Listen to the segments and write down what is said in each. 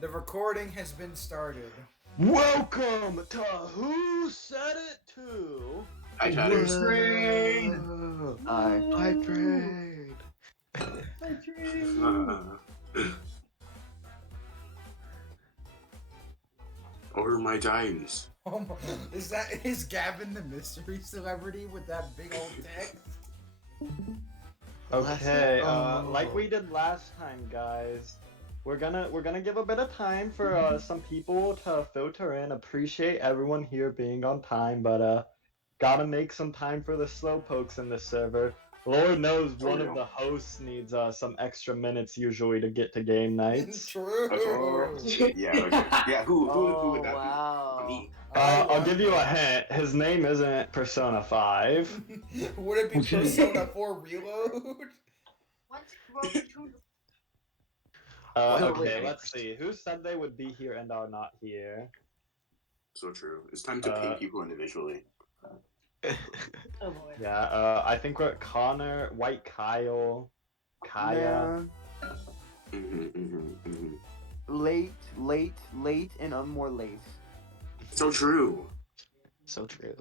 The recording has been started. Welcome to Who Said It 2? I tried to restrain. My brain. Over my dimes. Oh my, is Gavin the mystery celebrity with that big old text? Okay, like we did last time, guys. We're gonna give a bit of time for some people to filter in. Appreciate everyone here being on time, but gotta make some time for the slowpokes in the server. Lord knows one of the hosts needs some extra minutes usually to get to game nights. True. Yeah, okay. Yeah, who would that wow. be? Me. I'll give you a hint. His name isn't Persona 5. Would it be Persona 4 Reload? Okay, let's see. Who said they would be here and are not here? So true. It's time to ping people individually. Oh boy. Yeah, I think we're Connor, White Kyle, Kaya. Late, and more late. So true. So true.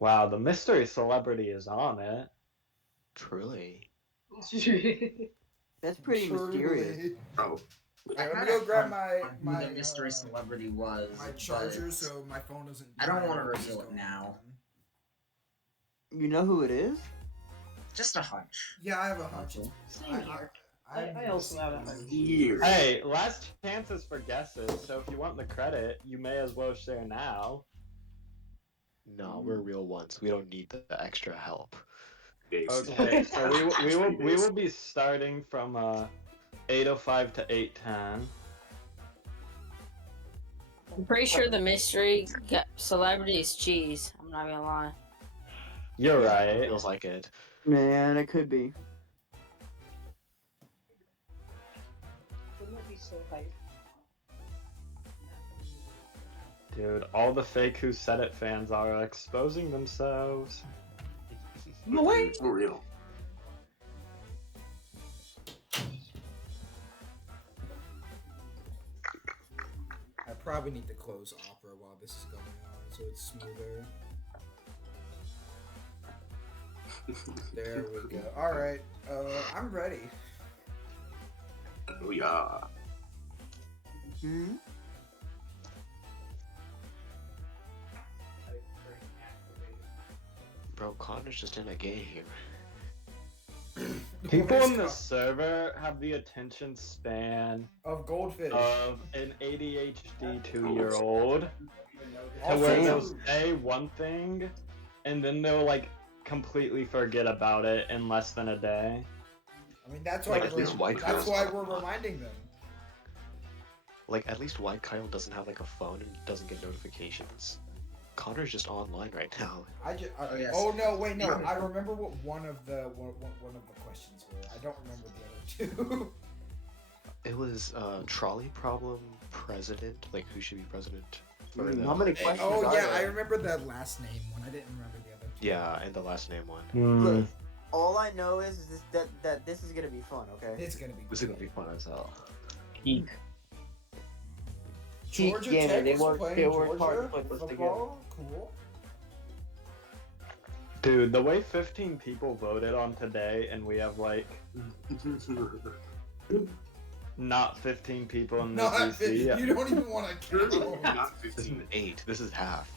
Wow, the mystery celebrity is on it. Truly. That's pretty mysterious. Oh. Alright, let me go grab my the mystery celebrity was. my charger so my phone doesn't. I don't want to reveal it now. You know who it is? Just a hunch. Yeah, I have a hunch. Same here. I also have a hunch. Years. Hey, last chances for guesses, so if you want the credit, you may as well share now. No, we're real ones. We don't need the extra help. Okay, so we will be starting from 8:05 to 8:10. I'm pretty sure the mystery celebrity is cheese. I'm not gonna lie. You're right. Feels like it. Man, it could be. Wouldn't it be so hype? Dude, all the fake Who Said It fans are exposing themselves. No way. For real. I probably need to close Opera while this is going on so it's smoother. There we go. Alright, I'm ready. Oh yeah. Hmm? Bro, Connor's just in a game. People in the server have the attention span Of Goldfish. of an ADHD 2-year-old. To Also, where they'll say one thing, and then they'll like completely forget about it in less than a day. I mean, that's why Like, at least White that's Girls why talk we're about it. reminding them. Like, at least White Kyle doesn't have like a phone and doesn't get notifications. Connor's just online right now. Oh, yes. oh no, wait, no. I remember what one of the questions were. I don't remember the other two. It was trolley problem president, like who should be president for the... How many questions Oh are yeah, there? I remember that last name one. I didn't remember the other two. Yeah, and the last name one. Look, all I know is that this is gonna be fun, okay? It's gonna be. This is gonna be fun as hell. Peak Georgia gamer, Tech they is worked playing hard to Georgia put this football. Cool. Dude, the way 15 people voted on today, and we have like not 15 people in the No, VC. you don't even want to count. Not This 15. is 8. This is half.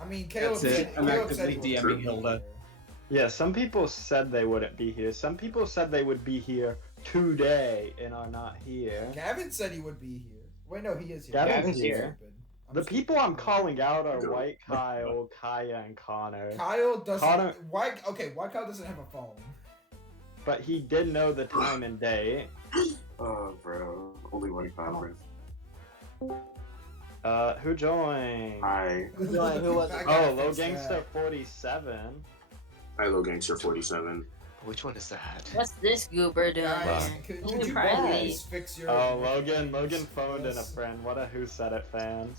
I mean, Caleb That's it. said, I'm Caleb actively said he DMing would be Hilda. here. Yeah, some people said they wouldn't be here. Some people said they would be here today and are not here. Gavin said he would be here. Wait, no, he is here. Gavin's here. Stupid. The people I'm calling out are White Kyle, Kaya, and Connor. Kyle doesn't. Connor- White Kyle doesn't have a phone. But he did know the time and day. Oh, bro. Only one conference. Who joined? Hi. Who was it? I gotta Oh, Low fix that. Gangster 47. Hi, Low Gangster 47. Which one is that? What's this goober doing? Guys, Wow. could Ooh, you Bradley. please fix your? Oh, Logan phoned in a friend. What a Who Said It fan.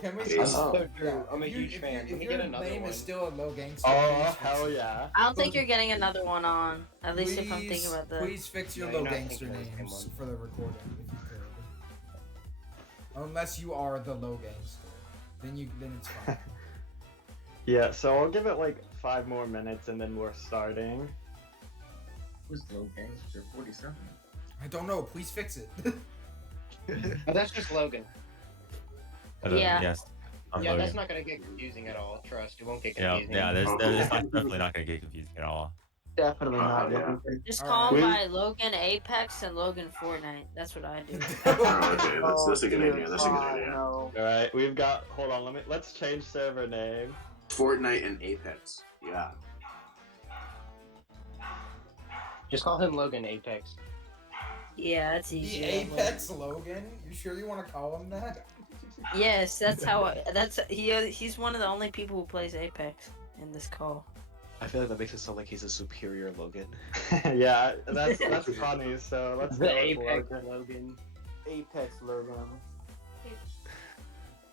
Can we? It's so true. Yeah, I'm a if you- huge if fan. you- Can If we your get another name one? is still a low gangster, Oh please fix hell it. yeah! I don't think you're getting another one on. At least if I'm Please, thinking about that. please fix your No, low you're not gangster thinking of the same names one. for the recording, if you could. Unless you are the low gangster, then it's fine. Yeah, so I'll give it like 5 more minutes and then we're starting. Who's low gangster 47? I don't know. Please fix it. Oh, that's just Logan. Yeah. Yes. I'm Yeah, Logan. that's not gonna get confusing at all. Trust, it won't get Yeah, confusing. yeah. It's not, definitely not gonna get confusing at all. Definitely not. yeah. Just All call right. him by Logan Apex and Logan Fortnite. That's what I do. Oh, okay, that's a good dear idea. That's a good God, idea. No. Alright, we've got hold on, let's change server name. Fortnite and Apex. Yeah. Just call him Logan Apex. Yeah, that's The easy. Apex Logan. You sure you want to call him that? Yes, that's how. He's one of the only people who plays Apex in this call. I feel like that makes it sound like he's a superior Logan. Yeah, that's funny, so let's go The with Apex Logan. Logan. Apex Logan.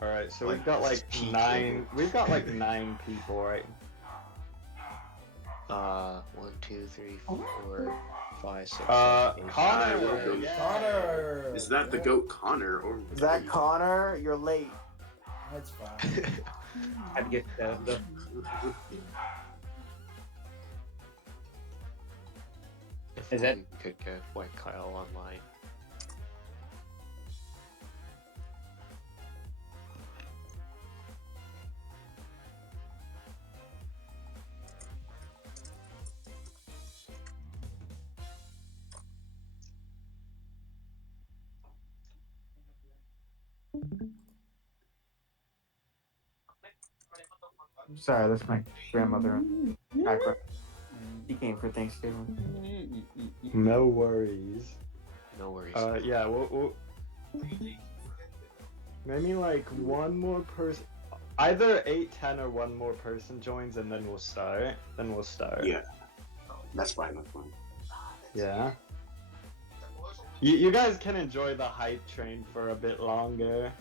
Alright, so Like, we've got like this peak 9 we've got like 9 people, right? 1, 2, 3, 4, 5, 6, Uh 7, 8, Connor! welcome. Yeah. Connor. Is that the Yeah, goat Connor or Is that Connor? You're late. That's fine. I'd get the If Is that- we could get White Kyle online. Sorry, that's my grandmother. Background. She came for Thanksgiving. No worries. No worries. Yeah, we'll maybe like one more person. Either 8, 10, or one more person joins, and then we'll start. Yeah. That's fine. That's fine. Yeah. You guys can enjoy the hype train for a bit longer.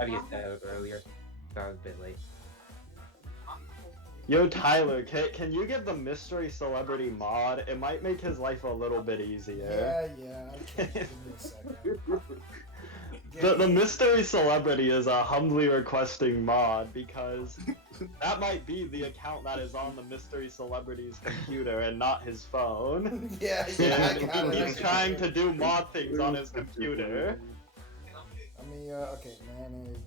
I'd get that earlier. So I was a bit late. Yo, Tyler, can you give the mystery celebrity mod? It might make his life a little bit easier. Yeah. Okay, give me a second. The mystery celebrity is a humbly requesting mod because that might be the account that is on the mystery celebrity's computer and not his phone. Yeah. I And got it. he's trying to do mod things on his computer. Let me, okay, manage.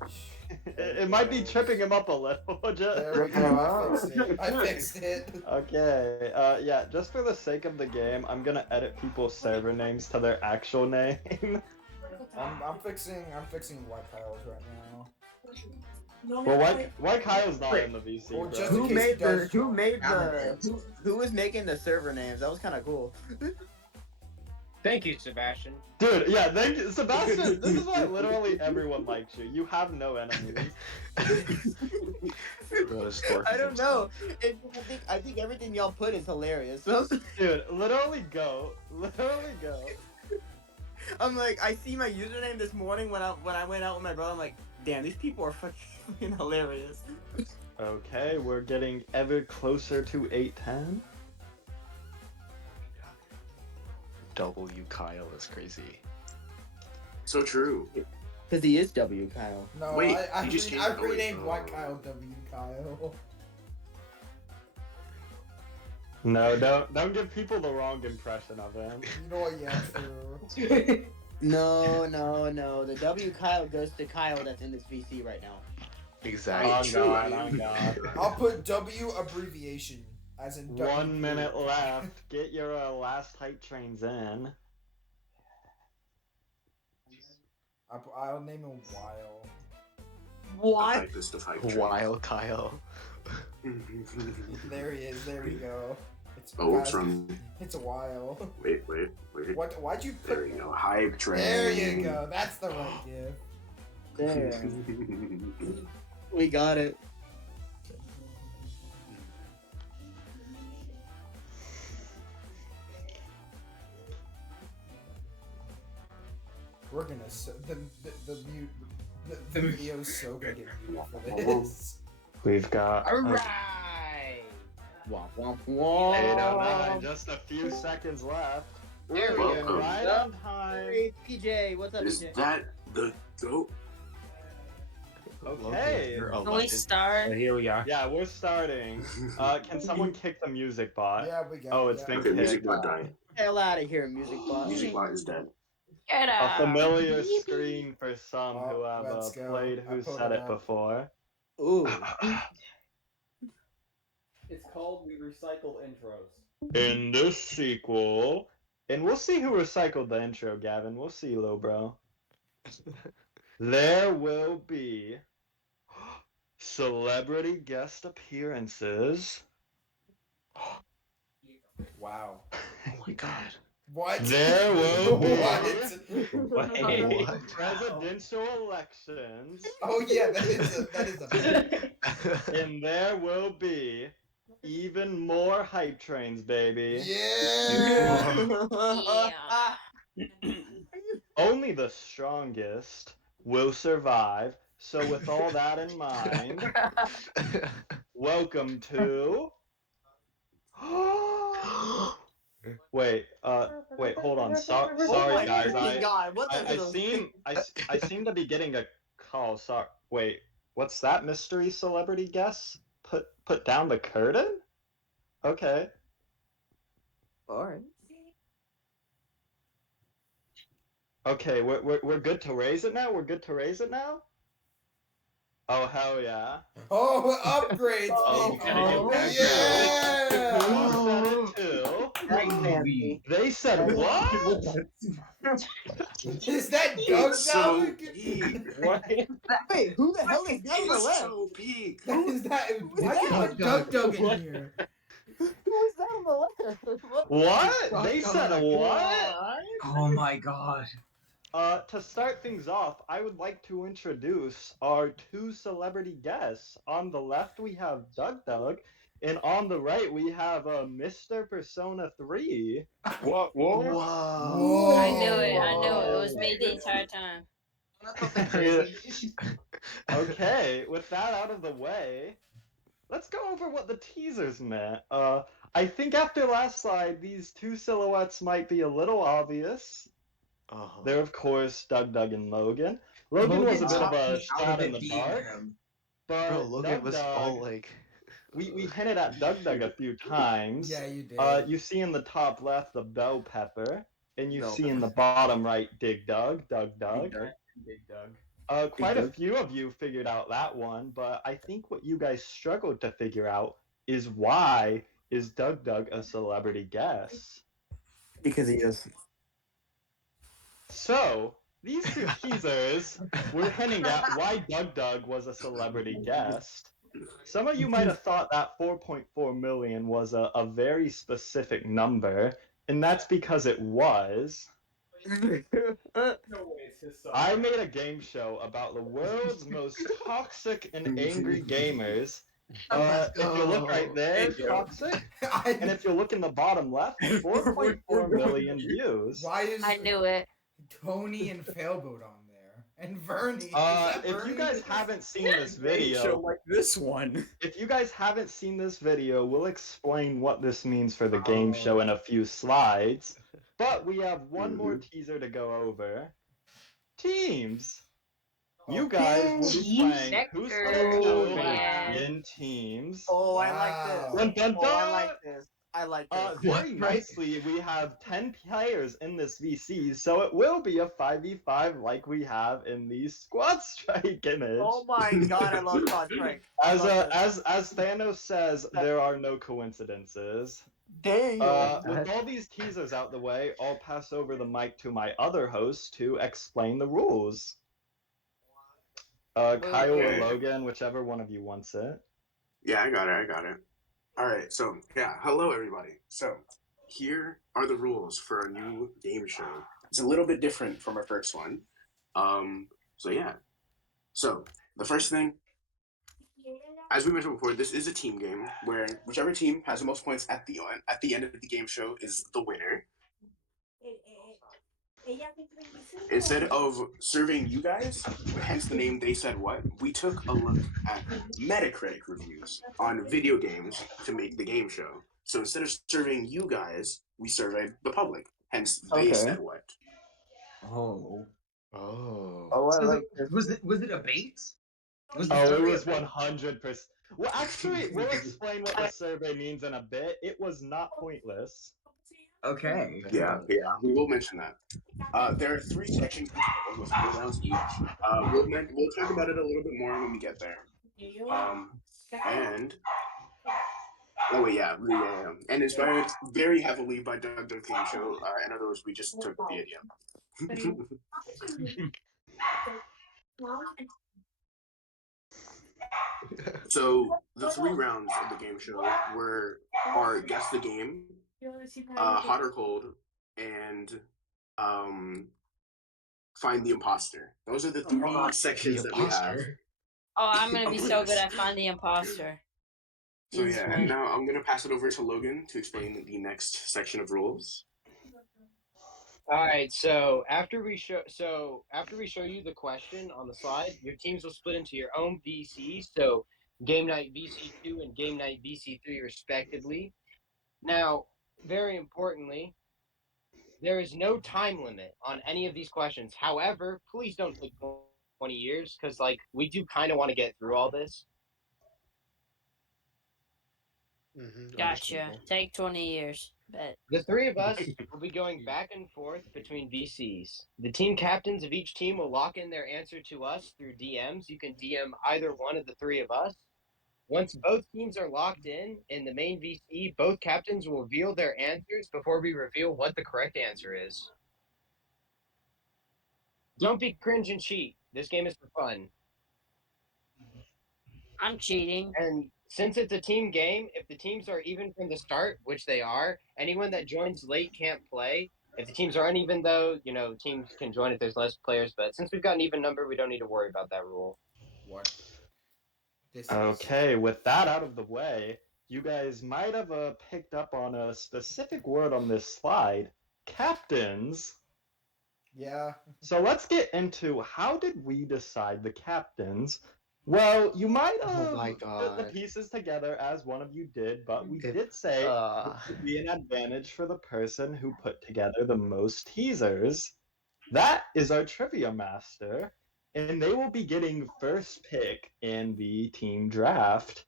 It might be tripping him up a little. There we go. I fixed it. Okay, yeah, just for the sake of the game, I'm gonna edit people's server names to their actual name. I'm fixing White Kyle's right now. Well, why Kyle's not in the VC, Or bro? just- in Who case made it does the? Who join. made the? Who was making the server names? That was kind of cool. Thank you, Sebastian. Dude, yeah, thank you, Sebastian. This is why literally everyone likes you. You have no enemies. I don't know. I think everything y'all put is hilarious. Dude, literally go. I'm like, I see my username this morning when I went out with my brother. I'm like, damn, these people are fucking hilarious. Okay, we're getting ever closer to 810. W Kyle is crazy. So true. Cause he is W Kyle. No, Wait, I you just changed I it. Oh, wait. renamed White Kyle W Kyle. No, don't give people the wrong impression of him. You know what? Yeah, true. No. The W Kyle goes to Kyle that's in this VC right now. Exactly. On True, God, I on mean- God. I'll put W abbreviation as in W. 1 minute left. Get your last hype trains in. I'll name him Wild. What? Typist of hype Wild Kyle. There he is. There we go. It's Oh, guys, it's from. It's a while. Wait. What? Why'd you put? There you go. Hype train. There you go. That's the right gift. There. We got it. We're gonna the mute the video's so gonna get muted for this. We've got Alright! Womp womp womp! 8:09, just a few seconds left. There we We're go. right on time. Hey, PJ, what's up, Is PJ? that the goat? Okay. You're a Can we legend. start? Here we are. Yeah, we're starting. Can someone kick the music bot? Yeah, we got. Oh, it's yeah. been Okay, music kicked. bot died. Hell out of here, music box. Music bot is dead. Get A out. familiar screen for some who have let's go. played I Who pulled Said it It up. before. Ooh. It's called We Recycle Intros. In this sequel, and we'll see who recycled the intro, Gavin. We'll see, little bro. There will be celebrity guest appearances. Wow. Oh my god. What? There will be What? presidential elections, Oh yeah, that is a. and there will be even more hype trains, baby. Yeah. Yeah. Only the strongest will survive. So with all that in mind, welcome to. Wait, hold on. Sorry, guys. God, what the I seem to be getting a call. Sorry. Wait, what's that mystery celebrity guess? Put down the curtain? Okay. Alright. Okay, we're good to raise it now? We're good to raise it now? Oh, hell yeah. Oh, upgrades. Oh, people. oh, yeah. Who said it too? They said what? Is that Doug so Doug? peak. What? Wait, who the hell is that on the It's left? so peak. Is that? Why that? you put Doug Doug in here? Who is that on the left? What? They said what? Oh my god. To start things off, I would like to introduce our two celebrity guests. On the left, we have Doug Doug, and on the right, we have Mr. Persona 3. What? Whoa. Whoa. I knew it. It was me the entire time. Okay, with that out of the way, let's go over what the teasers meant. I think after last slide, these two silhouettes might be a little obvious. They're, of course, Doug Doug and Logan. Logan was a bit of a shot in the dark. But Bro, Logan Doug was Doug, all like. we hinted at Doug Doug a few times. Yeah, you did. You see in the top left the bell pepper, and you Bell see in the bottom right Dig Doug, Doug Doug. Big Doug. Quite a Doug. few of you figured out that one, but I think what you guys struggled to figure out is why is Doug Doug a celebrity guest? Because he is. So, these two teasers were hinting at why Doug Doug was a celebrity guest. Some of you might have thought that 4.4 million was a very specific number, and that's because it was. No way, it's his son. I made a game show about the world's most toxic and angry gamers. If you look right there, toxic, and if you look in the bottom left, 4.4 million views. Why is I knew it. Tony and Failboat on there? And Vernie. Is that If Vernie? you guys haven't seen this Show video, like this one. if you guys haven't seen this video, we'll explain what this means for the game show in a few slides. But we have one more teaser to go over. Teams. You guys will be playing Who's Gonna Oh, Kill man. in teams. Oh, I Wow. like Dun, this. dun, Oh, I dun. like this. I like this. Very nicely, we have 10 players in this VC, so it will be a 5v5 like we have in the Squad Strike image. Oh my god, I love Squad Strike. I As love this. as Thanos says, there are no coincidences. Damn. With all these teasers out the way, I'll pass over the mic to my other host to explain the rules. Kyle or Okay. Logan, whichever one of you wants it. Yeah, I got it. All right, so yeah, hello everybody. So here are the rules for our new game show. It's a little bit different from our first one. So yeah. So the first thing, as we mentioned before, this is a team game where whichever team has the most points at the end of the game show is the winner. Instead of serving you guys, hence the name They Said What, we took a look at Metacritic reviews on video games to make the game show. So instead of serving you guys, we surveyed the public. Hence, They Okay. Said What. Oh. Oh. Oh, I So like this. was it a bait? Was the Oh, it survey was a bait? 100%. Well, actually, we'll explain what the survey means in a bit. It was not pointless. Okay. Yeah, we will mention that. There are 3 sections with 4 rounds each. We'll talk about it a little bit more when we get there. And oh wait, yeah. And inspired very heavily by Doug Duck Game Show. In other words, we just took the idea. So the 3 rounds of the game show are guess the game, hot or cold, and find the imposter. Those are the 3 sections that we have. Oh, I'm gonna be Oh, so good yes. at Find the Imposter. So He's yeah, my- and now I'm gonna pass it over to Logan to explain the next section of rules. All right, so after we show you the question on the slide, your teams will split into your own VCs. So game night VC2 and game night VC3 respectively. Now, very importantly, there is no time limit on any of these questions. However, please don't take 20 years because like we do kind of want to get through all this. Gotcha. Take 20 years. Bet. The 3 of us will be going back and forth between VCs. The team captains of each team will lock in their answer to us through DMs. You can DM either one of the 3 of us. Once both teams are locked in the main VC, both captains will reveal their answers before we reveal what the correct answer is. Don't be cringe and cheat. This game is for fun. I'm cheating. And since it's a team game, if the teams are even from the start, which they are, anyone that joins late can't play. If the teams are uneven, though, teams can join if there's less players. But since we've got an even number, we don't need to worry about that rule. What? Okay, with that out of the way, you guys might have picked up on a specific word on this slide, captains. Yeah. So let's get into how did we decide the captains? Well, you might have put the pieces together as one of you did, but we did say it would be an advantage for the person who put together the most teasers. That is our trivia master, and they will be getting first pick in the team draft.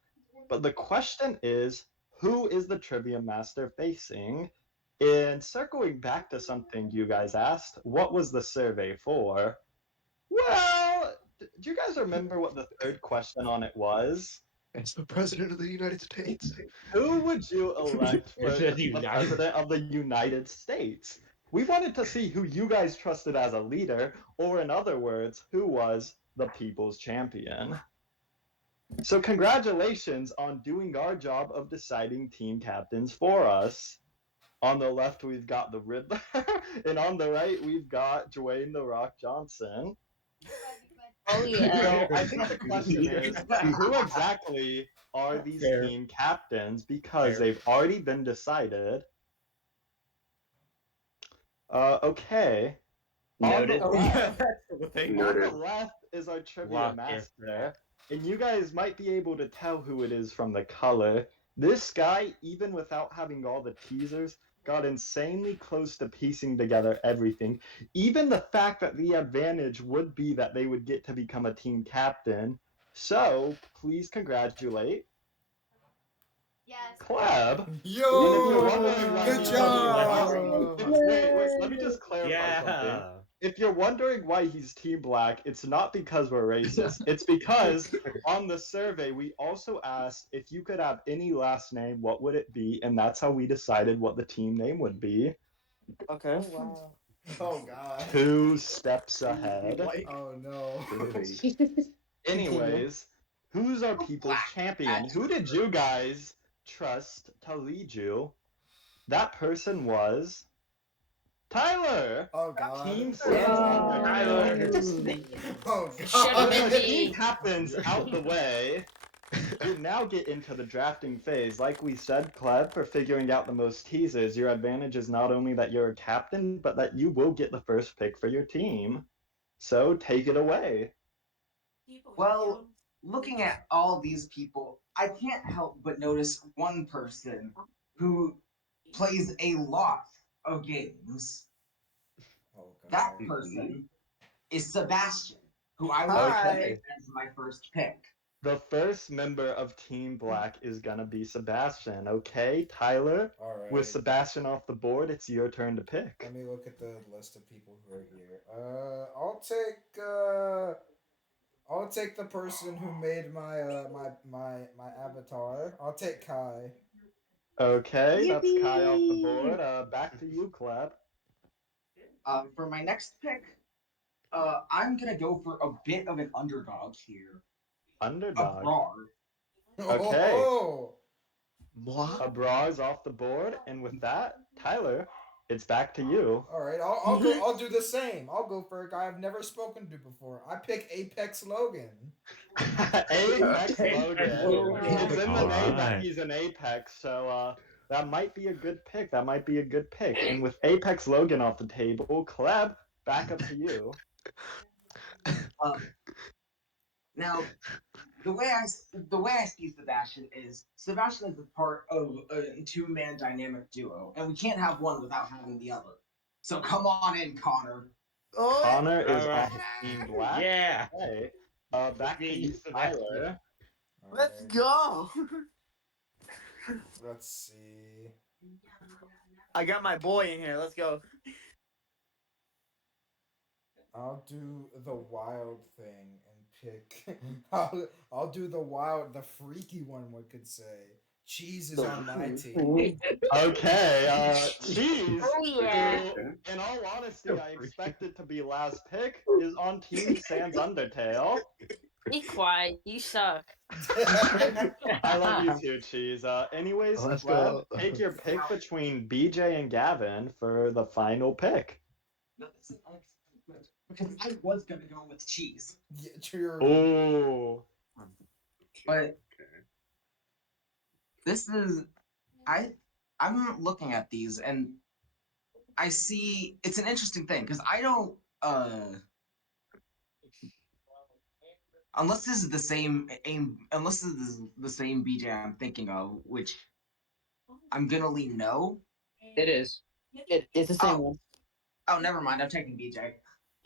But the question is, who is the trivia master facing? And circling back to something you guys asked, what was the survey for? Well, do you guys remember what the 3rd question on it was? It's the President of the United States. Who would you elect for the President of the United States? We wanted to see who you guys trusted as a leader, or in other words, who was the people's champion. So congratulations on doing our job of deciding team captains for us. On the left, we've got the Riddler, and on the right, we've got Dwayne "The Rock" Johnson. Oh, yeah. So I think the question is, who exactly are these team captains? Because they've already been decided. Okay. Noted. On the left is our trivia master, and you guys might be able to tell who it is from the color. This guy, even without having all the teasers, got insanely close to piecing together everything. Even the fact that the advantage would be that they would get to become a team captain. So, please congratulate Kleb. Yo! Good job! Wait, let me just clarify something. If you're wondering why he's Team Black, it's not because we're racist. It's because on the survey, we also asked if you could have any last name, what would it be? And that's how we decided what the team name would be. Okay. Oh, wow. Oh, God. 2 steps ahead. Oh, no. Anyways, who's our people's champion? Who did you guys trust to lead you? That person was Tyler! Oh, God. Team Sans Tyler. Underground. Oh, With God. the team captains out the way, We now get into the drafting phase. Like we said, Cleb, for figuring out the most teases, your advantage is not only that you're a captain, but that you will get the first pick for your team. So take it away. Well, looking at all these people, I can't help but notice one person who plays a lot of games. Oh, God. That person is Sebastian, who I would Hi. pick as my first pick. The first member of Team Black is gonna be Sebastian. Okay, Tyler, All right. with Sebastian off the board, it's your turn to pick. Let me look at the list of people who are here. I'll take the person who made my avatar. I'll take Kai. Okay, that's Kai off the board. Back to you, Cleb. For my next pick, I'm gonna go for a bit of an underdog here. Underdog. Abrar. Okay. Oh! Abrar is off the board, and with that, Tyler, it's back to you. All right, I'll do the same. I'll go for a guy I've never spoken to before. I pick Apex Logan. Apex Logan. It's in the name that Alright. he's an Apex, so that might be a good pick. And with Apex Logan off the table, Cleb, back up to you. Now, the way I see Sebastian is part of a two-man dynamic duo, and we can't have one without having the other. So come on in, Connor. Connor is Alright. off Team Black. Yeah. Okay. Back to you, Tyler. Let's Alright, go. let's see. I got my boy in here. Let's go. I'll do the wild thing and pick. I'll do the freaky one. One could say. Cheese is on my team. Okay, Cheese, Oh, yeah. who, in all honesty, I expected to be last pick, is on Team Sans Undertale. Be quiet. You suck. I love you too, Cheese. Anyways, Let's Cleb, go. take your pick between BJ and Gavin for the final pick. No, this is unexpected, because I was gonna go with cheese, Yeah, true. Ooh. but this is I'm looking at these and I see it's an interesting thing because I don't unless this is the same unless this is the same BJ I'm thinking of, which I'm gonna lean no. It is. It's the same Oh. one. Oh, never mind. I'm taking BJ.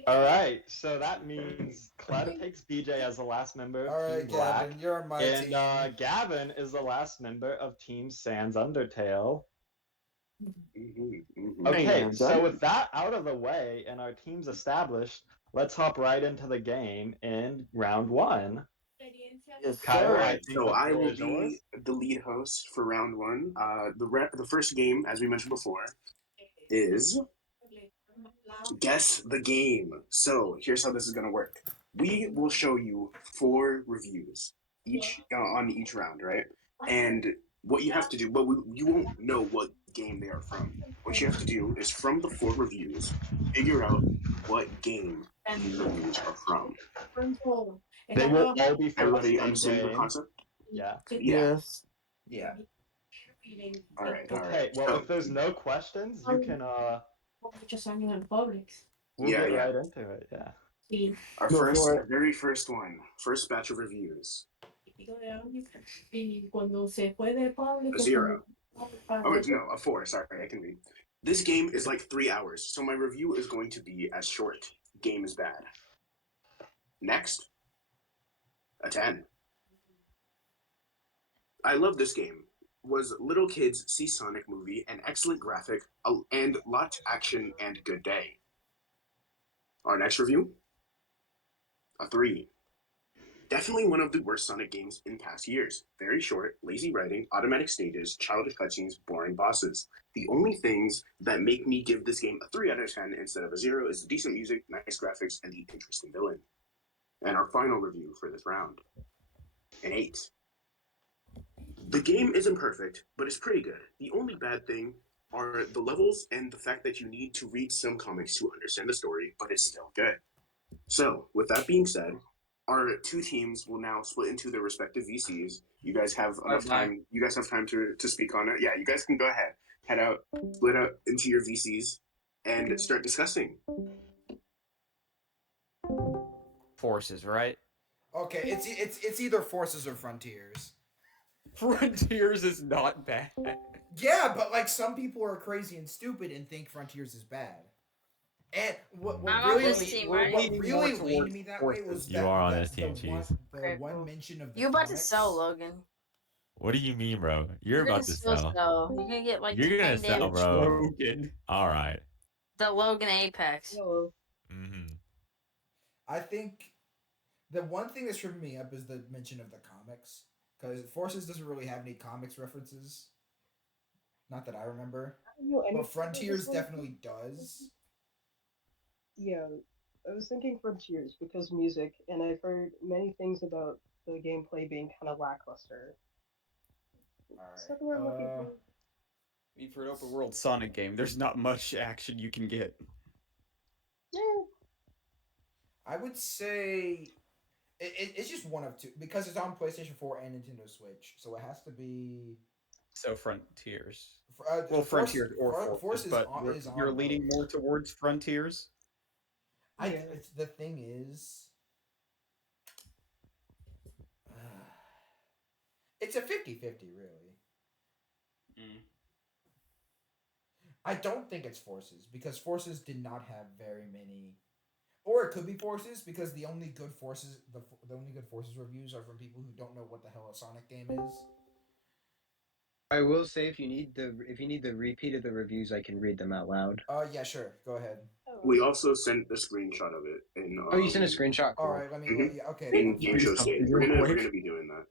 All right, so that means Cleb takes BJ as the last member of All right, Team Black, Gavin, you're on my and team. Gavin is the last member of Team Sans Undertale. Okay, so with that out of the way and our teams established, let's hop right into the game in round one. Yes, Kyle, sir. I think So the I floor will is yours. be the lead host for round one. The first game, as we mentioned before, is guess the game. So here's how this is gonna work. We will show you 4 reviews each on each round, right? And what you have to do, but you won't know what game they are from. What you have to do is from the 4 reviews, figure out what game the reviews are from. They will all be from the Everybody same understand the game. concept? Yeah. Yeah. Yes. Yeah. All right. All Okay, right. well, So, if there's no questions, you can, we'll Yeah, get yeah. right into it, yeah. our Go first, for it. very first one, first batch of reviews. A 0. Oh, wait, no, a 4. Sorry, I can read. This game is like 3 hours, so my review is going to be as short. Game is bad. Next, a 10. I love this game. Was little kids see Sonic movie, an excellent graphic, and lots action and good day. Our next review, a 3. Definitely one of the worst Sonic games in past years. Very short, lazy writing, automatic stages, childish cutscenes, boring bosses. The only things that make me give this game a 3 out of 10 instead of a 0 is the decent music, nice graphics, and the interesting villain. And our final review for this round, an 8. The game isn't perfect, but it's pretty good. The only bad thing are the levels and the fact that you need to read some comics to understand the story, but it's still good. So, with that being said, our two teams will now split into their respective VCs. You guys have enough Bye-bye. time. You guys have time to speak on it. Yeah, you guys can go ahead, head out, split up into your VCs, and start discussing. Forces, right? Okay, it's either Forces or Frontiers. Frontiers is not bad. Yeah, but like some people are crazy and stupid and think Frontiers is bad. And what I'm on really this team, what right? Leaning more really leaned towards me that way was Forces. You that, are on that this team, the Cheese. the Okay, one cool. mention of the You about to comics. sell, Logan. What do you mean, bro? You're gonna about to still sell. You're gonna get like You're 10 gonna sell, damage. bro. Logan. All right. The Logan Apex. Hello. Mm-hmm. I think the one thing that's tripping me up is the mention of the comics, because Forces doesn't really have any comics references. Not that I remember. I don't know anything But about Frontiers this one. definitely does. Yeah, I was thinking Frontiers because music, and I've heard many things about the gameplay being kind of lackluster. Is that the word I'm looking Alright. for? I mean, for an open world Sonic game, there's not much action you can get. Yeah. I would say it's just one of two because it's on PlayStation 4 and Nintendo Switch, so it has to be. So Frontiers. Well, Well, Frontiers or Forces, Forces but is on you're leaning both. more towards Frontiers. It's, the thing is, it's a 50-50, really. Mm. I don't think it's Forces because Forces did not have very many, or it could be Forces because the only good Forces reviews are from people who don't know what the hell a Sonic game is. I will say if you need the repeat of the reviews, I can read them out loud. Yeah, sure. Go ahead. We also sent the screenshot of it in. Oh, you sent a screenshot. Cool. All right, let me. Mhm. Yeah, okay. In that's game fine. show state, we're gonna be doing that.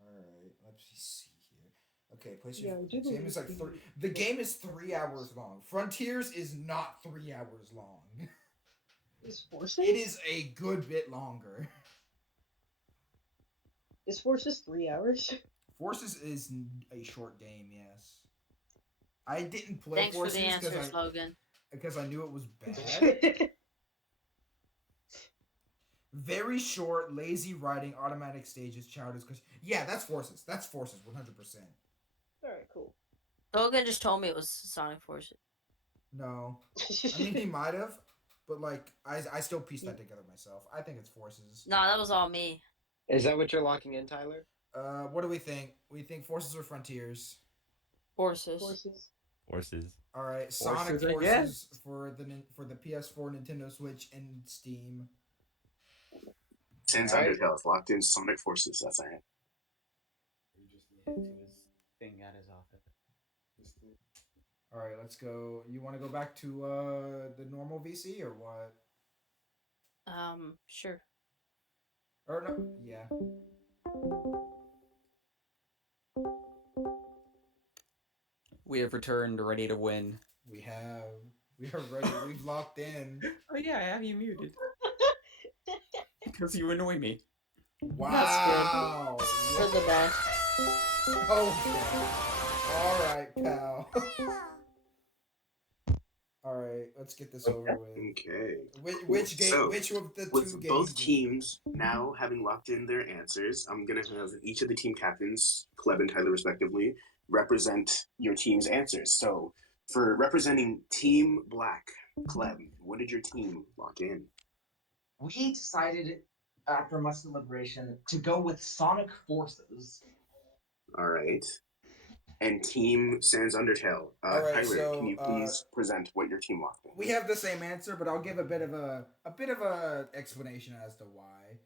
All right, let's see here. Okay, Yeah, PlayStation. I do The game is like believe the game is 3 hours long. Frontiers is not 3 hours long. Is Forces? It is a good bit longer. Is Forces 3 hours? Forces is a short game, yes. I didn't play Thanks for Forces the answers, Logan. because I knew it was bad. Very short, lazy writing, automatic stages, childish. Yeah, that's Forces. That's Forces, 100%. All right, cool. Logan just told me it was Sonic Forces. No, I mean he might have, but like I still pieced that together myself. I think it's Forces. No, that was all me. Is that what you're locking in, Tyler? What do we think? We think Forces or Frontiers? Forces. Forces. All right, Sonic Forces for the PS4, Nintendo Switch, and Steam. Sans Undertale is locked in. Sonic Forces. That's alright. We just need to his thing at his office. All right, let's go. You want to go back to the normal VC or what? Sure. Or no? Yeah. We have returned, ready to win. We are ready. We've locked in. Oh yeah, I have you muted. Because you annoy me. Wow. For the best. Okay. All right, pal. All right, let's get this over with. Okay. Which game? So, which of the with two both games? teams now having locked in their answers, I'm gonna have each of the team captains, Cleb and Tyler respectively, represent your team's answers. So, for representing Team Black, Cleb, what did your team lock in? We decided, after much deliberation, to go with Sonic Forces. All right. And Team Sans Undertale, All right, Tyler, so, can you please present what your team locked in? We have the same answer, but I'll give a bit of a explanation as to why.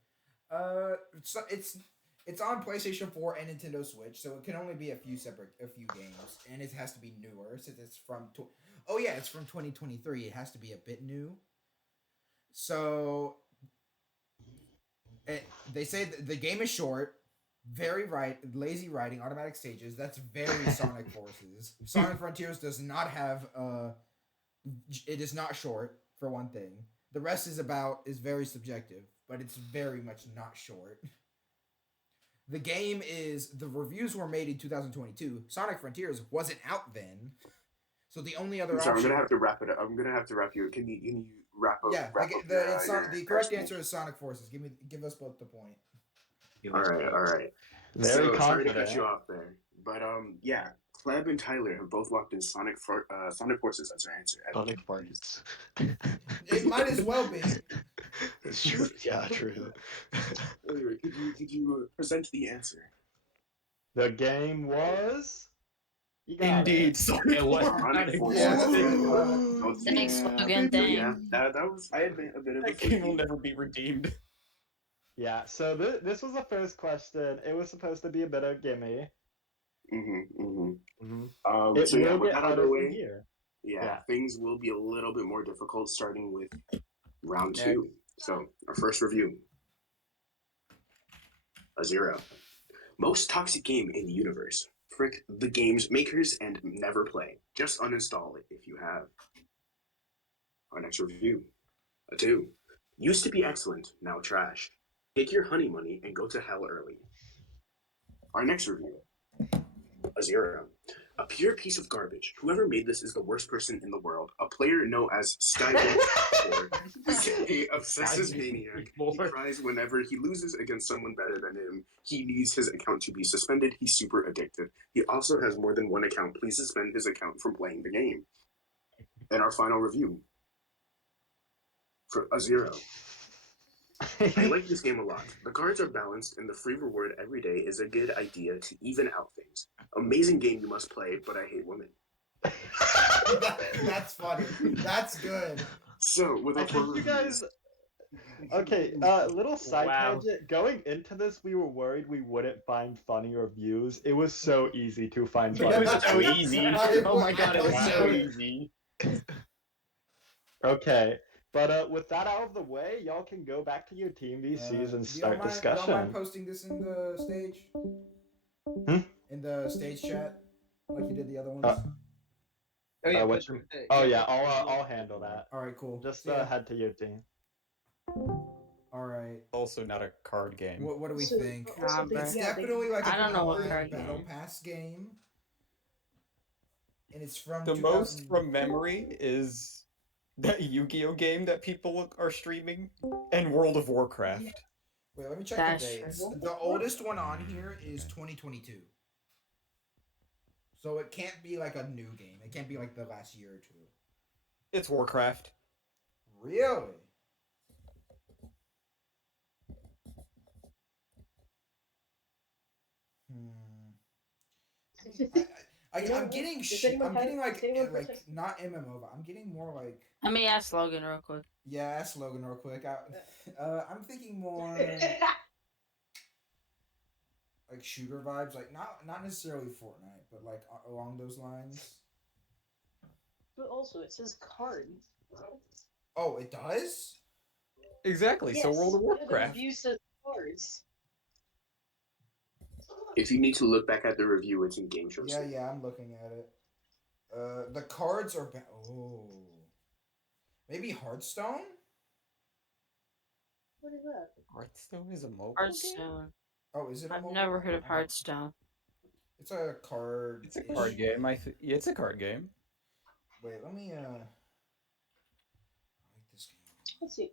It's on PlayStation 4 and Nintendo Switch, so it can only be a few games, and it has to be newer since it's from. It's from 2023. It has to be a bit new. So, they say the game is short. Very lazy writing, automatic stages. That's very Sonic Forces. Sonic Frontiers does not have it is not short for one thing. The rest is very subjective, but it's very much not short. The reviews were made in 2022. Sonic Frontiers wasn't out then, so the only other I'm sorry, option. I'm gonna have to wrap it up. I'm gonna have to wrap you. Can you Yeah, wrap the, up the, it's your the correct answer. answer is Sonic Forces. Give us both the point. All right. Very So sorry to confident. cut you off there, but yeah, Cleb and Tyler have both locked in Sonic Forces as their answer. Sonic farts. It might as well be. It's true. Yeah, true. Anyway, could you present the answer? The game was. You got Indeed, it. Sonic It was Sonic Forces. Yeah, That's that's right. right. Thanks, Logan. So yeah, Thanks. that was I admit a bit of a That game will fluky. never be redeemed. Yeah, so this was the first question. It was supposed to be a bit of gimme. It So yeah, will with get that out of harder the from way, here. yeah, things will be a little bit more difficult starting with round Next. 2. So our first review, a 0. Most toxic game in the universe. Frick the game's makers and never play. Just uninstall it if you have. Our next review, a 2. Used to be excellent, now trash. Take your honey money and go to hell early. Our next review, a 0. A pure piece of garbage. Whoever made this is the worst person in the world. A player known as Skyward is a obsessive maniac. He cries whenever he loses against someone better than him. He needs his account to be suspended. He's super addicted. He also has more than one account. Please suspend his account from playing the game. And our final review, for a 0. I like this game a lot. The cards are balanced, and the free reward every day is a good idea to even out things. Amazing game you must play, but I hate women. That's funny. That's good. So, without further you ado, guys. Okay, little side tangent. Going into this, we were worried we wouldn't find funny reviews. It was so easy to find funny. It was so easy. Oh my god, it was so Wow. easy. Okay, but with that out of the way, y'all can go back to your team VCs and start Y'all discussion. mind posting this in the stage? In the stage chat, like you did the other ones. Oh yeah, I'll handle that. All right, cool. Just Yeah. head to your team. All right. Also not a card game. What do we So, think? also, It's yeah, definitely like a I don't know what online card battle game. pass game, and it's from The 2000 most from memory is that Yu-Gi-Oh game that people are streaming and World of Warcraft. Wait, let me check That's the dates. true. The oldest one on here is 2022. So it can't be like a new game. It can't be like the last year or two. It's Warcraft. Really? I'm getting like not MMO, but I'm getting more like. Let me ask Logan real quick. Yeah, ask Logan real quick. I'm thinking more like shooter vibes, like not necessarily Fortnite, but like along those lines. But also, it says cards. Oh, it does? Exactly. So World of Yeah, the Warcraft. review says cards. if you need to look back at the review, it's in Game Show. Yeah, I'm looking at it. The cards are maybe Hearthstone. What is that? Hearthstone is a mobile game? Hearthstone. Oh, is it? I've never heard of Hearthstone. It's a card. It's a card game. Yeah, it's a card game. Wait, let me I like this game. Let's see.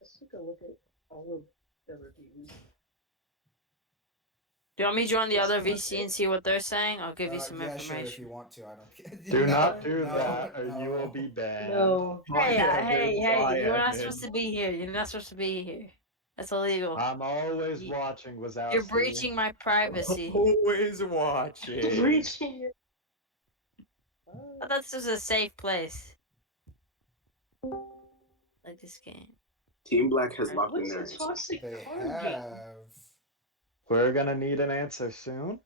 Let's take a look at all of the reviews. Do you want me to join the other VC and see what they're saying? I'll give you some Yeah, information. sure, if you want to. I don't care. Do not do that, or you will be banned. No. Hey, you're not supposed to be here. You're not supposed to be here. That's illegal. I'm always watching. Wazowski. You're breaching my privacy. Always watching. Breaching it. I thought this was a safe place. Like this game. Team Black has locked What in is their a toxic They card game? have. We're gonna need an answer soon.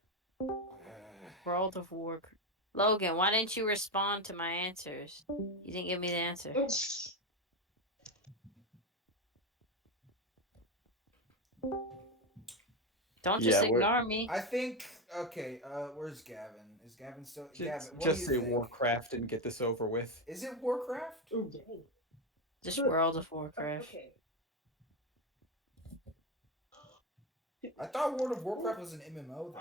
World of Warcraft. Logan, why didn't you respond to my answers? You didn't give me the answer. Don't just ignore me. I think. Okay. Where's Gavin? Is Gavin still? Gavin, what Just do say you think? Warcraft and get this over with. Is it Warcraft? Oh, dang. Just World of Warcraft. Okay. I thought World of Warcraft was an MMO though.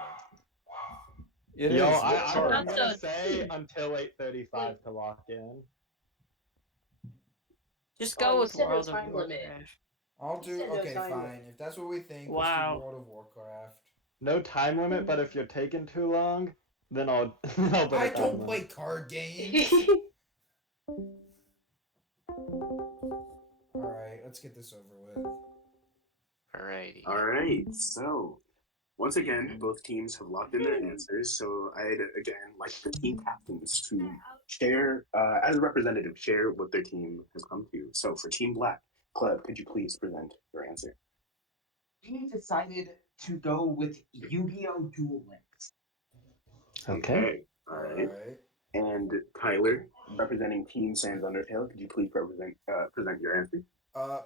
It Yo, is. I'm That's gonna a- say until 8:35 to lock in. Just Oh, go you with said no World of time limit. Warcraft. I'll You do. said no Okay, time fine. limit. If that's what we think, let's do Wow. World of Warcraft. No time limit, but if you're taking too long, then I'll I'll put I a time don't play limit. card games. All right, let's get this over with. Alrighty. All right. So once again, both teams have locked in their answers. So I'd again like the team captains to share, as a representative, share what their team has come to. So for Team Black, Cleb, could you please present your answer? We decided to go with Yu-Gi-Oh! Duel Links. Okay. All All right. right. And Tyler, representing Team Sans Undertale, could you please present your answer?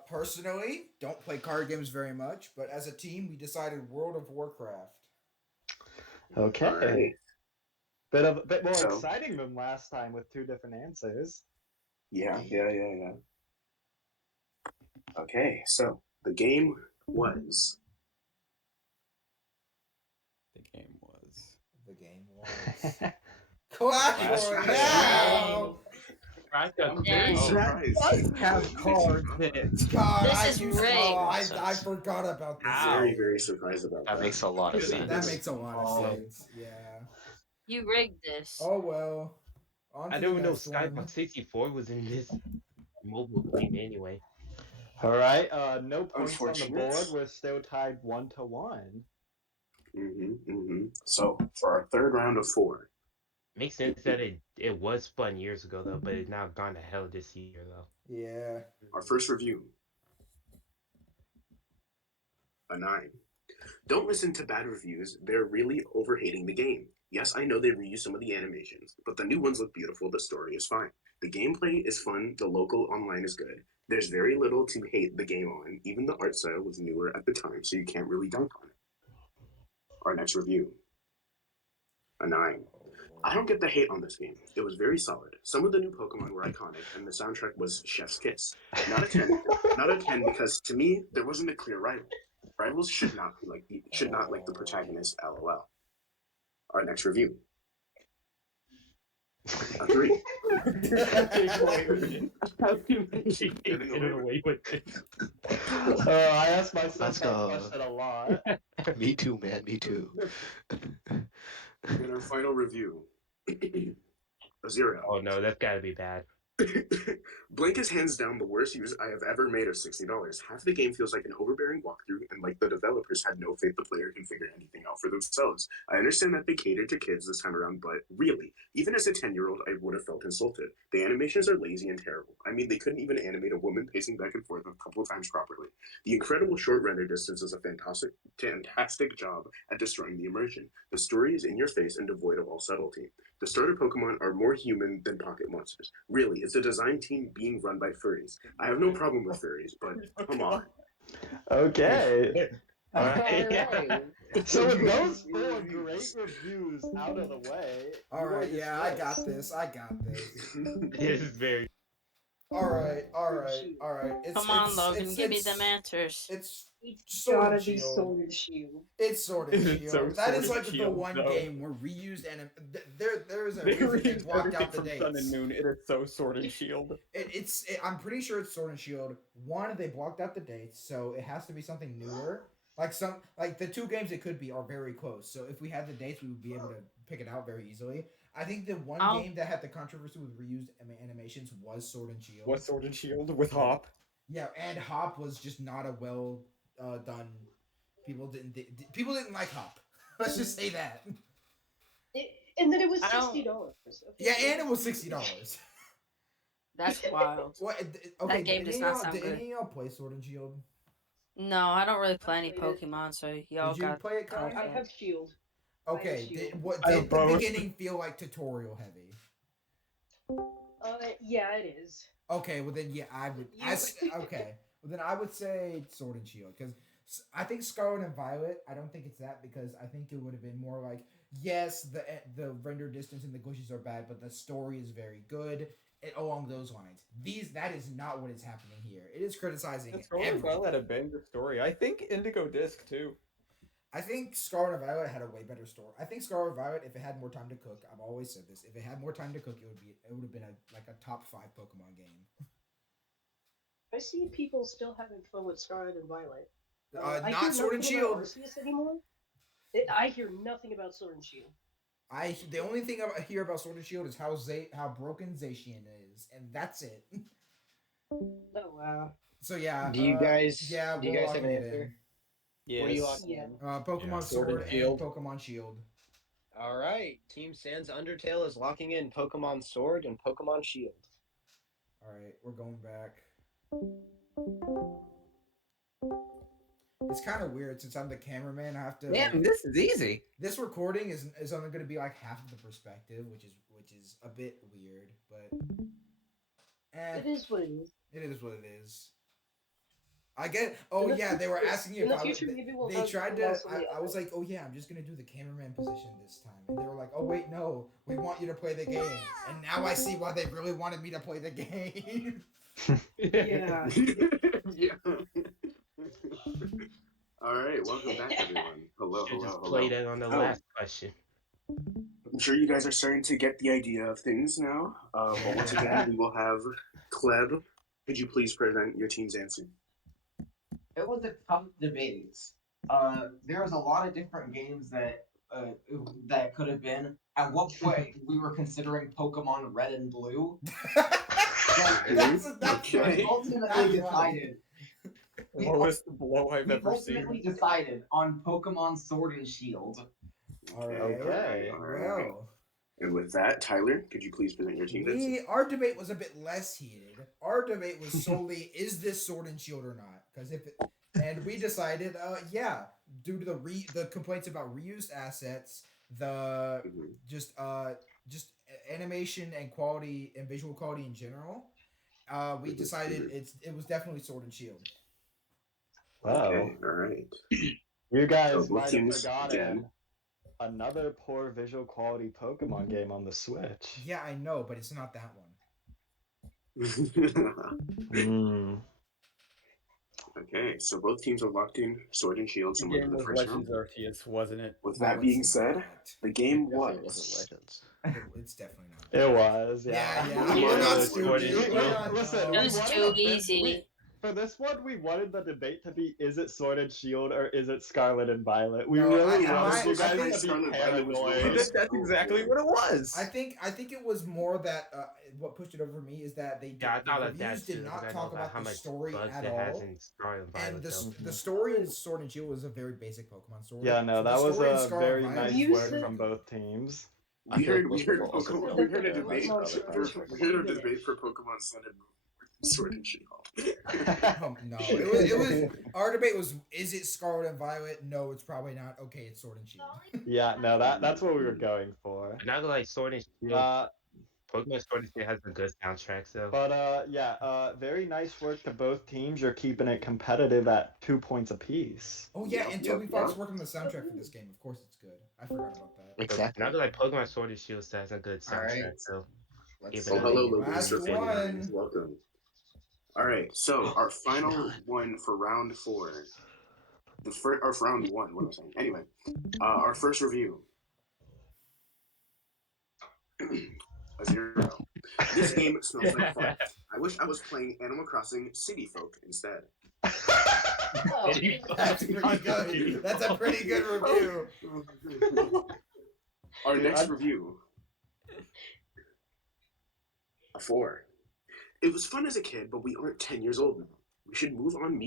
Personally, don't play card games very much, but as a team, we decided World of Warcraft. Okay. All right. Bit more So- exciting than last time with two different answers. Yeah. Okay, so the game was The game was. The game was. Clash Clash Royale! I'm very Dang. surprised. Have cards in it. God, This I is used rigged. I forgot about this. Very, earlier. very surprised about that. That makes a lot of sense. That makes a lot of Oh. sense. Yeah. You rigged this. Oh well. On I to the don't know. next one. Skybox 64 was in this mobile game anyway. All right. No points on the Unfortunate. board. We're still tied 1-1. So for our third round of 4, Makes sense that it was fun years ago though, but it's now gone to hell this year though. Yeah. our first review, a 9. Don't listen to bad reviews. They're really overhating the game. Yes, I know they reuse some of the animations, but the new ones look beautiful. The story is fine. The gameplay is fun. The local online is good. There's very little to hate the game on. Even the art style was newer at the time, so you can't really dunk on it. Our next review, a 9. I don't get the hate on this game. It was very solid. Some of the new Pokemon were iconic, and the soundtrack was Chef's Kiss. Not a 10. Not a 10 because to me there wasn't a clear rival. Rivals should not like the protagonist. LOL. Our next review, a 3. How do you get away with it? I asked myself Let's that go. question a lot. Me too, man. Me too. And our final review, a 0. Oh no, that's gotta be bad. Blank is hands down the worst use I have ever made of $60. Half the game feels like an overbearing walkthrough, and like the developers had no faith the player can figure anything out for themselves. I understand that they catered to kids this time around, but really, even as a 10-year-old, I would have felt insulted. The animations are lazy and terrible. I mean, they couldn't even animate a woman pacing back and forth a couple of times properly. The incredible short render distance is a fantastic job at destroying the immersion. The story is in your face and devoid of all subtlety. The starter Pokemon are more human than pocket monsters. Really, it's a design team being run by furries. I have no problem with furries, but come on. Okay. Alright. So with those 4 great reviews out of the way. All you are right. Yeah, I got dismissed. this. I got this. This is very. All right. It's, Come on, it's, Logan, it's, give me it's, them answers. It's It's Sword gotta and be Shield. Sword and Shield. It's Sword and It's Shield. so That is Sword like and the Shield, one though. game where reused there's a They reason they reused blocked everything out the from dates. Sun and Moon. It is so Sword and Shield. I'm pretty sure it's Sword and Shield. One, they blocked out the dates, so it has to be something newer. Like the 2 games it could be are very close. So if we had the dates, we would be able to pick it out very easily. I think the one game that had the controversy with reused animations was Sword and Shield. What Sword and Shield with Hop? Yeah, and Hop was just not a well done. People didn't like Hop. Let's just say that. And then it was I don't- $60. Yeah, and it was $60. That's wild. What? Okay, That game does not sound did good. any of y'all play Sword and Shield? No, I don't really play any Pokemon, so y'all Did you got. play it, Kai? I have Shield. Okay, Shield. I did have the both. beginning feel like tutorial heavy? Yeah, it is. Okay, well then, yeah, I would. Okay, well then I would say Sword and Shield because I think Scarlet and Violet. I don't think it's that because I think it would have been more like yes, the render distance and the glitches are bad, but the story is very good. Along those lines, that is not what is happening here. It is criticizing Scarlet and everything. Violet had a banger story. I think Indigo Disc too. I think Scarlet and Violet had a way better story. I think Scarlet and Violet, if it had more time to cook, I've always said this. If it had more time to cook, it would have been like a top 5 Pokemon game. I see people still having fun with Scarlet and Violet. I Not hear Sword and nothing Shield. about Arceus anymore. I hear nothing about Sword and Shield. The only thing I hear about Sword and Shield is how broken Zacian is, and that's it. Oh wow. So yeah. Do you guys? Yeah, Do you we're guys have locking an it answer? in. Yes. What are you locking Yeah. in? Pokemon Yeah. Sword Sword and and Shield. Pokemon Shield. All right. Team Sans Undertale is locking in Pokemon Sword and Pokemon Shield. All right, we're going back. It's kind of weird since I'm the cameraman. I have to. Damn, this is easy. This recording is only going to be like half of the perspective, which is a bit weird, but It is what it is. it is what it is. I get. Oh In the yeah, they were future- asking me in if the I future, would. maybe we'll They have tried someone to. else on the I was other. like, oh yeah, I'm just gonna do the cameraman position this time, and they were like, oh wait, no, we want you to play the game, and now I see why they really wanted me to play the game. Yeah. Yeah. All right, welcome back, everyone. Hello, Should just hello, play hello. that on the Oh, last question. I'm sure you guys are starting to get the idea of things now. But once again, we will have Kleb. Could you please present your team's answer? It was a tough debate. There was a lot of different games that could have been. At one point, we were considering Pokemon Red and Blue. that's Okay. We ultimately decided. Lowest blow I've We ever ultimately seen. decided on Pokemon Sword and Shield. All right. Okay. All right. Well, And with that, Tyler, could you please present your team's answer? our debate was a bit less heated. Our debate was solely, is this Sword and Shield or not? Because and we decided, yeah, due to the complaints about reused assets, the Mhm. just animation and quality and visual quality in general, we decided it was definitely Sword and Shield. Wow. Okay, all right. You guys So both might have teams forgotten again. another poor visual quality Pokemon game on the Switch. Yeah, I know, but it's not that one. Okay, so both teams are locked in Sword and Shield, The similar to game the was first round. Legends Arceus, wasn't it? With No, that being it's said, not. the game Definitely was. wasn't Legends. It's definitely not. It was, Yeah, yeah. yeah. Yeah, We're not Sword stupid. and Shield. We're not Listen, dumb. we That's wanted too a bit- easy. For this one, we wanted the debate to be: is it Sword and Shield or is it Scarlet and Violet? We No, really I- wanted I- you I guys think to be Scarlet Violet was paranoid. really- That's exactly what it was. I think it was more that what pushed it over for me is that Yeah, I the thought of reviews that too. did because not I talk know about how the much story bugs at it has all. in Scarlet and And Violet. the story in Sword and Shield was a very basic Pokemon story. Yeah, no, So the that was story in a Scarlet very and Violet nice You was work said- from both teams. We heard Pokemon. also We really heard a good debate. Pokemon We heard a debate for Pokemon Sun and Sword and Shield. No, it was our debate was, is it Scarlet and Violet? No, it's probably not. Okay, it's Sword and Shield. Yeah, no, that's what we were going for. Not gonna like Sword and Shield. Pokemon Sword and Shield has a good soundtrack, though. But yeah, very nice work to both teams. You're keeping it competitive at 2 points apiece. Oh yeah, Yep, and yep, Toby Fox yep. worked on the soundtrack for this game. Of course, it's good. I forgot about that. Exactly. Not gonna like Pokemon Sword and Shield has a good All right. soundtrack, so Let's give it Oh, a hello, name. Logan. Last Mr. Fan. one. Welcome. All right, so our final one for round 4. Or for round 1. What am I saying? Anyway, our first review. A 0. This game smells like fun. I wish I was playing Animal Crossing City Folk instead. Oh, That's pretty good. That's a pretty good review. Our next review. A 4. It was fun as a kid, but we aren't 10 years old now. We should move on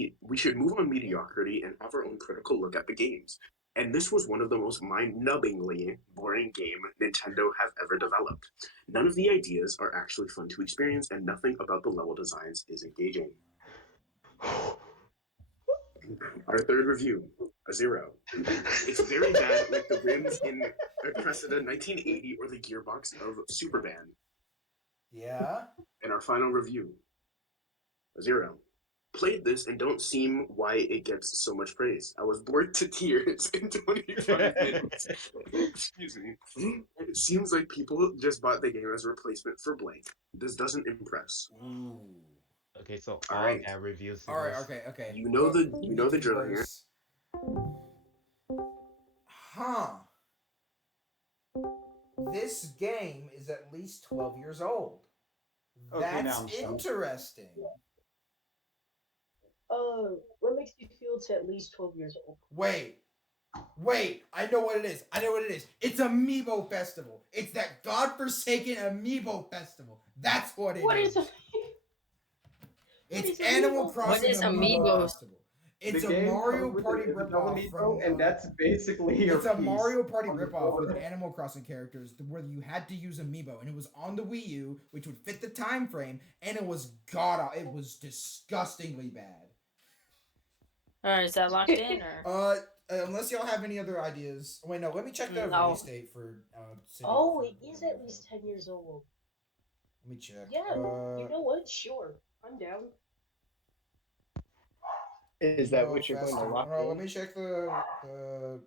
mediocrity and have our own critical look at the games. And this was one of the most mind-numbingly boring game Nintendo have ever developed. None of the ideas are actually fun to experience, and nothing about the level designs is engaging. Our third review, a 0. It's very bad, like the rims in Cressida 1980 or the gearbox of Super Band. Yeah. And our final review, a 0. Played this and don't see why it gets so much praise. I was bored to tears in 25 minutes. Excuse me. It seems like people just bought the game as a replacement for blank. This doesn't impress. Ooh. Okay, so All all right. bad reviews. All right. Okay. You know the We you know need the to drill here. converse. Huh. This game is at least 12 years old. Okay, now That's I'm stumped. interesting. what makes you feel it's at least 12 years old? Wait, I know what it is. It's Amiibo Festival. It's that godforsaken Amiibo Festival. That's what it is. What is a... It's What is Animal Amiibo? Crossing What is Amiibo Amiibo? Festival. It's The a game Mario comes with Party an Isabelle ripoff amiibo, from, and that's basically your it's a piece Mario Party on the ripoff with board. Animal Crossing characters where you had to use Amiibo, and it was on the Wii U, which would fit the time frame, and it was it was disgustingly bad. Alright, is that locked in or? Unless y'all have any other ideas. Wait, no. Let me check the No. release date for. Oh, it is at least 10 years old. Let me check. Yeah, you know what? Sure. I'm down. Is that what you're going to Festival. lock No, in? let me check the.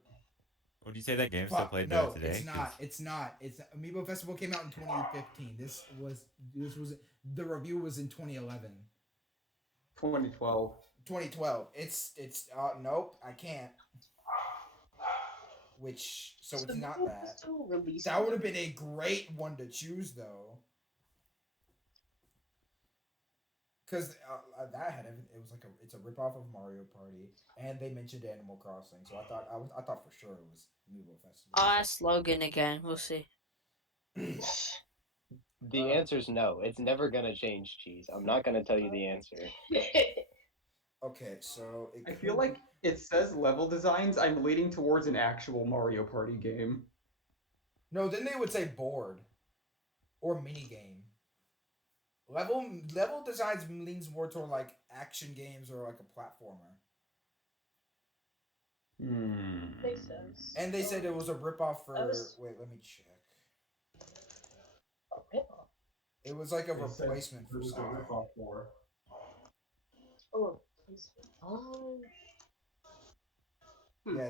Would you say that game still Fuck, played no, today? it's not. It's not. It's Amiibo Festival came out in 2015. This was the review was in 2011. 2012. 2012. It's nope, I can't. Which so it's not that. That would have been a great one to choose though. Because that had it was like it's a ripoff of Mario Party, and they mentioned Animal Crossing, so I thought for sure it was Amiibo Festival. I'll ask Logan again. We'll see. The answer's no. It's never gonna change, Cheese. I'm not gonna tell you the answer. Okay, so I feel like it says level designs. I'm leaning towards an actual Mario Party game. No, then they would say board or mini game. Level designs leans more toward like action games or like a platformer. Makes sense. And they said it was a ripoff for. Wait, let me check. It was like a replacement for something. Oh, Yeah,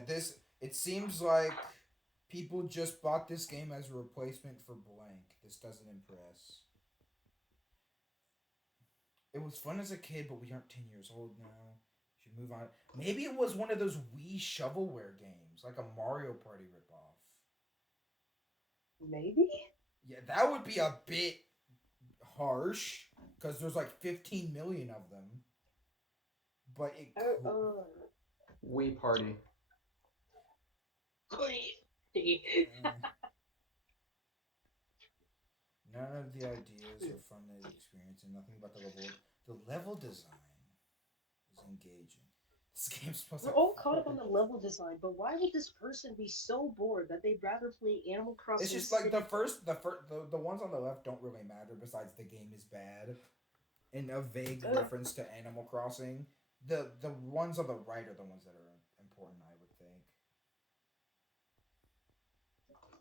it seems like people just bought this game as a replacement for blank. This doesn't impress. It was fun as a kid, but we aren't 10 years old now. Should move on. Maybe it was one of those Wii shovelware games, like a Mario Party ripoff. Maybe? Yeah, that would be a bit harsh, because there's like 15 million of them. But it Wii Party. None of the ideas are fun to experience, and nothing about the level design is engaging. This game's supposed We're to. all caught up on the level design, but why would this person be so bored that they'd rather play Animal Crossing? It's just like the ones on the left don't really matter. Besides, the game is bad, and a vague reference to Animal Crossing. The ones on the right are the ones that are important, I would think,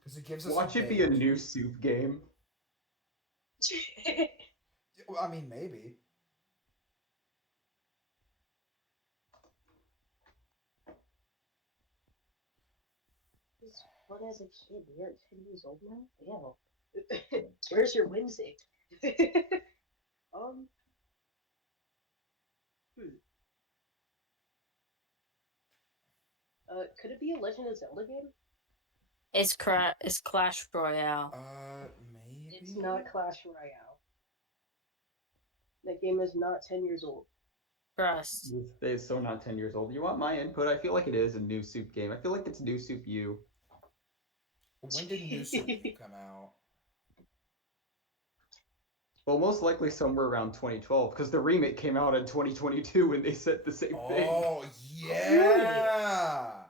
because it gives us. Watch it be a new soup game. I mean, maybe. What as a kid? You're 10 years old now? Damn. Where's your whimsy? Could it be a Legend of Zelda game? It's Clash Royale. Maybe. It's not Clash Royale. That game is not 10 years old. Trust. It's so not 10 years old. You want my input? I feel like it is a new soup game. I feel like it's New Soup U. When did New Soup U come out? Well, most likely somewhere around 2012, because the remake came out in 2022 and they said the same thing. Oh, yeah!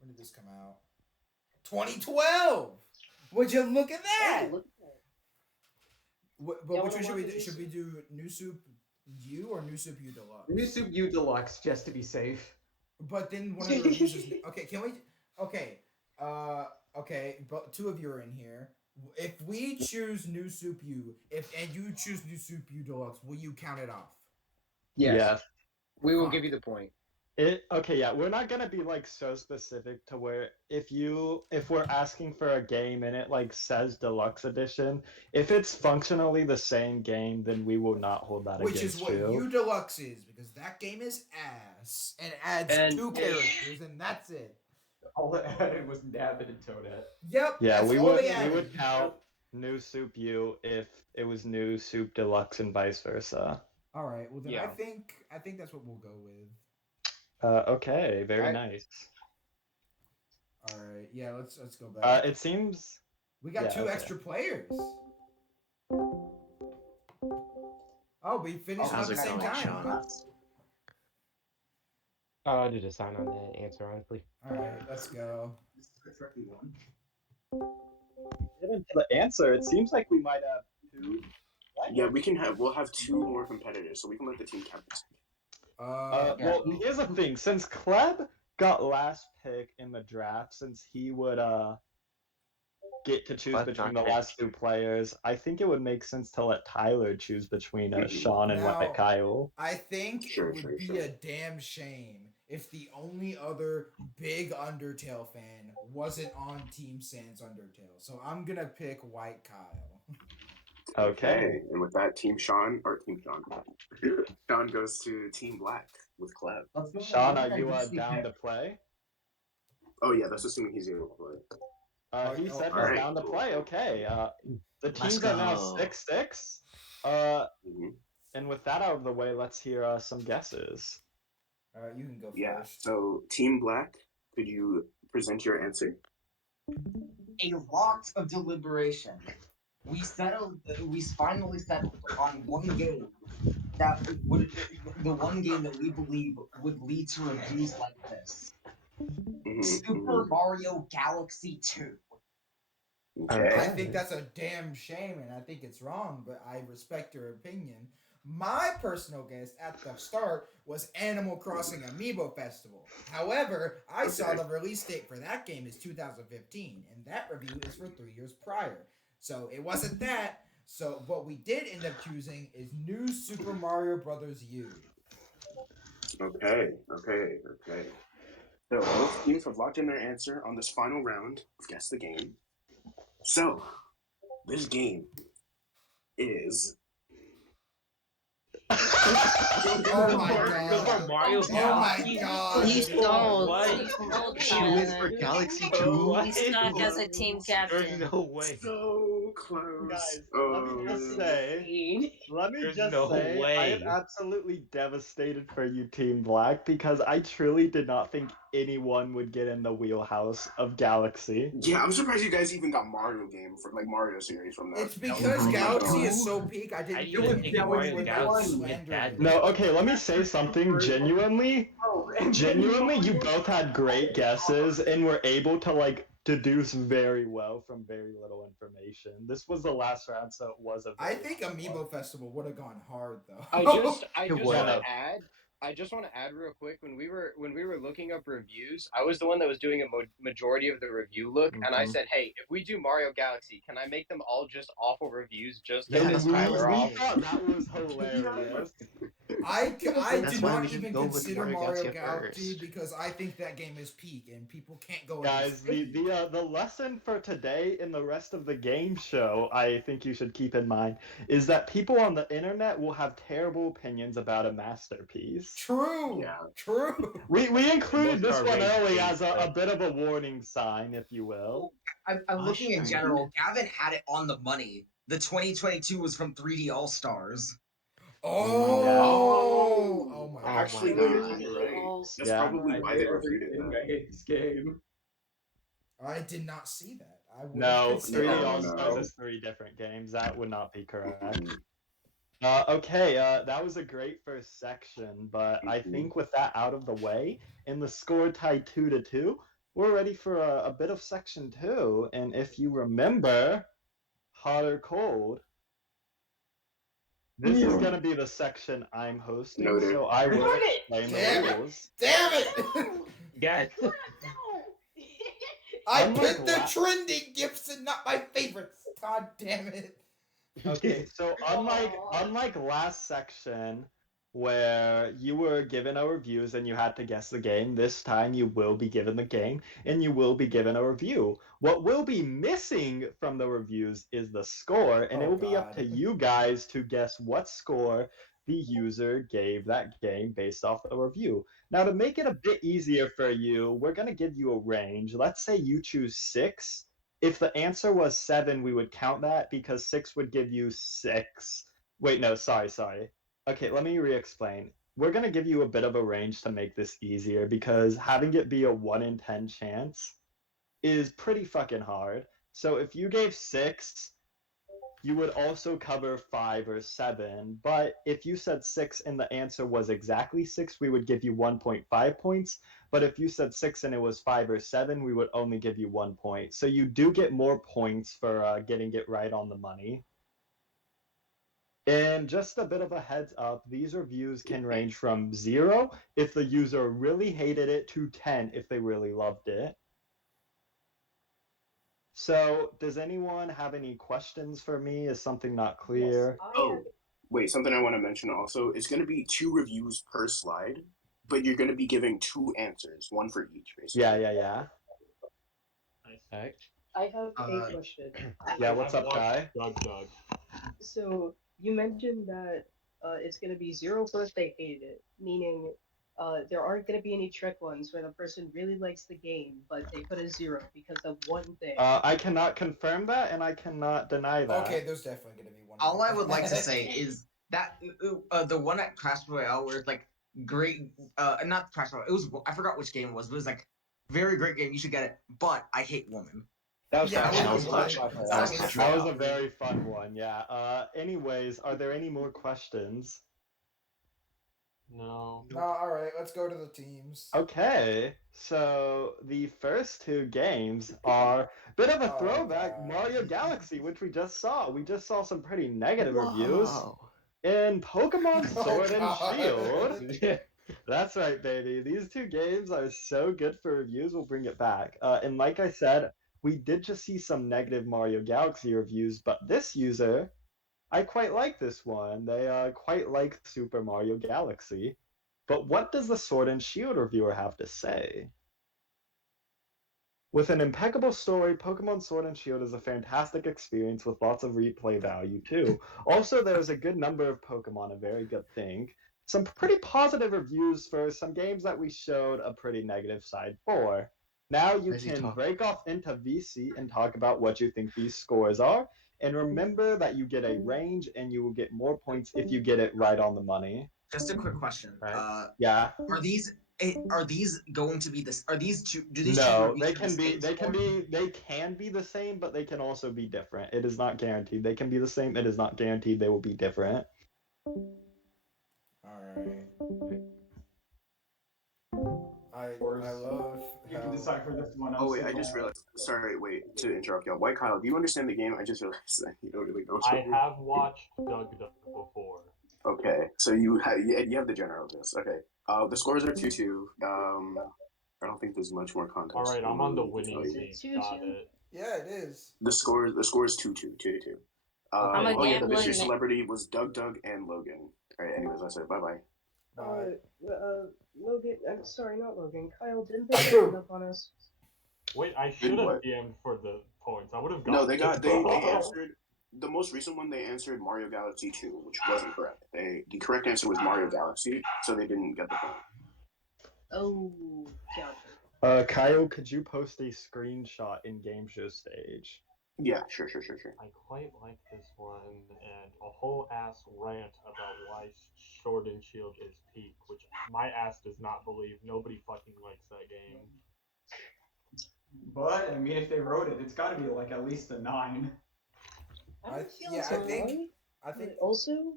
When did this come out? 2012! Would you look at that? Look at But which one should we do? Should we do New Soup U or New Soup U Deluxe? New Soup U Deluxe, just to be safe. But then one of the reviews is... Okay, can we... Okay. Okay, but two of you are in here. If we choose New Soup U, and you choose New Soup U Deluxe, will you count it off? Yes. Yeah. We will give you the point. Okay, yeah, we're not gonna be like so specific to where if we're asking for a game and it like says deluxe edition, if it's functionally the same game, then we will not hold that Which against is what you. U Deluxe is, because that game is ass and adds 2 characters and that's it. All it added was Nabbit and Toadette. Yep. Yeah, that's we all would they added. count New Soup U if it was New Soup Deluxe and vice versa. All right. Well, then Yeah. I think that's what we'll go with. Okay, very Alright. nice. All right. Yeah. Let's go back. It seems We got yeah, two okay. extra players. Oh, we finished How's about the it same going, time. Sean? Huh? I'll do the sign on that answer, honestly. All right. Let's go. Get into the answer. It seems like we might have two. Yeah, we'll have two more competitors, so we can let the team captains. Well, here's the thing. Since Kleb got last pick in the draft, since he would get to choose Kleb between got the last two players, I think it would make sense to let Tyler choose between Sean and Now, White Kyle. I think Sure, it would be a damn shame if the only other big Undertale fan wasn't on Team Sans Undertale. So I'm gonna pick White Kyle. Okay. And with that, Team Sean. Sean goes to Team Black with Kleb. Sean, are you down to play? Oh yeah, that's assuming he's able to play. He said all he's right, down to cool. play. Okay. The Let's teams are now go. 6-6. And with that out of the way, let's hear some guesses. You can go first. Yeah. So Team Black, could you present your answer? A lot of deliberation. We finally settled on one game the one game that we believe would lead to reviews like this. Super Mario Galaxy 2. Okay. I think that's a damn shame, and I think it's wrong, but I respect your opinion. My personal guess at the start was Animal Crossing Amiibo Festival. However, I saw the release date for that game is 2015, and that review is for 3 years prior. So it wasn't that. So what we did end up choosing is New Super Mario Brothers U. Okay. So both teams have locked in their answer on this final round of Guess the Game. So this game is. Oh my god. Mario Oh my god. You stole. What? You stole, She went for Tyler. Galaxy 2? You stuck as a team captain. There's no way. So close. Guys, let me just say, no way. I am absolutely devastated for you, Team Black, because I truly did not think anyone would get in the wheelhouse of Galaxy. Yeah, I'm surprised you guys even got Mario game from Mario series from that. It's because Galaxy is so peak. I didn't feel think anyone Mario would Galaxy slander is that it. No, okay, let me say something genuinely. Genuinely, you both had great guesses and were able to deduce very well from very little information. This was the last round, so it was a. I think Amiibo Festival would have gone hard though. I just want to add real quick, when we were looking up reviews, I was the one that was doing a majority of the review look, and I said, hey, if we do Mario Galaxy, can I make them all just awful reviews just to piss Tyler off? We thought that was hilarious. I That's did why not we didn't even go with consider Mario Mario Galaxy at Galaxy first. because I think that game is peak and people can't go Guys, against it. the lesson for today and the rest of the game show, I think you should keep in mind, is that people on the internet will have terrible opinions about a masterpiece. True. Yeah. True. We included Most this are one ranked early things, as a but- bit of a warning sign, if you will. I'm looking in general. Gavin had it on the money. The 2022 was from 3D All Stars. Oh my god. Actually, my you're God. right. That's Yeah. probably why they reviewed it. Game. I did not see that. I would No, have 3D No, All no. Stars is 3 different games. That would not be correct. Okay, that was a great first section, but I think with that out of the way, and the score tied 2-2, we're ready for a bit of section 2. And if you remember, hot or cold, this is gonna be the section I'm hosting, Noted. so I will explain Damn the it. rules. Damn it! Yes. I Unlike picked the la- trending gifts and not my favorites. God damn it. Okay, so unlike last section where you were given our reviews and you had to guess the game, this time you will be given the game and you will be given a review. What will be missing from the reviews is the score, and it will be up to you guys to guess what score the user gave that game based off the review. Now, to make it a bit easier for you, we're going to give you a range. Let's say you choose 6. If the answer was 7, we would count that because 6 would give you 6. Wait, no, sorry. Okay, let me re-explain. We're gonna give you a bit of a range to make this easier because having it be a 1 in 10 chance is pretty fucking hard. So if you gave 6, you would also cover 5 or 7. But if you said 6 and the answer was exactly 6, we would give you 1.5 points. But if you said 6 and it was 5 or 7, we would only give you 1 point. So you do get more points for getting it right on the money. And just a bit of a heads up, these reviews can range from 0 if the user really hated it to 10 if they really loved it. So, does anyone have any questions for me? Is something not clear? Oh, wait, something I want to mention also. It's going to be 2 reviews per slide, but you're going to be giving 2 answers, 1 for each, basically. Yeah. I have a question. Yeah, what's up, Kai? Doug. So you mentioned that it's gonna be 0 for if they hated it, meaning there aren't gonna be any trick ones where the person really likes the game, but they put a 0 because of one thing. I cannot confirm that, and I cannot deny that. Okay, there's definitely gonna be one. All I would like to say is that the one at Clash Royale where it's like great, not Clash Royale. It was, I forgot which game it was, but it was like very great game. You should get it. But I hate women. That was Clash That was a very fun one. Yeah. Anyways, are there any more questions? No. No, alright, let's go to the teams. Okay, so the first 2 games are a bit of a throwback, Mario Galaxy, which we just saw. We just saw some pretty negative reviews. In Pokemon Sword and Shield. That's right, baby. These 2 games are so good for reviews, we'll bring it back. And like I said, we did just see some negative Mario Galaxy reviews, but this user, I quite like this one. They quite like Super Mario Galaxy. But what does the Sword and Shield reviewer have to say? With an impeccable story, Pokemon Sword and Shield is a fantastic experience with lots of replay value too. Also, there's a good number of Pokemon, a very good thing. Some pretty positive reviews for some games that we showed a pretty negative side for. Now you can break off into VC and talk about what you think these scores are. And remember that you get a range and you will get more points if you get it right on the money. Just a quick question. Yeah. Are these going to be this? Are these two? Do these No, two they can be the same, but they can also be different. It is not guaranteed. They can be the same. It is not guaranteed they will be different. Alright. I love you can decide for this one. Oh wait, I just realized. Sorry, wait to interrupt y'all. White Kyle, do you understand the game? I just realized that you don't really know. I have watched Doug before. Okay, so you have the general gist. Okay, the scores are 2-2. I don't think there's much more context. All right, I'm on the winning team. Got it. Yeah, it is. The score is 2-2. I'm a the gambling mystery celebrity was Doug and Logan. All right, anyways, that's it. Bye. Logan, I'm sorry, not Logan. Kyle, didn't they get up on us? Wait, I should have DM'd for the points. I would have No, they answered. The most recent one, they answered Mario Galaxy 2, which wasn't correct. The correct answer was Mario Galaxy, so they didn't get the point. Oh, gotcha. Kyle, could you post a screenshot in Game Show Stage? Yeah, sure. I quite like this one, and a whole ass rant about why Sword and Shield is peak, which my ass does not believe. Nobody fucking likes that game. But I mean, if they wrote it, it's got to be like at least a 9. I think. Also,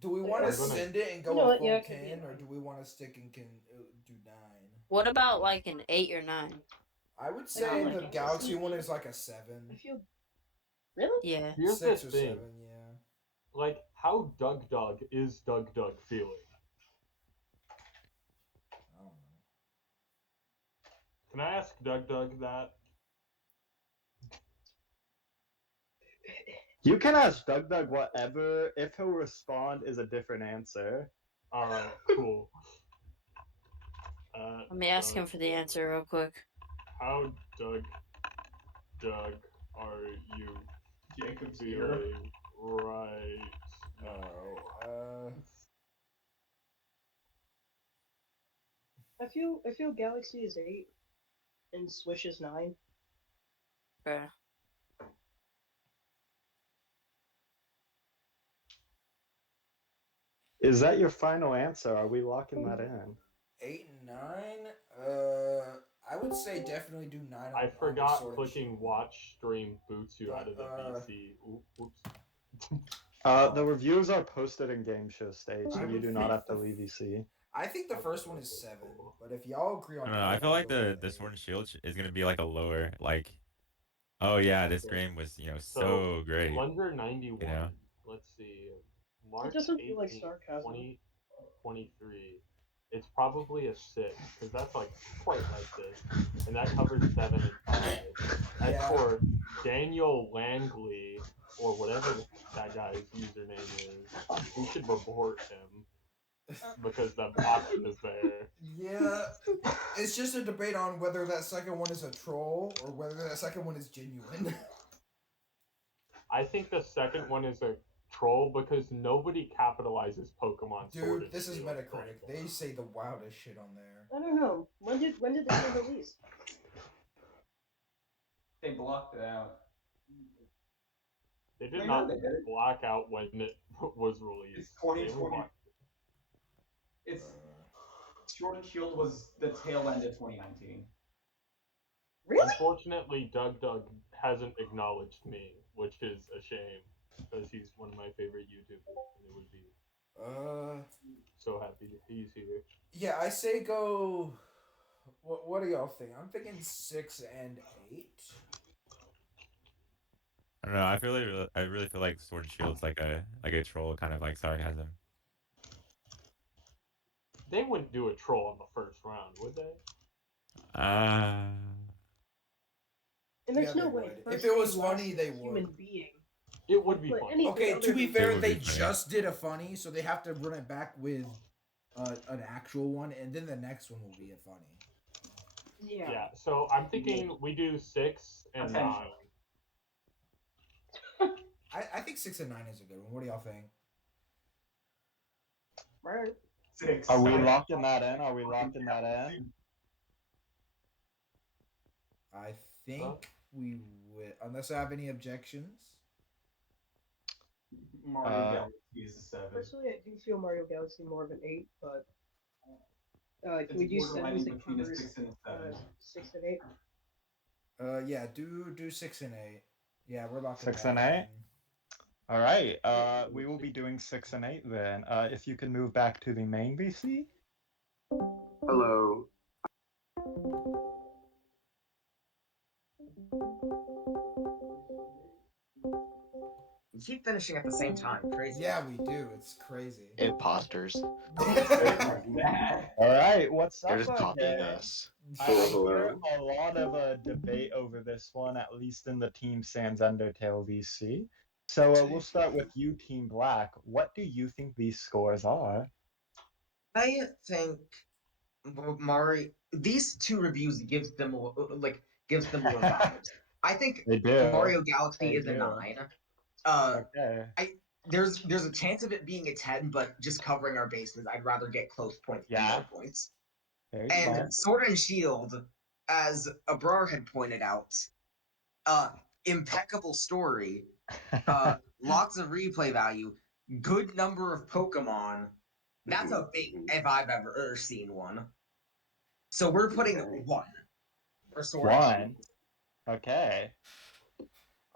do we want to send it and go a full 10, or do we want to stick and do 9? What about like an 8 or 9? I would say the Galaxy one is like a 7. I feel. Really? Yeah. Here's 6 the or thing. 7, yeah. Like, how Doug is Doug feeling? I don't know. Can I ask Doug that? You can ask Doug whatever. If he'll respond is a different answer. Alright, cool. Let me ask him for the answer real quick. How Doug are you Jacob's feeling right now? I feel Galaxy is 8 and Swish is 9. Okay. Is that your final answer? Are we locking that in? 8 and 9. I would say definitely do 9. I on the forgot Sword and clicking Shield. watch stream boots you out of the But, VC. Oops. The reviews are posted in game show stage, so I you would do not think have to leave VC. I think the first one is 7, but if y'all agree I on don't know. I 8, feel I'll like go with the 8. Sword and Shield is gonna be like a lower like. Oh yeah, this game was so great. Plunger 91. You know? Let's see. It March doesn't 18th, feel like sarcasm. 2023. It's probably a 6 because that's like quite like this, and that covers 7 and 5. As Yeah. for Daniel Langley or whatever that guy's username is, we should report him because the option is there. Yeah, it's just a debate on whether that second one is a troll or whether that second one is genuine. I think the second one is a troll because nobody capitalizes Pokemon Sword Dude, and this is Shield. Metacritic. They say the wildest shit on there. I don't know. When did this game release? They blocked it out. They did Wait, not no, they didn't. black out when it was released. It's They 2020. blocked- It's Sword and Shield was the tail end of 2019. Really? Unfortunately, Doug hasn't acknowledged me, which is a shame because he's one of my favorite YouTubers, and it would be so happy that he's here. Yeah, I say go. What do y'all think? I'm thinking 6 and 8. I don't know. I really feel like Sword and Shield's like a troll kind of like sarcasm. They wouldn't do a troll on the first round, would they? And there's Yeah, no they way. would. First If it was game funny, lasts they a human would. being. It would be But funny. anything Okay, other to be than fair, would they be funny. just did a funny, so they have to run it back with an actual one, and then the next one will be a funny. Yeah. So I'm thinking we do 6 and 9. I think 6 and 9 is a good one. What do y'all think? Right. 6. Are we locking that in? Are we locking that in? I think we would, unless I have any objections. Mario Galaxy is a 7. Personally, I do feel Mario Galaxy more of an 8, but can It's we do borderline 7s that between a covers 6 and a 7. 6 and 8? Yeah, do 6 and 8. Yeah, we're locking 6 that and 8? in. All right. We will be doing 6 and 8 then. If you can move back to the main VC. Hello. We keep finishing at the same time. Crazy. Yeah, we do. It's crazy. Imposters. All right. What's up? They're just copying again? us. I hear a lot of debate over this one, at least in the Team Sans Undertale VC. So we'll start with you, Team Black. What do you think these scores are? I think Mario. These two reviews gives them more vibes. I think They do. Mario Galaxy They is a do. 9. Okay. There's a chance of it being a 10, but just covering our bases, I'd rather get close points than no points. Very And smart. Sword and Shield, as Abrar had pointed out, impeccable story, lots of replay value, good number of Pokemon. That's a big if I've ever seen one. So we're putting 1 for Sword and Shield. 1. Okay.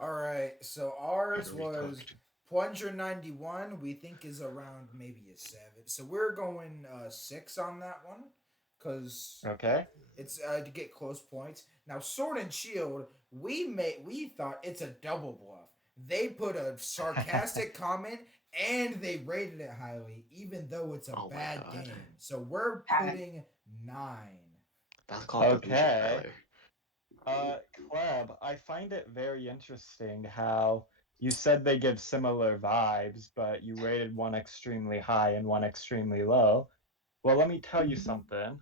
All right, so ours was 491. We think is around maybe a 7. So we're going 6 on that one, cause Okay. it's to get close points. Now Sword and Shield, we thought it's a double bluff. They put a sarcastic comment and they rated it highly, even though it's a bad game. So we're putting 9. That's called Okay. Cleb, I find it very interesting how you said they give similar vibes, but you rated one extremely high and one extremely low. Well, let me tell you something.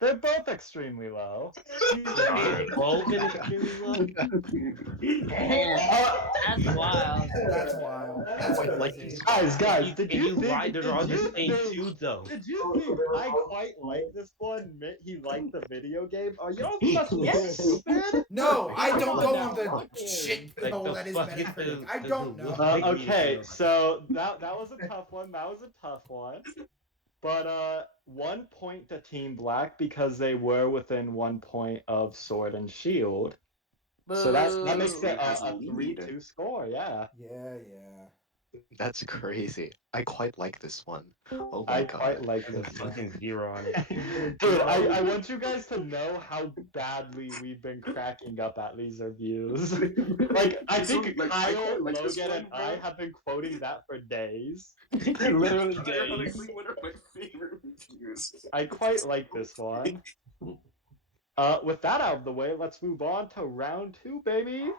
They're both extremely low. Logan extremely low. That's wild. That's wild. That's Quite like crazy. this. Guys, did And you you think? lied that they're on the same too, though. Did you think I quite like this one? He liked the video game. Are y'all fucking Yes. stupid? No, I Come don't on go now, on the fuck shit Like hole the that is fucking- Metacritic. I the- don't the- know. Okay, so that was a tough one. That was a tough one. But 1 point to Team Black because they were within 1 point of Sword and Shield. So that makes it a 3-2 score. Yeah. Yeah, yeah. That's crazy. I quite like this one. Oh my I god. quite like There's a this one. fucking zero on it. Dude, I want you guys to know how badly we've been cracking up at these reviews. Like, I So, think like, I Kyle, quite like this Logan, one, and bro. I have been quoting that for days. Literally days. Ironically, one of my favorite reviews. I quite like this one. With that out of the way, let's move on to round 2, baby.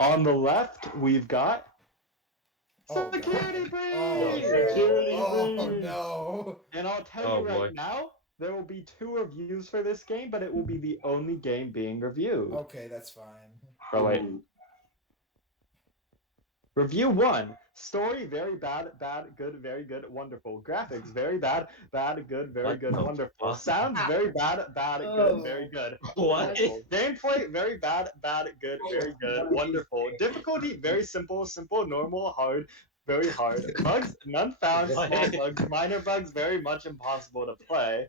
On the left, we've got Security Breach! Oh no! And I'll tell Oh, you right boy. now, there will be 2 reviews for this game, but it will be the only game being reviewed. Okay, that's fine. Oh, wait. Review 1. Story, very bad, good, very good, wonderful. Graphics, very bad, good, very What good, the wonderful. fuck? Sounds, very bad, good, very good. What? Wonderful. Gameplay, very bad, good, very good, wonderful. Difficulty, very simple, normal, hard, very hard. Bugs, none found, small What? bugs, minor bugs, very much impossible to play.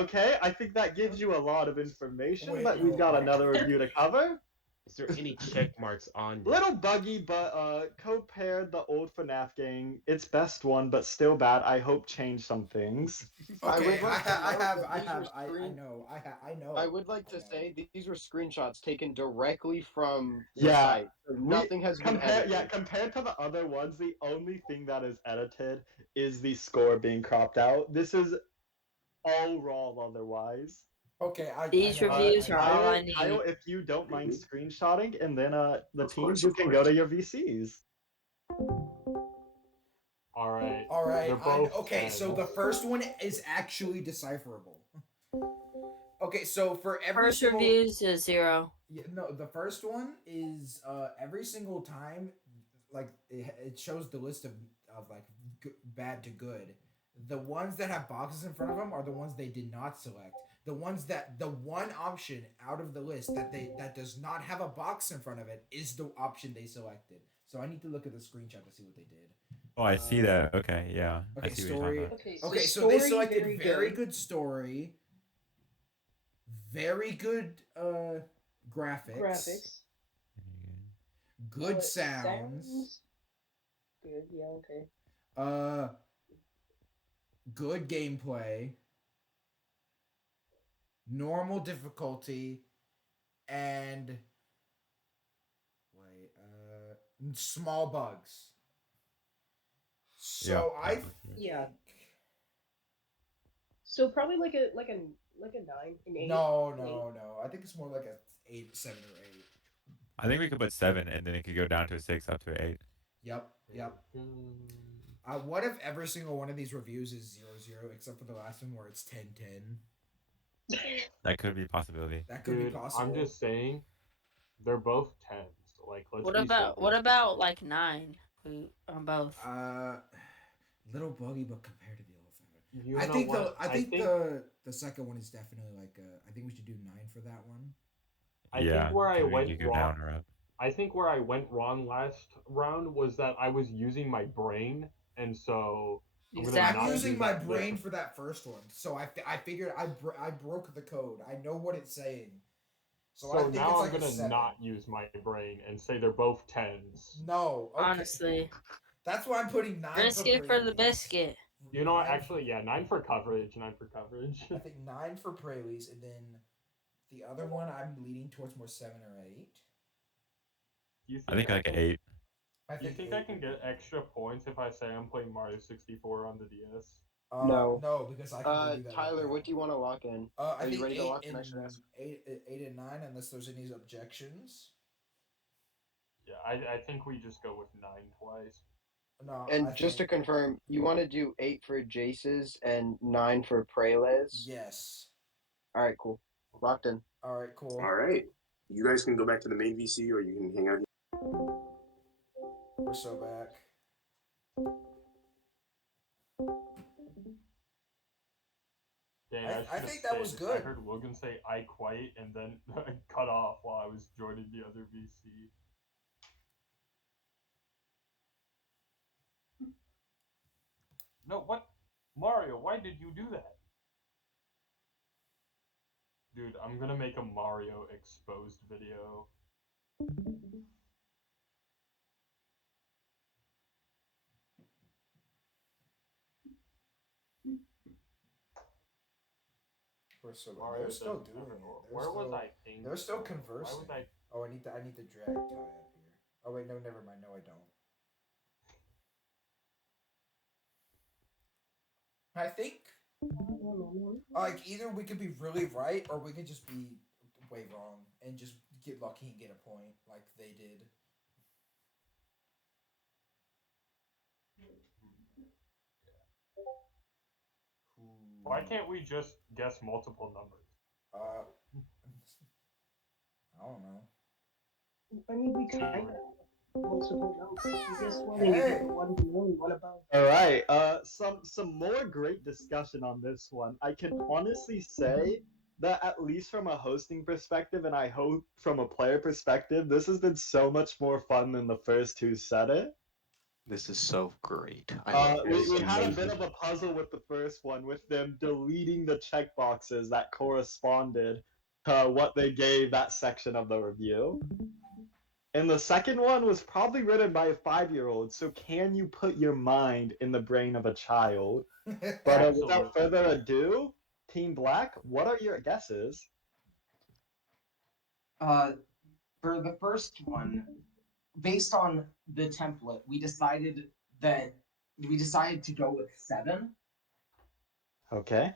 Okay, I think that gives you a lot of information, Wait, but we've got another review to cover. Is there any check marks on this? Little buggy, but compared the old FNAF game, its best one, but still bad. I hope change some things. Okay, would like to note that I know. I would like to say these were screenshots taken directly from the Yeah, site. So nothing has been edited. Yeah, compared to the other ones, the only thing that is edited is the score being cropped out. This is all raw otherwise. Okay, These reviews are all I need. Kyle, if you don't mind screenshotting, and then the teams, you can go to your VCs. All right. All right. They're both Okay, so 10. the first one is actually decipherable. Okay, so for every First single, reviews is 0. Yeah, no, the first one is every single time, like it shows the list of like bad to good. The ones that have boxes in front of them are the ones they did not select. The ones that the one option out of the list that does not have a box in front of it is the option they selected. So I need to look at the screenshot to see what they did. Oh, I see that. Okay, yeah. Okay, I see what you're story. talking about. Okay, so they selected very good story, very good graphics, good sounds, Good, yeah, okay. good gameplay, normal difficulty, and small bugs. So Yeah. So probably like a 9, an 8. No. I think it's more like a 7 or 8. I think we could put 7, and then it could go down to a 6, up to an 8. Yep. What if every single one of these reviews is 0-0, except for the last one where it's 10-10? That could be a possibility. That could be possible. I'm just saying, they're both 10s. Like, let's What be about like 9? On both. Little buggy, but compared to the old one, You I know think what? I think the second one is definitely like I think we should do 9 for that one. I think where I went you go wrong. down or up. I think where I went wrong last round was that I was using my brain, and so I'm using my brain for that first one, so I figured I broke the code. I know what it's saying. So I think now it's I'm like a gonna 7. not use my brain and say they're both 10s. No, okay. Honestly. That's why I'm putting 9. Risk it for the biscuit. You know what? Actually, yeah, 9 for coverage. 9 for coverage. I think 9 for Preludes, and then the other one I'm leaning towards more 7 or 8. I think like an 8. You think I can get extra points if I say I'm playing Mario 64 on the DS? No, because I can do that. Tyler, what do you want to lock in? I Are think you ready to 8 lock in? and I should ask. 8 and 9, unless there's any objections. Yeah, I think we just go with 9 twice. No, And I just to think confirm, you want to do 8 for Jace's and 9 for Prele's? yes. All right, cool. Locked in. All right, cool. All right. You guys can go back to the main VC, or you can hang out. We're so back. Dang, I think that was good. I heard Logan say "I quite" and then cut off while I was joining the other VC. No, what? Mario, why did you do that? Dude, I'm gonna make a Mario exposed video. We're so bad. Mario They're still doesn't doing have it. a door. Where was I thinking? They're still Why conversing. was I? Oh, I need the drag tie up here. Oh wait, no, never mind. No, I don't. I think like either we could be really right or we could just be way wrong and just get lucky and get a point like they did. Why can't we just guess multiple numbers? I don't know. I mean, we kind of multiple numbers. You guess one and you get the one below. What about? All right. Some more great discussion on this one. I can honestly say that at least from a hosting perspective, and I hope from a player perspective, this has been so much more fun than the first who said it. This is so great. I love We had a bit of a puzzle with the first one, with them deleting the checkboxes that corresponded to what they gave that section of the review. And the second one was probably written by a 5-year-old, so can you put your mind in the brain of a child? But without further ado, Team Black, what are your guesses? For the first one, based on the template, we decided to go with 7. Okay.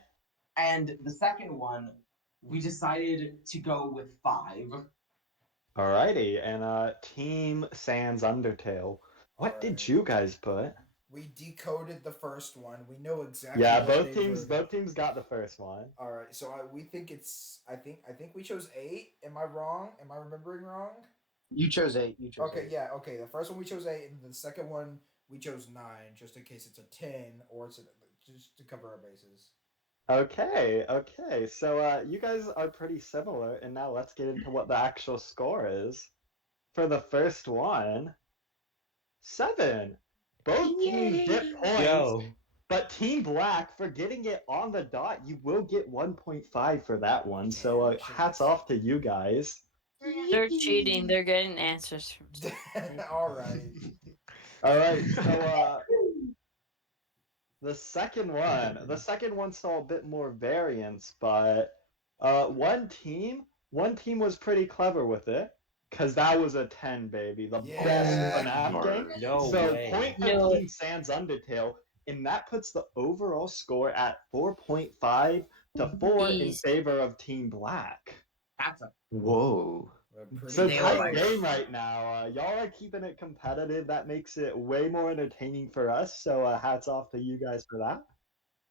And the second one, we decided to go with 5. Alrighty, and Team Sans Undertale, what did you guys put? We decoded the first one. We know exactly. Yeah, what both they teams were. got the first one. All right, so we think it's. I think we chose 8. Am I wrong? Am I remembering wrong? You chose 8. Okay, yeah, okay. The first one we chose 8, and the second one we chose 9, just in case it's a 10 or it's just to cover our bases. Okay. So you guys are pretty similar, and now let's get into what the actual score is. For the first one, 7. Both teams get points, but Team Black, for getting it on the dot, you will get 1.5 for that one. So hats off to you guys. They're cheating. They're getting answers from. All right. All right. So the second one saw a bit more variance, but one team was pretty clever with it. Cause that was a 10, baby. The best FNAF game. No So way. point for Team Sans Undertale, and that puts the overall score at 4.5 to 4 in favor of Team Black. That's a Whoa. So tight game right now. Y'all are keeping it competitive. That makes it way more entertaining for us. So hats off to you guys for that.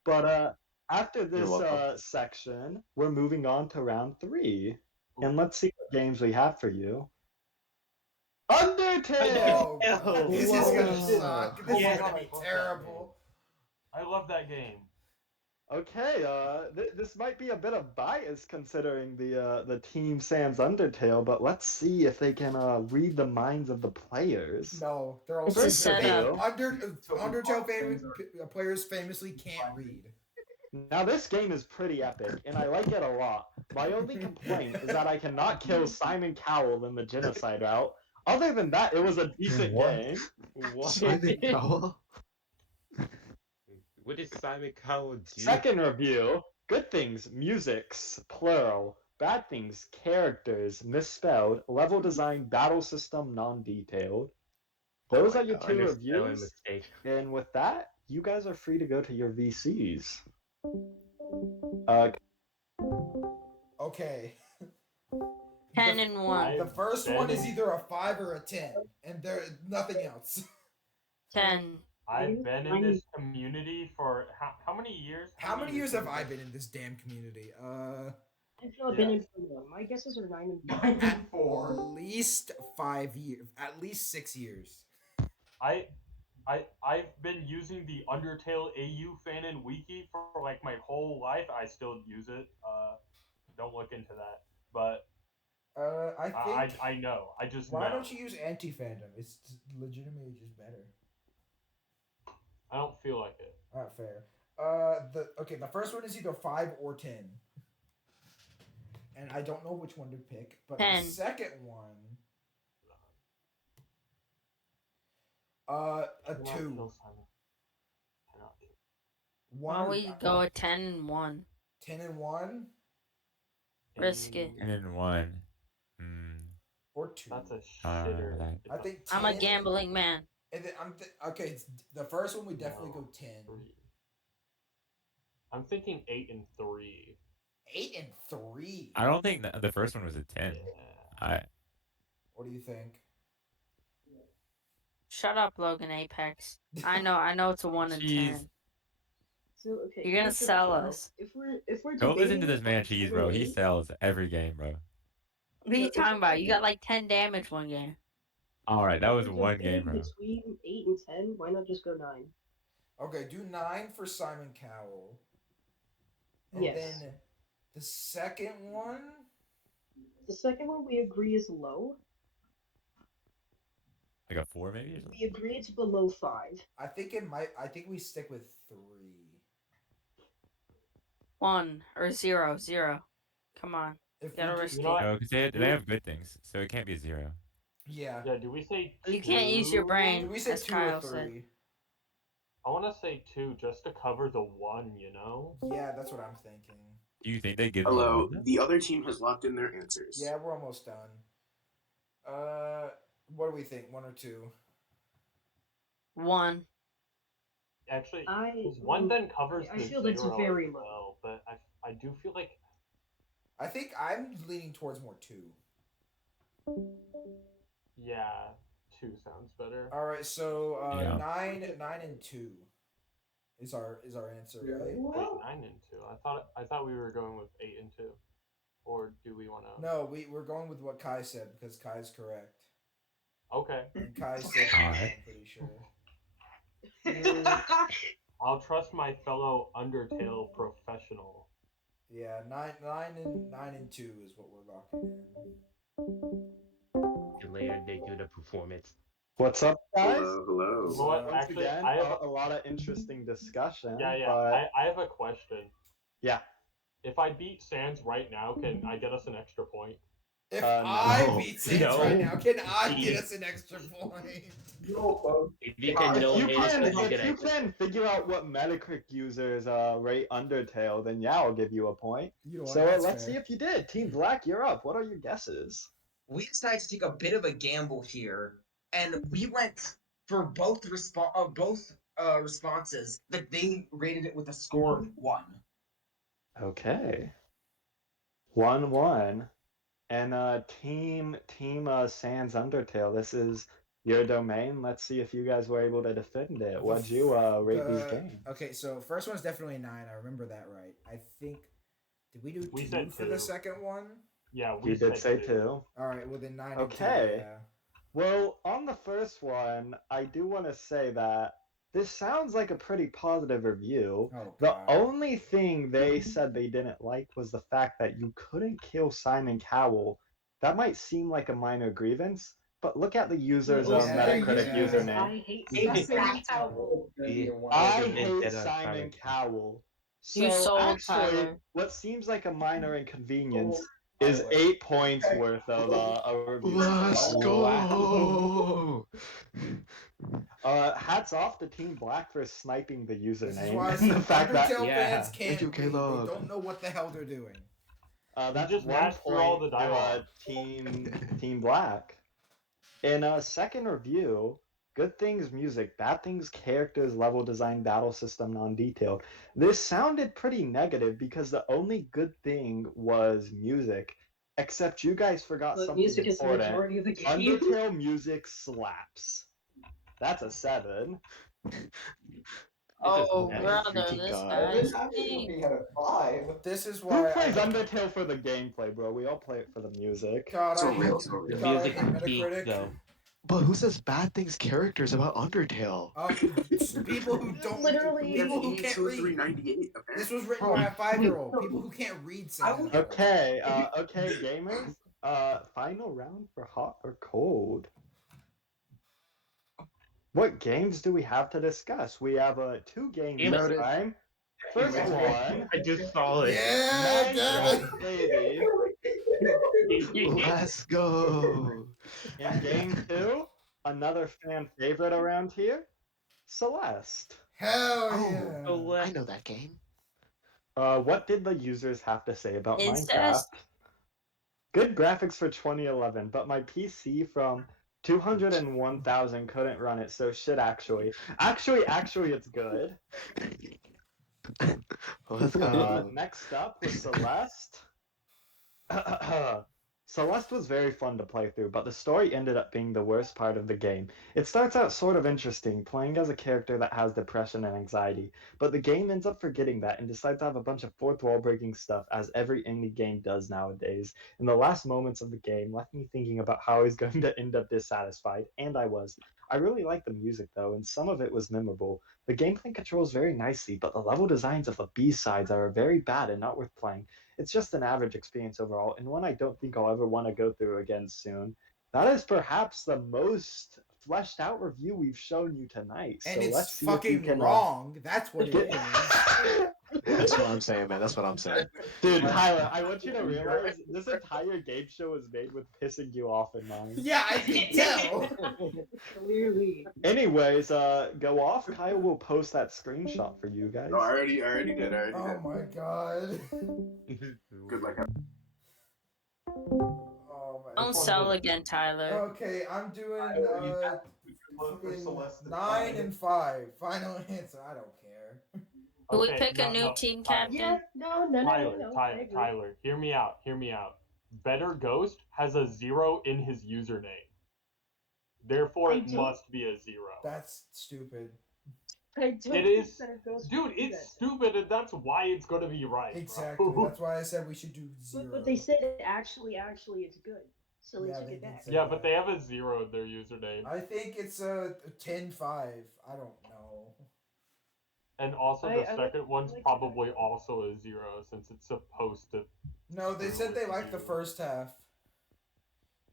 But after this section, we're moving on to round 3. And let's see what games we have for you. Undertale! This is gonna suck. This is gonna be terrible. I love that game. Okay, this might be a bit of bias considering the Team Sans Undertale, but let's see if they can read the minds of the players. No, they're all It's a setup. Undertale players famously can't read. Now this game is pretty epic, and I like it a lot. My only complaint is that I cannot kill Simon Cowell in the genocide route. Other than that, it was a decent game. What? Simon Cowell? What did Simon Cowell do? Second review. Good things, musics, plural. Bad things, characters, misspelled. Level design, battle system, non-detailed. Those are your 2 reviews. And with that, you guys are free to go to your VCs. Okay. 10 and 1. The first one is either a 5 or a 10, and there's nothing else. 10. I've been in this community for how many years? How many years have have you I been? been in this damn community? I've not been in for long. My guesses are 9 and 4. 9 and 4. At least 5 years. At least 6 years. I've been using the Undertale AU fanon wiki for like my whole life. I still use it. Don't look into that. But I think. I know. I just Why know. don't you use anti-fandom? It's legitimately just better. I don't feel like it. Alright, fair. The first one is either 5 or 10. And I don't know which one to pick, but 10. the second one, a Cannot 2. kill Simon. Cannot kill. Why don't we go with 10 and 1? 10 and 1 Risk it. 10 and 1. or 2. That's a shitter. I think 10, I'm a gambling man. And then okay. The first one we definitely go 10. I'm thinking 8 and 3. 8 and 3. I don't think the first one was a 10. What do you think? Shut up, Logan Apex. I know it's a 1 and 10. So okay, You're gonna here's the sell deal. us. If we're Don't listen debating to this man, on Cheese, 10 bro. and He 8, sells every game, bro. What are you talking about? You got like 10 damage one game. All right, that was if we're one game, debating bro. between 8 and 10, why not just go 9? Okay, do 9 for Simon Cowell. And Yes. then the second one. The second one we agree is low. Like a 4 maybe or something? We agree it's below 5. I think we stick with 3. 1 or 0. Come on. If Gotta we risk do, it. No, because they have good things, so it can't be a 0. Yeah. Yeah, do we say You can't use your 2? brain, Do we say as 2 Kyle or 3? said. I want to say 2 just to cover the 1, you know? Yeah, that's what I'm thinking. Do you think they give me a Hello, 1? the other team has locked in their answers. Yeah, we're almost done. What do we think? 1 or 2? 1. Actually, 1 then covers I the feel that's 0 very as low. well, but I do feel like I think I'm leaning towards more 2. yeah, 2 sounds better. All right, so Yeah. 9 and 2 is our answer, right? Wait, 9 and 2. I thought we were going with 8 and 2. Or do we want to? No, we're going with what Kai said because Kai's correct. Okay. And Kai said, Alright. I'm pretty sure. I'll trust my fellow Undertale professional. Yeah, 9 and 2 is what we're locking in. And later they do the performance. What's up, guys? Hello. Well, Once actually, again, I have a lot of interesting discussion. yeah. But... I have a question. Yeah. If I beat Sans right now, can I get us an extra point? If no. I beat Sans No. right now, can I get us an extra point? If you can know If you can figure out what Metacritic users rate Undertale, then yeah, I'll give you a point. You know what, So that's let's fair. see if you did. Team Black, you're up. What are your guesses? We decided to take a bit of a gamble here, and we went for both responses that they rated it with a score of 1. Okay. 1-1. And team Sans Undertale, this is your domain. Let's see if you guys were able to defend it. What'd you rate these games? Okay, so first one's definitely a 9. I remember that right. I think did we do We 2 said for the 2. second one? Yeah, we You did say 2. 2. All right, well then 9 Okay. and 2. Yeah. Well, on the first one, I do want to say that this sounds like a pretty positive review. Oh, The God. only thing they said they didn't like was the fact that you couldn't kill Simon Cowell. That might seem like a minor grievance, but look at the user's Metacritic username. I hate Simon Cowell. I hate Simon Cowell. So You sold, actually, Tyler. what seems like a minor inconvenience is 8 points worth of a review. Let's go! Hats off to Team Black for sniping the This is username. why And the fact that Undertale Yeah. fans can't Thank you, read. They Caleb. don't know what the hell they're doing. that's just 1 mashed through all point the to dialogue. Team Black. In a second review, good things music, bad things characters, level design, battle system non-detailed. This sounded pretty negative because the only good thing was music. Except you guys forgot But something music is the important. majority of the game. Undertale music slaps. That's a 7. Oh, Yeah, brother, freaking this God. guy Evan actually had a 5. This is Who why plays I Undertale for the gameplay, bro? We all play it for the music. God, So I hate, real, so real. The God, I music hate is peak, Metacritic. though. But who says bad things characters about Undertale? People who don't, Literally, people who E can't two read. three ninety eight. This was written by a 5-year-old. People who can't read saying that. Okay, okay, gamers. Final round for hot or cold. What games do we have to discuss? We have 2 games Damn it. this time. First one, I just saw it. Yeah, damn it. Baby. Let's go. In game 2, another fan favorite around here, Celeste. Hell Oh, yeah. I know that game. What did the users have to say about Incest. Minecraft? Good graphics for 2011, but my PC from 201,000 couldn't run it, so shit actually. Actually, it's good. Let's go. Next up was Celeste. Celeste was very fun to play through, but the story ended up being the worst part of the game. It starts out sort of interesting, playing as a character that has depression and anxiety, but the game ends up forgetting that and decides to have a bunch of fourth wall breaking stuff, as every indie game does nowadays. And the last moments of the game left me thinking about how I was going to end up dissatisfied, and I was. I really liked the music though, and some of it was memorable. The gameplay controls very nicely, but the level designs of the B-sides are very bad and not worth playing. It's just an average experience overall, and one I don't think I'll ever want to go through again soon. That is perhaps the most fleshed out review we've shown you tonight. And so it's let's see if you fucking can, wrong. That's what it get- is. That's what I'm saying, man. That's what I'm saying. Dude, Tyler, I want you to realize this entire game show was made with pissing you off in mind. Yeah, I can tell. Clearly. Anyways, go off. Kyle will post that screenshot for you guys. Oh, I already did. Oh my god. Good luck. Oh my. Don't sell again, Tyler. Okay, I'm doing Look for Celeste. 9 and 5. Final answer. I don't care. Can we pick a new team captain? Yeah, no. I agree. Tyler, hear me out. Better Ghost has a 0 in his username. Therefore, it must be a 0. That's stupid. I don't It is, think Better Ghost dude. would do It's that. stupid, and that's why it's gonna be right. Exactly. Bro. That's why I said we should do 0. But they said actually it's good. So Yeah, let's they get did back. say Yeah, that. but they have a 0 in their username. I think it's a 10-5. I don't know. And also, I the like- second one's I like probably also a 0 since it's supposed to. No, they said they liked the first half.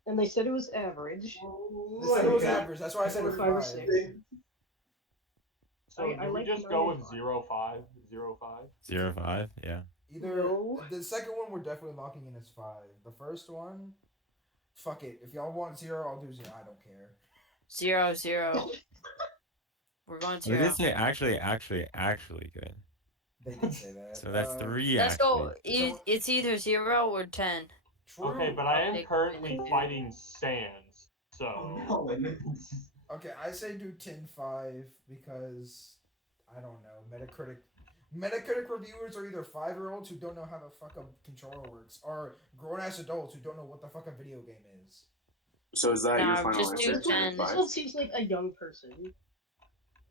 And they said it was average. They said it was average. That's why I said it was 5 or 5. 6. So I do we like just 9 go and with 5. 0-5? 0-5? 0-5, yeah. Either No. the second one we're definitely locking in as 5. The first one, fuck it. If y'all want 0, I'll do 0. I don't care. 0-0. We're going They 0. did say actually good. They did say that. So that's 3 Let's actually. go. It's either 0 or 10. True. Okay, but I am Pick currently one. fighting Sans, so. Okay, I say do 10-5 because I don't know. Metacritic reviewers are either 5-year-olds who don't know how the fuck a controller works, or grown-ass adults who don't know what the fuck a video game is. So is that your Nah, final just do answer? 10. This one seems like a young person.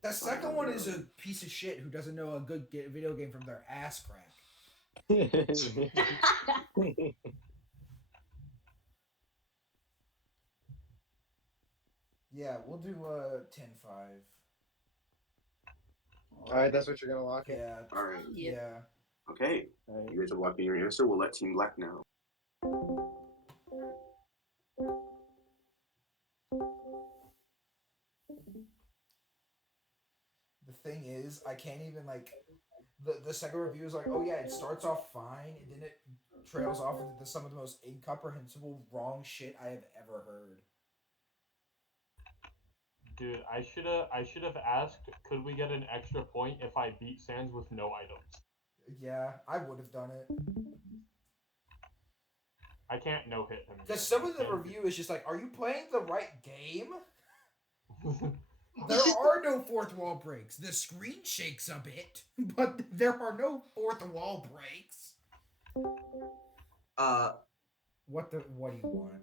The second one is a piece of shit who doesn't know a good video game from their ass crack. Yeah, we'll do 10-5. Alright, that's what you're gonna lock in? Yeah. All right. Yeah. Okay. You guys are locking your answer. We'll let Team Black know. The thing is, I can't even like the second review is like, oh yeah, it starts off fine and then it trails off into some of the most incomprehensible wrong shit I have ever heard. Dude, I should have asked, could we get an extra point if I beat Sans with no items? Yeah, I would have done it. I can't no hit him. Because some of the review is just like, are you playing the right game? There are no fourth wall breaks. The screen shakes a bit, but there are no fourth wall breaks. What do you want?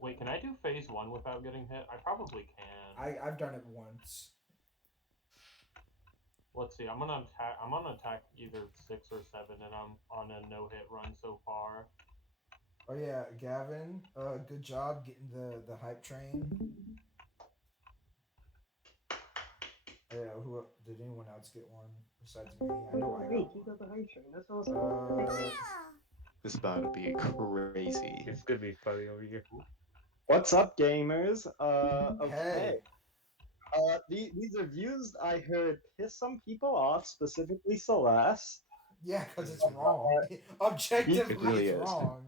Wait, can I do phase 1 without getting hit? I probably can. I've done it once. Let's see. I'm gonna attack either 6 or 7, and I'm on a no-hit run so far. Oh yeah, Gavin. Good job getting the hype train. Yeah. Who did anyone else get one besides me? I know I got Hey, one. keep up the hype train. That's awesome. This is about to be crazy. It's gonna be funny over here. What's up, gamers? Okay. Hey. These reviews I heard piss some people off, specifically Celeste. Yeah, because it's wrong. Objectively, It really it's is. wrong.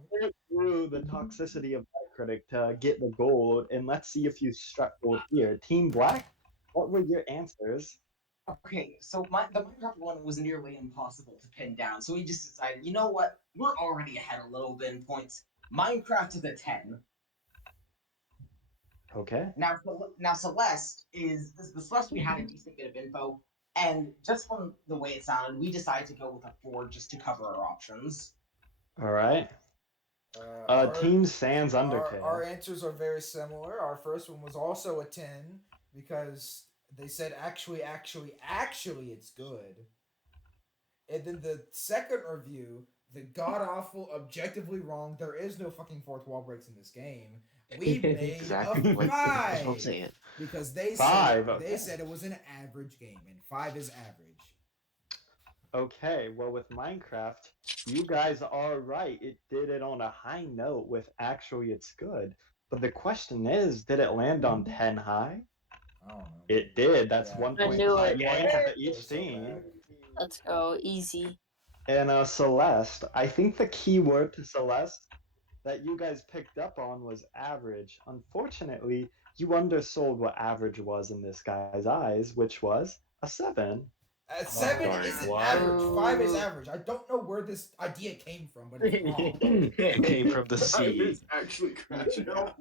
Through the toxicity of Metacritic to get the gold, and let's see if you struck gold here. Team Black, what were your answers? Okay, so the Minecraft one was nearly impossible to pin down, so we just decided, you know what? We're already ahead a little bit in points. Minecraft is a 10. Okay. Now Celeste the Celeste we had a decent bit of info, and just from the way it sounded, we decided to go with a 4 just to cover our options. All right. Team Sans Undertale. Our answers are very similar. Our first one was also a 10 because they said actually it's good. And then the second review, the god awful, objectively wrong. There is no fucking fourth wall breaks in this game. We made Exactly. a Like, 5 that's what I'm saying. because they Five, said okay. they said it was an average game, and 5 is average. Okay, well, with Minecraft, you guys are right. It did it on a high note with actually it's good. But the question is, did it land on 10 high? I don't know. It did. That's Yeah. 1.5 I knew it. points to That each was so team. bad. Let's go. Easy. And Celeste, I think the key word to Celeste that you guys picked up on was average. Unfortunately, you undersold what average was in this guy's eyes, which was a 7. 7 darn. isn't Wow. average. 5 is average. I don't know where this idea came from, but it's wrong. It came from the sea. It's actually crashing out.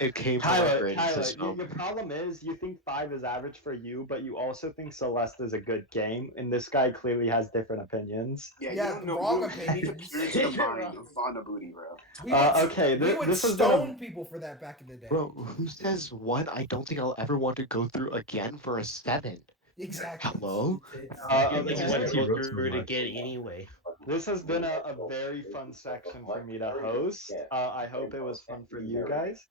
It came from Tyler, operating system. your problem is you think 5 is average for you, but you also think Celeste is a good game, and this guy clearly has different opinions. Yeah, Yeah, you don't know. wrong You need opinions. to peer into the mind of Fonda Booty, bro. We would, Okay, we would this has been stone people for that back in the day. Bro, who says 1? I don't think I'll ever want to go through again for a 7. Exactly. Hello? You okay. want to He go wrote so through it much. again anyway. This has been a very fun section for me to host. I hope it was fun for you guys.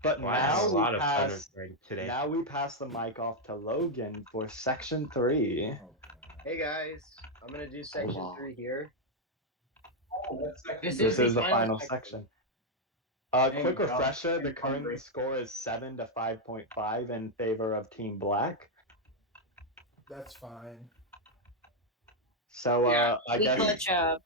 But Well, I had a now lot we of fun pass. today. Now we pass the mic off to Logan for section 3. Hey guys, I'm gonna do section 3 here. This This is the final section. section. Quick refresher: the current score is 7 to 5.5 in favor of Team Black. That's fine. So I We guess clutch up.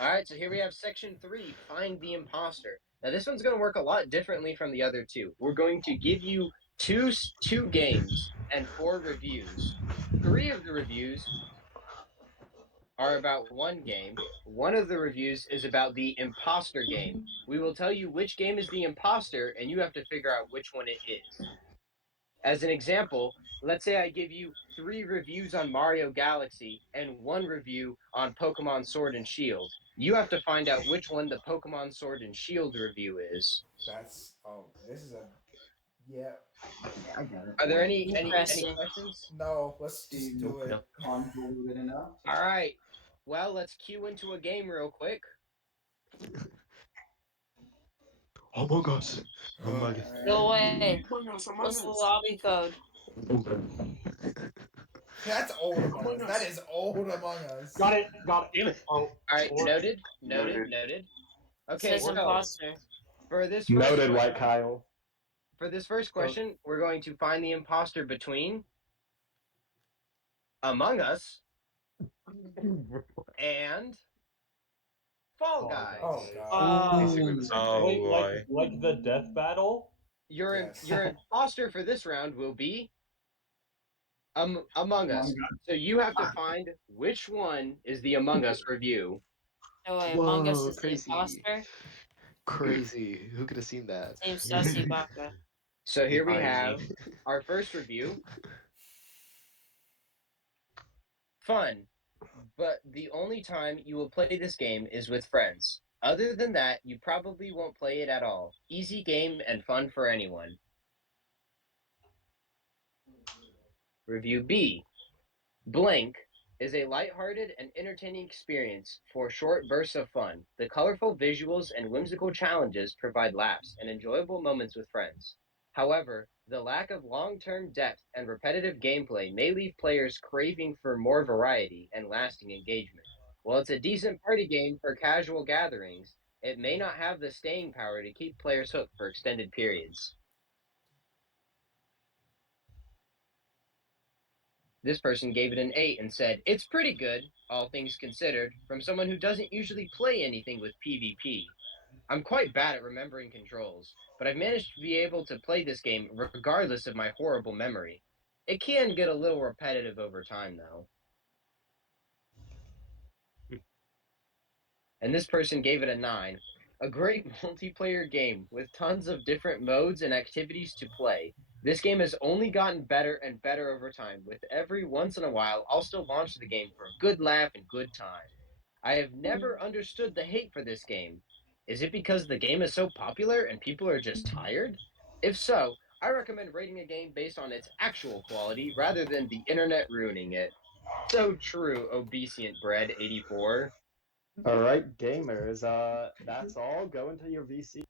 Alright, so here we have section 3, Find the Imposter. Now this one's going to work a lot differently from the other two. We're going to give you two games and 4 reviews. 3 of the reviews are about one game. 1 of the reviews is about the imposter game. We will tell you which game is the imposter, and you have to figure out which one it is. As an example, let's say I give you 3 reviews on Mario Galaxy and 1 review on Pokemon Sword and Shield. You have to find out which one the Pokemon Sword and Shield review is. This is a, yeah. I get it. Are there any Interesting. questions? No, let's just do it. Convoluted enough. All right. Well, let's cue into a game real quick. Among Us. Among Us. No way. Among Us, Among What's the Us. lobby code? That's old Among Us. That is old Among Us. Got it. Oh, All right. Noted. Okay, Says so imposter. for this first noted, question, White Kyle. for this first question, we're going to find the imposter between Among Us and Fall Guys. Oh god. Wait, boy. like the death battle? Your Yes. your imposter for this round will be Among Us. So you have to find which one is the Among Us review. No way. Among Us Whoa, is crazy. the imposter. Crazy. Who could have seen that? Same Sussy Baka. So here we I have mean- our first review. Fun, but the only time you will play this game is with friends. Other than that, you probably won't play it at all. Easy game and fun for anyone. Review B. Blank is a lighthearted and entertaining experience for short bursts of fun. The colorful visuals and whimsical challenges provide laughs and enjoyable moments with friends. However, the lack of long-term depth and repetitive gameplay may leave players craving for more variety and lasting engagement. While it's a decent party game for casual gatherings, it may not have the staying power to keep players hooked for extended periods. This person gave it an 8 and said, "It's pretty good, all things considered, from someone who doesn't usually play anything with PvP. I'm quite bad at remembering controls, but I've managed to be able to play this game regardless of my horrible memory. It can get a little repetitive over time, though." And this person gave it a 9. A great multiplayer game with tons of different modes and activities to play. This game has only gotten better and better over time. With every once in a while, I'll still launch the game for a good laugh and good time. I have never understood the hate for this game. Is it because the game is so popular and people are just tired? If so, I recommend rating a game based on its actual quality rather than the internet ruining it. So true, Obesient Bread 84. All right, gamers. That's all. Go into your VC.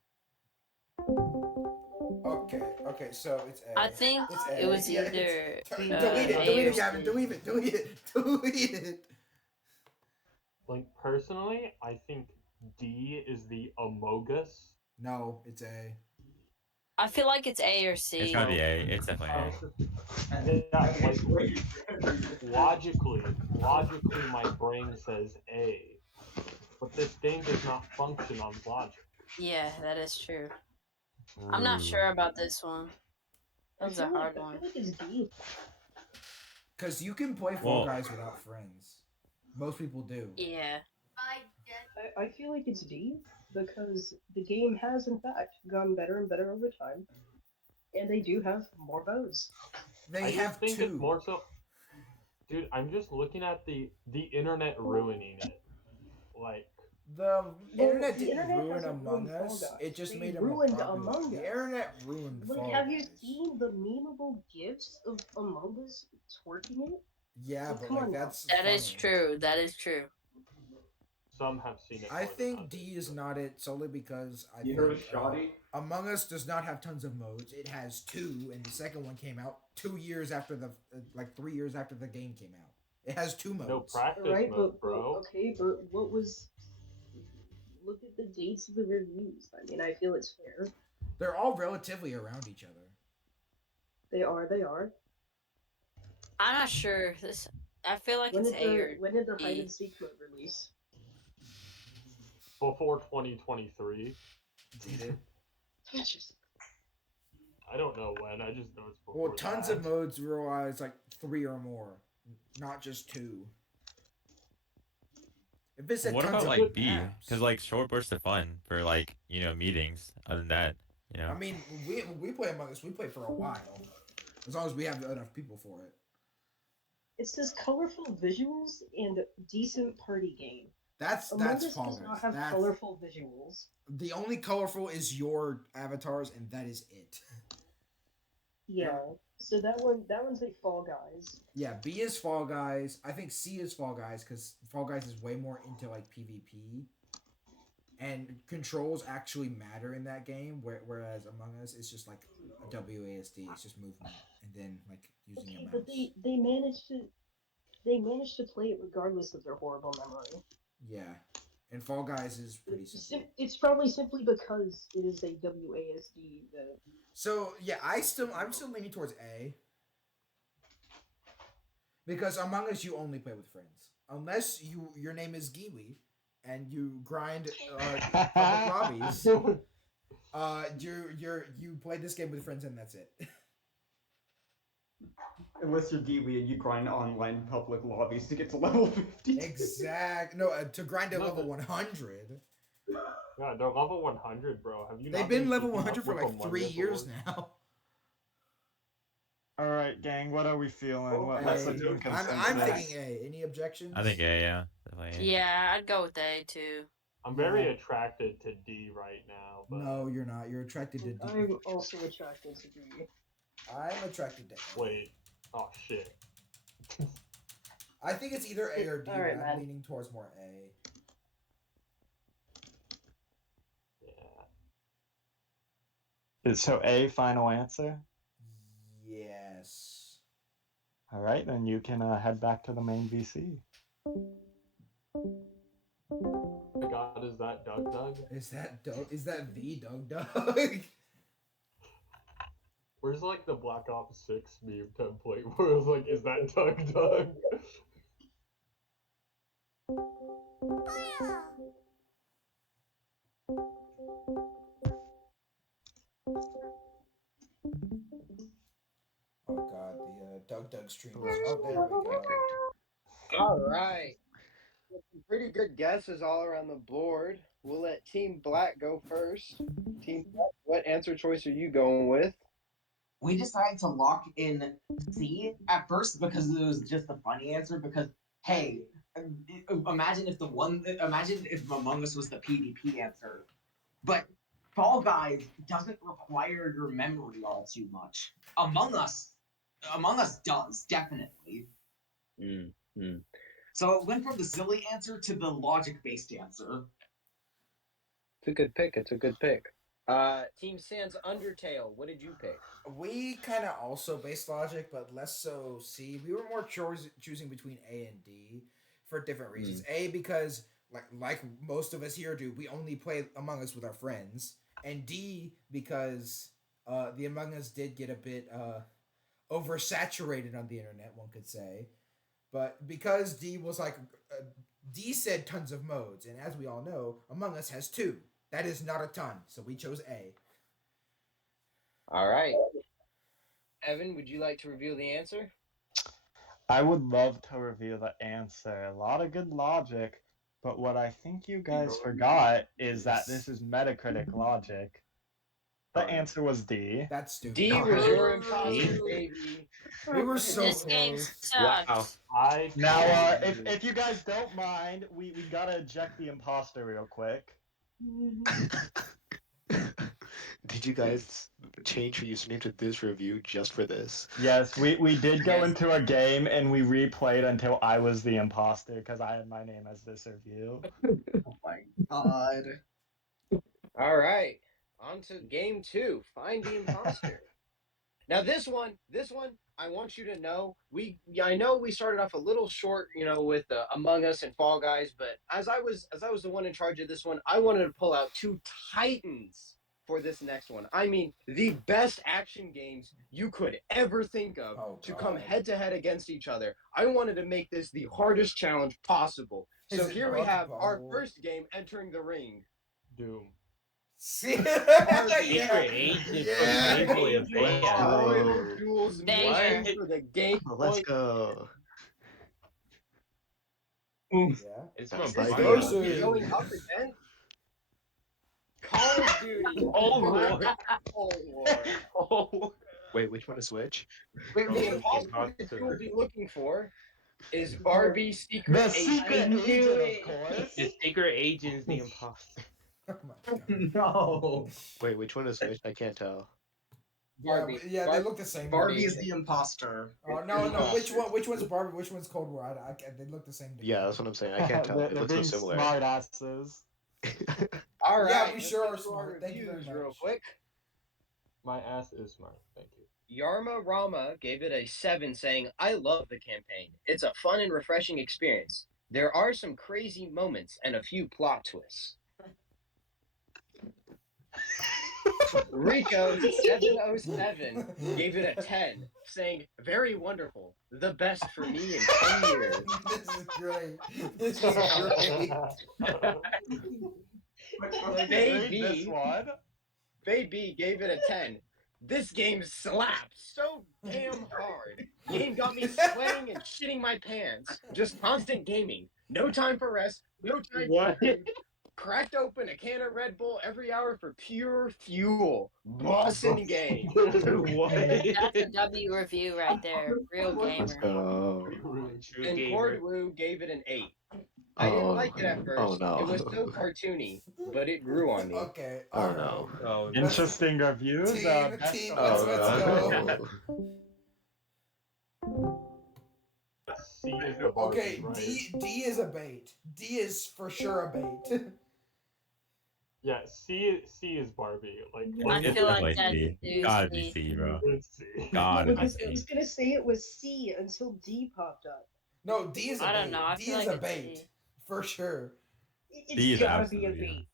Okay, so it's A. I think It's A. it was Yeah, either delete it, A delete or it, Gavin, C. delete it. Like personally, I think D is the Amogus. No, it's A. I feel like it's A or C. It's gotta be A. It's definitely A. Yeah, like logically, my brain says A, but this game does not function on logic. Yeah, that is true. I'm not sure about this one. That was a hard one. I feel like it's D. Because you can play Fall Guys without friends. Most people do. Yeah. I feel like it's D because the game has in fact gotten better and better over time, and they do have more modes. They have think two. It's more so, dude. I'm just looking at the internet ruining it. Like The internet the didn't internet ruin hasn't Among ruined Fall Us. Guys. It just They made them ruined popular. Among The Us. internet ruined Like, Fall have you Guys. seen the memeable gifs of Among Us twerking it? Yeah, Like, but come like on now. that's That is funny. true. That is true. some have seen it. I more than think others. D is not it solely because I You think heard of Shoddy? Among Us does not have tons of modes. It has 2, and the second one came out 2 years after the like 3 years after the game came out. It has 2 modes. No practice Right, mode, bro. okay, but what was? Look at the dates of the reviews. I mean, I feel it's fair. They're all relatively around each other. They are. They are. I'm not sure. This. I feel like When it's did A or when did the hide D. and seek mode release? Before 2023. I don't know when. I just know it's before. Well, tons that. of modes realize like 3 or more, not just 2. If it said What tons about of like B? apps- Because like short bursts of fun for like meetings. Other than that, I mean, we play Among Us. We play for a while, as long as we have enough people for it. It says colorful visuals and decent party game. That's Among Us Fall does not Guys. have That's colorful visuals. the only colorful is your avatars, and that is it. Yeah. So that one's like Fall Guys. Yeah, B is Fall Guys. I think C is Fall Guys because Fall Guys is way more into like PvP, and controls actually matter in that game. Whereas Among Us is just like a WASD. It's just movement, and then like using your Okay, mouse. but they managed to play it regardless of their horrible memory. Yeah, and Fall Guys is pretty simple. It's probably simply because it is a WASD that. So yeah, I'm still leaning towards A. Because Among Us you only play with friends. Unless your name is Giwi and you grind public lobbies. You play this game with friends and that's it. Unless you're Giwi and you grind online public lobbies to get to level 50. Exact. No, to grind to level 100. Yeah, they're level 100, bro. Have you? They've not been been level keeping 100 up for with like Among 3 Us years Lord? now. All right, gang. What are we feeling? A. Let's do I'm thinking A. Any objections? I think A. Yeah, definitely A. Yeah, I'd go with A too. I'm very Yeah. attracted to D right now, but No, you're not. You're attracted to D. I'm also attracted to D. I'm attracted to A. wait. Oh shit. I think it's either A or D, All right, but I'm man. leaning towards more A. Yeah. So A, final answer? Yes. Alright, then you can head back to the main VC. God, is that Doug Doug? Is that the Doug Doug? Where's like the Black Ops 6 meme template where it was like, is that Doug Doug? Oh god, the Doug Doug stream is. Oh, there we go. All right. Some pretty good guesses all around the board. We'll let Team Black go first. Team Black, what answer choice are you going with? We decided to lock in C at first because it was just a funny answer. Because hey, imagine if Among Us was the PvP answer, but Fall Guys doesn't require your memory all too much. Among Us does definitely. So it went from the silly answer to the logic-based answer. It's a good pick. It's a good pick. Team Sans Undertale, what did you pick? We kind of also based logic, but less so C. We were more choosing between A and D for different reasons. A, because like most of us here do, we only play Among Us with our friends. And D, because the Among Us did get a bit oversaturated on the internet, one could say. But because D was D said tons of modes, and as we all know, Among Us has 2. That is not a ton, so we chose A. All right. Evan, would you like to reveal the answer? I would love to reveal the answer. A lot of good logic, but what I think you guys forgot is that this is Metacritic logic. The answer was D. That's stupid. D was your imposter, baby. We were so This game close. sucks. Now, if you guys don't mind, we gotta eject the imposter real quick. Did you guys change your username to this review just for this? Yes, we did go into a game and we replayed until I was the imposter because I had my name as this review. Oh my god. All right. On to game 2. Find the imposter. Now this one, I want you to know, I know we started off a little short, with Among Us and Fall Guys, but as I was the one in charge of this one, I wanted to pull out 2 titans for this next one. I mean, the best action games you could ever think of to come head to head against each other. I wanted to make this the hardest challenge possible. So here we have our first game entering the ring. Doom. See? Secret agent Yeah. for Bravely Avowed. Duels There. for the game. Let's go. Yeah. It's from That's Bravely Going up again. Call of Duty. Cold War. Oh. Wait, which one is which? Wait, the imposter that you will be looking for is Barbie Secret The Agent. secret agent, of course. The secret agent's the imposter. Oh my god. No. Wait, which one is which? I can't tell. Barbie. Yeah, they look the same. Barbie is the imposter. Oh no. Which one's Barbie? Which one's Cold War? I can't, they look the same. To me. Yeah, that's what I'm saying. I can't tell. They're It looks so being similar. smart asses. All right. Yeah, we let's sure go are to our smart. Thank you very reviews real much. quick. My ass is smart. Thank you. Yarma Rama gave it a 7, saying, I love the campaign. It's a fun and refreshing experience. There are some crazy moments and a few plot twists. Rico 707 gave it a 10, saying, very wonderful. The best for me in 10 years. This is great. This is great. This one. Baby gave it a 10. This game slaps so damn hard. Game got me sweating and shitting my pants. Just constant gaming. No time for rest. No time for food. Cracked open a can of Red Bull every hour for pure fuel. Bossin' game. What? That's a W review right there. Real Let's gamer. go. And Cord Wu gave it an 8. I didn't like it at first. Oh It was no. so cartoony, but it grew on me. Okay, Oh alright. no. Oh, no. Interesting reviews. Team, Best team, of let's luck. go. C is the Barbie, Okay, right? D is a bait. D is for sure a bait. Yeah, C is Barbie. Like, I It's feel like definitely that's C. Gotta be C. C, bro. it's C. Gotta be Because I was C. gonna say it was C until D popped up. No, D is a I bait. don't know. I D feel is like a it's bait. C. For sure. D It's is gotta be a absolutely, bait.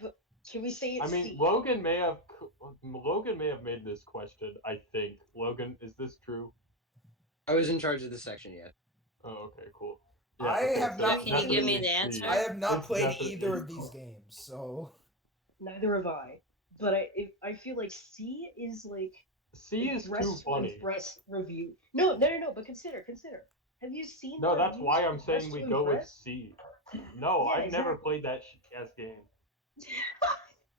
But can we say I it's mean, C? Logan may have made this question. I think Logan, is this true? I was in charge of this section yet. Oh, okay, cool. I have so not it's Can you give me definitely the C. answer? I have not It's played definitely either of these C. games, so Neither have I. But I feel like C is like C is too breast funny. with breast review. No. But consider. Have you seen? No, that's reviews why for I'm saying Breast we to go with Impress? C. No, Yeah, I've never exactly. played that ass game.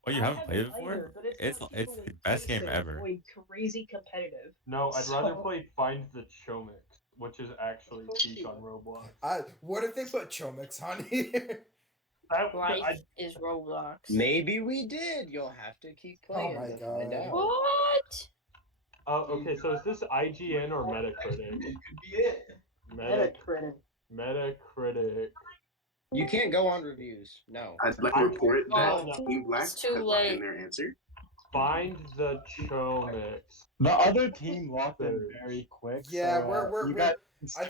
Oh, you I haven't played it haven't before? either, but it's It's got it's people the like best game Tyson ever. going crazy competitive. No, I'd rather So- play Find the Chomix, which is actually peak on Roblox. what if they put Chomix on here? Life is Roblox. Maybe we did. You'll have to keep playing my to find out. What? Okay, so is this IGN or Metacritic? It could be it. Metacritic. Metacritic. You can't go on reviews. No. I'd like to report that Oh, Team Black it's too has locked in late. their answer. Find the Chomix. The other team locked in very quick. Yeah, so, we're you guys.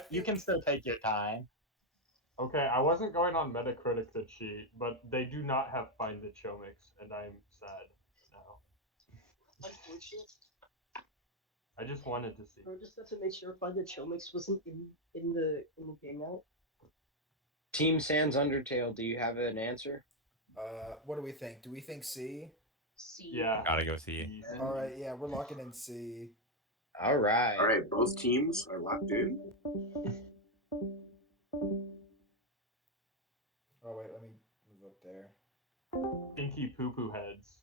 You can still take your time. Okay, I wasn't going on Metacritic to cheat, but they do not have Find the Chomix, and I'm sad now. I just wanted to see. Bro, just have to make sure Find the Chomix wasn't in the game now. Team Sans Undertale, do you have an answer? What do we think? Do we think C? C. Yeah. Gotta go C. All right, yeah, we're locking in C. All right. All right, both teams are locked in. Oh wait, let me move up there. Stinky poo poo heads.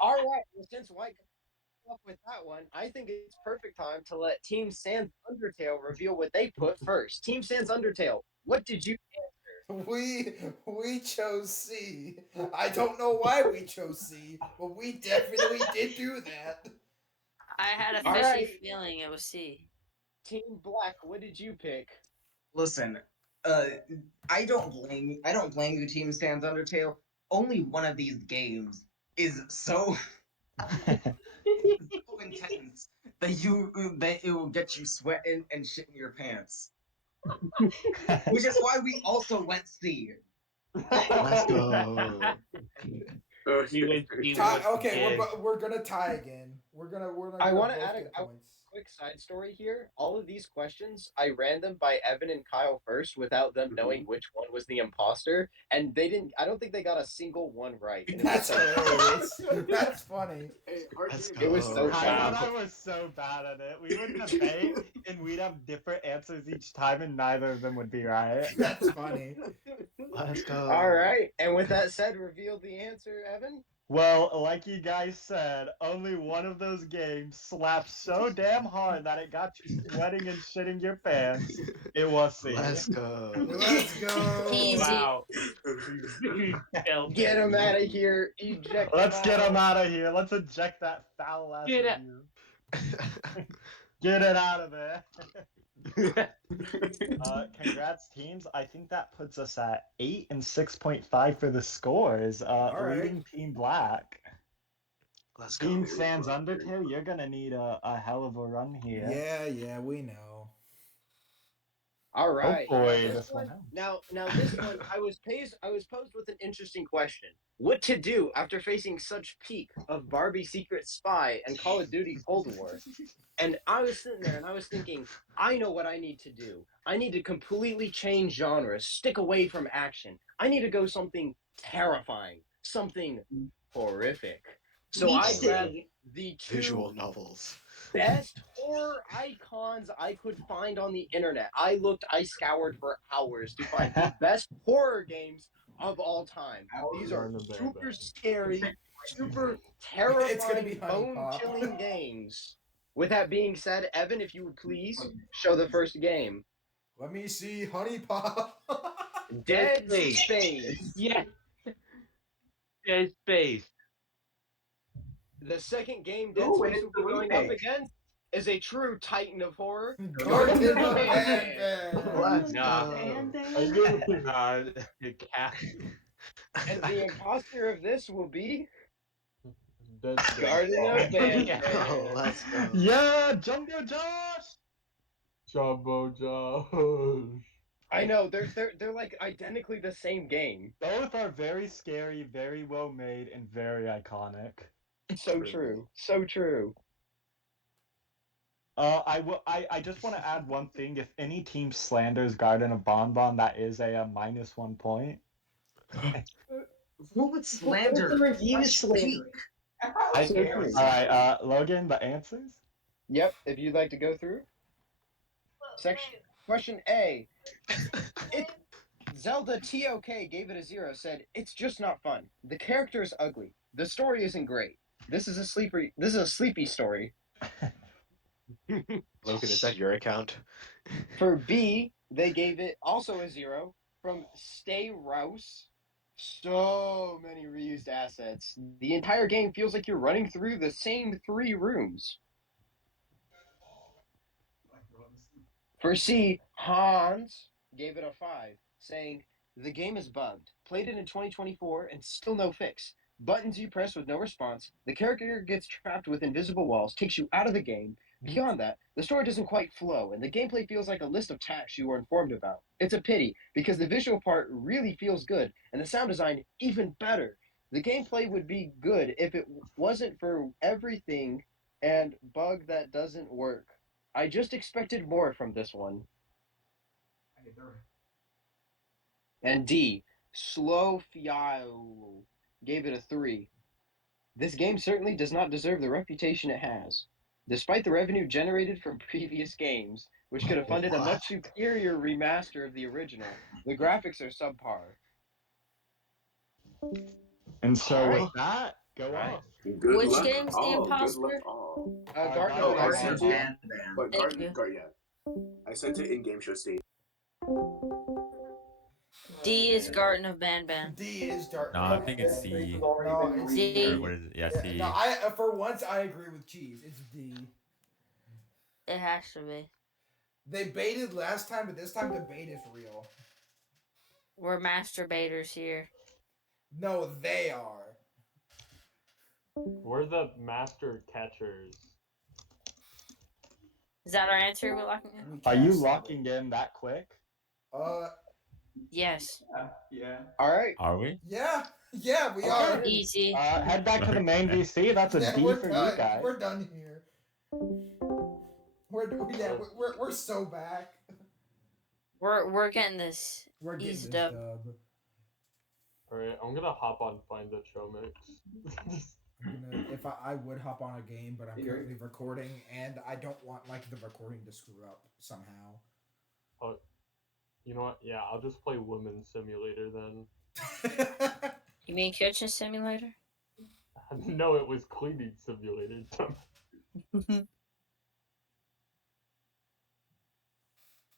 All right. Well, since White came up with that one, I think it's perfect time to let Team Sans Undertale reveal what they put first. Team Sans Undertale, what did you answer? We chose C. I don't know why we chose C, but we definitely did do that. I had a All fishy right. feeling it was C. Team Black, what did you pick? Listen, I don't blame you, Team Sans Undertale. Only one of these games is so intense that it will get you sweating and shitting your pants. Which is why we also went C. Let's go. Okay, we're gonna tie again. We're gonna I both want to add get a points. quick side story here. All of these questions, I ran them by Evan and Kyle first without them knowing which one was the imposter, and they didn't. I don't think they got a single one right. And it was That's so hilarious. That's funny. It was so Kyle and bad. I was so bad at it. We would debate and we'd have different answers each time, and neither of them would be right. That's funny. Let's go. All right, and with that said, reveal the answer, Evan. Well, like you guys said, only one of those games slapped so damn hard that it got you sweating and shitting your pants. It was C. Let's go. Let's go. Easy. Wow. Get him out of here. Eject. Let's get him out of here. Let's eject that foul ass Get it. review. Get it out of there. Congrats, teams. I think that puts us at 8 and 6.5 for the scores. right. Leading Team Black. Let's go. Team Sans Undertale, you're gonna need a hell of a run here. Yeah, we know. All right. Hopefully Now this one helps. Now this one, I was posed with an interesting question: what to do after facing such peak of Barbie Secret Spy and Call of Duty Cold War? And I was sitting there and I was thinking, I know what I need to do. I need to completely change genres, stick away from action. I need to go something terrifying, something horrific. So I grabbed the two Visual novels. best horror icons I could find on the internet. I scoured for hours to find the best horror games of all time. These are super scary, super It's gonna be terrifying, Honey Pop. bone-chilling games. With that being said, Evan, if you would please show the first game. Let me see Honey Pop. Dead Space. Space. Yes. Dead Space. The second game Dead Ooh, and Space it's will the be going up remake. against is a true titan of horror. Garden of Banban. Let's Nah. go. Nah. Cat. And the imposter of this will be Dead Space. Garden of Banban. Let's go. Yeah, Jumbo Josh. Jumbo Josh. I know they're like identically the same game. Both are very scary, very well made, and very iconic. So true. So true. I just want to add one thing. If any team slanders Garden of Bonbon, that is a -1 point. Who would slander? The review That's is slandering. I, So true. all right, Logan, the answers? Yep, if you'd like to go through. Question A. Zelda TOK gave it a 0, said, "It's just not fun. The character is ugly. The story isn't great. This is a sleepy story." Logan, is that your account? For B, they gave it also a 0 from Stay Rouse. So many reused assets. The entire game feels like you're running through the same 3 rooms. For C, Hans gave it a 5, saying, "The game is bugged. Played it in 2024 and still no fix. Buttons you press with no response. The character gets trapped with invisible walls, takes you out of the game. Beyond that, the story doesn't quite flow, and the gameplay feels like a list of tasks you were informed about. It's a pity, because the visual part really feels good, and the sound design even better. The gameplay would be good if it wasn't for everything and bug that doesn't work. I just expected more from this one." And D, Slow Fialo gave it a 3. "This game certainly does not deserve the reputation it has. Despite the revenue generated from previous games, which could have funded a much superior remaster of the original, the graphics are subpar." And so Alright. with that, go Right. off. Good Which luck game's the all. Good imposter? luck all. Garden Oh, of I Banban. sent Garden it. of Banban. But Thank you. yeah. I sent it in game show state. D is Garden of Banban. D is dark. No, I think it's C. No, it's D. Or what is it? Yeah, C. No, for once I agree with Cheese. It's D. It has to be. They baited last time, but this time the bait is real. We're masturbators here. No, they are. We're the master catchers. Is that our answer? We're locking in? Are you locking in that quick? Yes. Yeah. Alright. Are we? Yeah, we Okay. are. Easy. Head back to the main VC. That's a Yeah, D we're for done. you guys. We're done here. We're so back. We're getting this. We're getting eased this up. dub. Alright, I'm gonna hop on Find the Show Mix. If I would hop on a game, but I'm currently recording, and I don't want the recording to screw up somehow. Oh, you know what? Yeah, I'll just play Women's Simulator then. You mean Kitchen Simulator? No, it was Cleaning Simulator.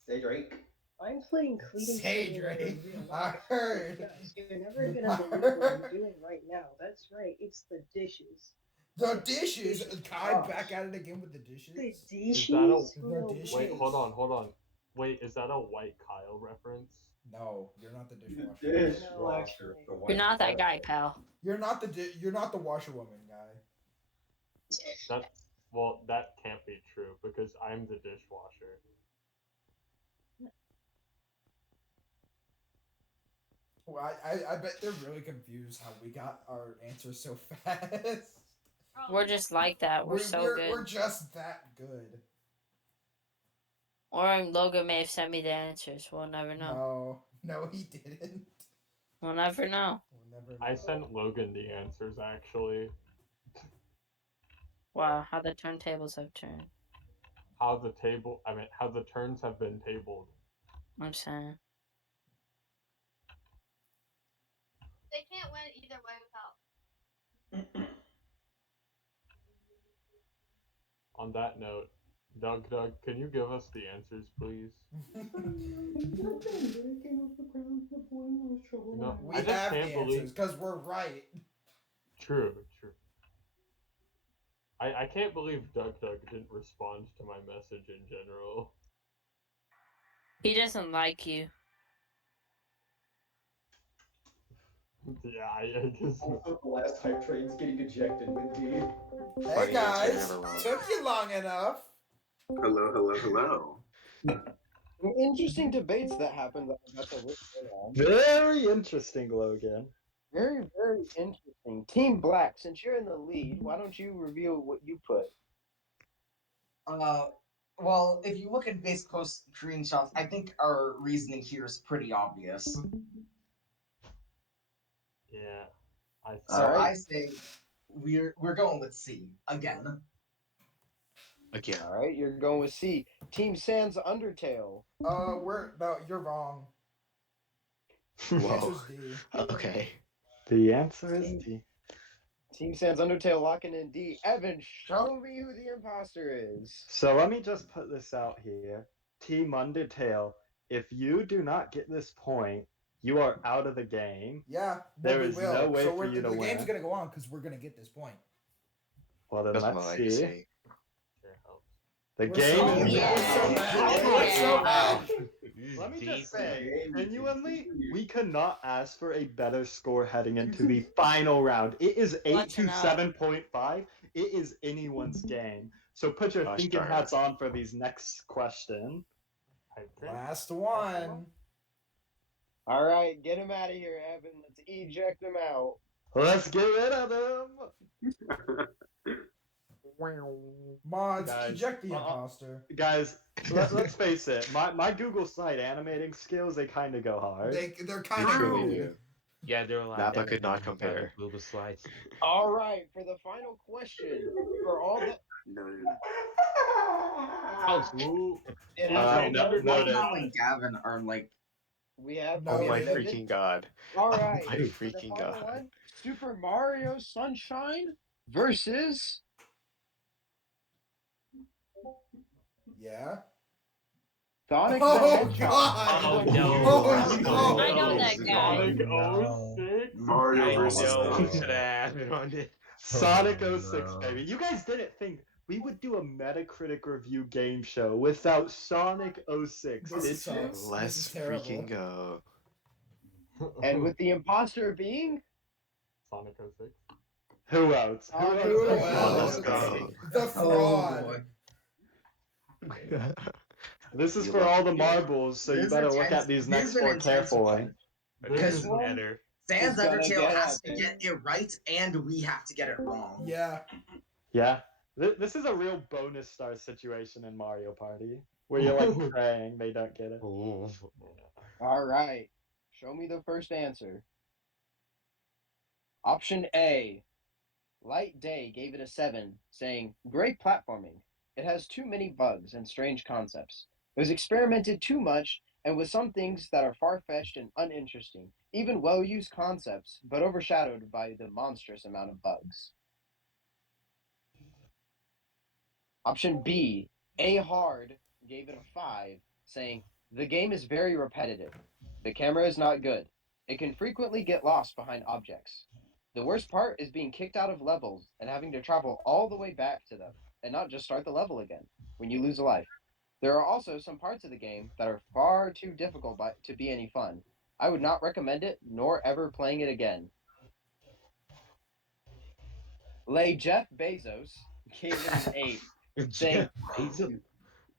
Say Drake. I'm playing cleaning. Say Simulator Drake. in real I life. heard. Guys, you're never gonna believe what I'm doing right now. That's right. It's the dishes. The dishes. Kai back at it again with the dishes. The Is dishes. that a... The dishes. Wait, hold on. Wait, is that a White Kyle reference? No, you're not the dishwasher. Dishwasher. You're not that guy, pal. You're not the washerwoman guy. That can't be true because I'm the dishwasher. Well, I bet they're really confused how we got our answers so fast. We're just like that. We're so good. We're just that good. Or Logan may have sent me the answers. We'll never know. No, he didn't. We'll never know. I sent Logan the answers actually. Wow, how the turntables have turned. How the turns have been tabled. I'm saying. They can't win either way without. On that note, Doug, can you give us the answers, please? No, We I just have can't the answers believe. because we're right. True. I can't believe Doug didn't respond to my message in general. He doesn't like you. Yeah, I just. Also, the last hype train's getting ejected with D. Hey Funny answer, guys, never wrong. took you long enough. Hello. Interesting debates that happened that I got to listen on. Very interesting, Logan. Very, very interesting. Team Black, since you're in the lead, why don't you reveal what you put? Well, if you look at base coast screenshots, I think our reasoning here is pretty obvious. Yeah. So I say we're going with C again. Again. All right, you're going with C. Team Sans Undertale. You're wrong. Whoa. Answer's D. Okay. The answer is D. Team Sans Undertale locking in D. Evan, show me who the imposter is. So let me just put this out here. Team Undertale, if you do not get this point, you are out of the game. Yeah, There we is will. no way So for you to the win. game's gonna go on because we're gonna get this point. Well, then That's let's what I see. say. The We're game so is mad. We're so mad. Let me just say, genuinely, we could not ask for a better score heading into the final round. It is 8 to 7.5. It is anyone's game. So put your Gosh thinking darn hats on for these next question. Last one. All right, get him out of here, Evan. Let's eject him out. Let's get rid of them. Mods, Guys, eject the imposter. Guys, let's face it. My Google Slide animating skills, they kind of go hard. They're kind of good. Yeah, they're a lot Napa better could not than compare. Google Slides. All right, for the final question, for all the it has been no, noted. Mal and Gavin are like. We have Oh my noted. freaking god. All right, Oh my for the freaking final god. one, Super Mario Sunshine versus Yeah. Sonic the Oh Hedgehog. God! Oh no! Oh no! I know that guy. Sonic 06? Mario I versus know Mario. what's gonna happen on it. Sonic 06, baby. You guys didn't think we would do a Metacritic review game show without Sonic 06, This did you? sucks. This Let's is terrible. freaking go. And with the imposter being Sonic 06. Who else? Who Sonic else? Who the else? Let's go. The Oh fraud. boy. This is You for love- all the marbles, so you This better is look intense. at these This next is an four intense carefully. one. This is one better. Sans is gonna Undertale get has to epic. get it right, and we have to get it wrong. Yeah. Yeah. This is a real bonus star situation in Mario Party, where you're like praying they don't get it. Ooh. All right. Show me the first answer. Option A. Light Day gave it a 7, saying, great platforming. It has too many bugs and strange concepts. It was experimented too much and with some things that are far-fetched and uninteresting, even well-used concepts, but overshadowed by the monstrous amount of bugs. Option B. A Hard gave it a 5, saying, the game is very repetitive. The camera is not good. It can frequently get lost behind objects. The worst part is being kicked out of levels and having to travel all the way back to them, and not just start the level again when you lose a life. There are also some parts of the game that are far too difficult to be any fun. I would not recommend it, nor ever playing it again. Jeff Bezos gave it an 8, saying,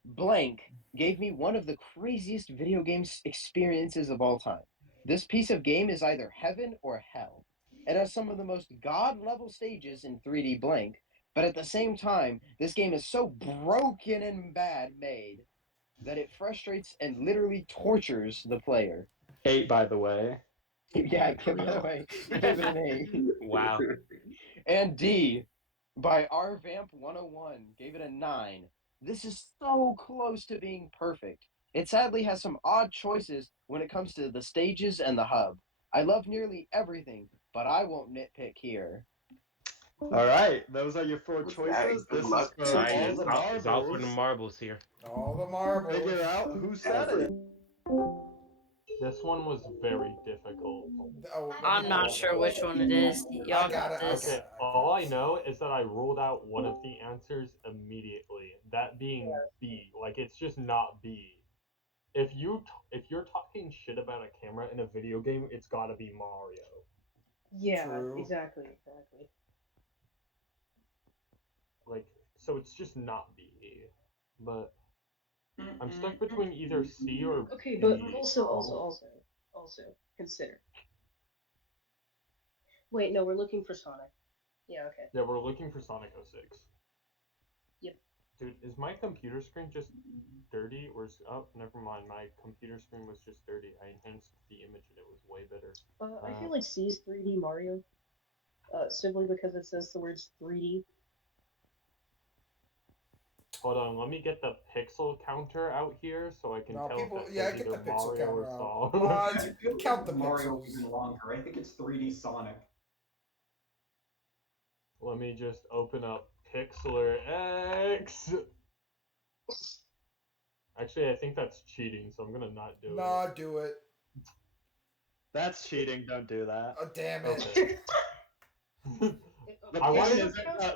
blank gave me one of the craziest video game experiences of all time. This piece of game is either heaven or hell. It has some of the most god-level stages in 3D blank, but at the same time, this game is so broken and bad made that it frustrates and literally tortures the player. 8, by the way. Yeah, by the way, he gave it an 8. Wow. And D, by RVamp101, gave it a 9. This is so close to being perfect. It sadly has some odd choices when it comes to the stages and the hub. I love nearly everything, but I won't nitpick here. Alright, those are your 4 With choices. that, good This is luck for to all you. the It's all for the marbles. marbles here. All the marbles. Figure out who said Ever. it. This one was very difficult. Oh, let me I'm not pull sure it. which one it is. Y'all I got it. this. Okay, all I know is that I ruled out one of the answers immediately. That being B. Like, it's just not B. If you're talking shit about a camera in a video game, it's gotta be Mario. Yeah, True. exactly. Like, so it's just not B. But I'm stuck between either C or Okay, B. but also consider. Wait, no, we're looking for Sonic. Yeah, okay. Yeah, we're looking for Sonic 06. Yep. Dude, is my computer screen just dirty, or is... Oh, never mind. My computer screen was just dirty. I enhanced the image and it was way better. I feel like C's 3D Mario. Simply because it says the words 3D. Hold on, let me get the pixel counter out here so I can No, tell people- if yeah, that's get either the pixel Mario counter or out. Sonic. Count the Mario pixels. even longer. I think it's 3D Sonic. Let me just open up Pixlr X. Actually, I think that's cheating, so I'm gonna not do it. Nah, do it. That's cheating, don't do that. Oh, damn it. Okay. The I point, wanted- isn't,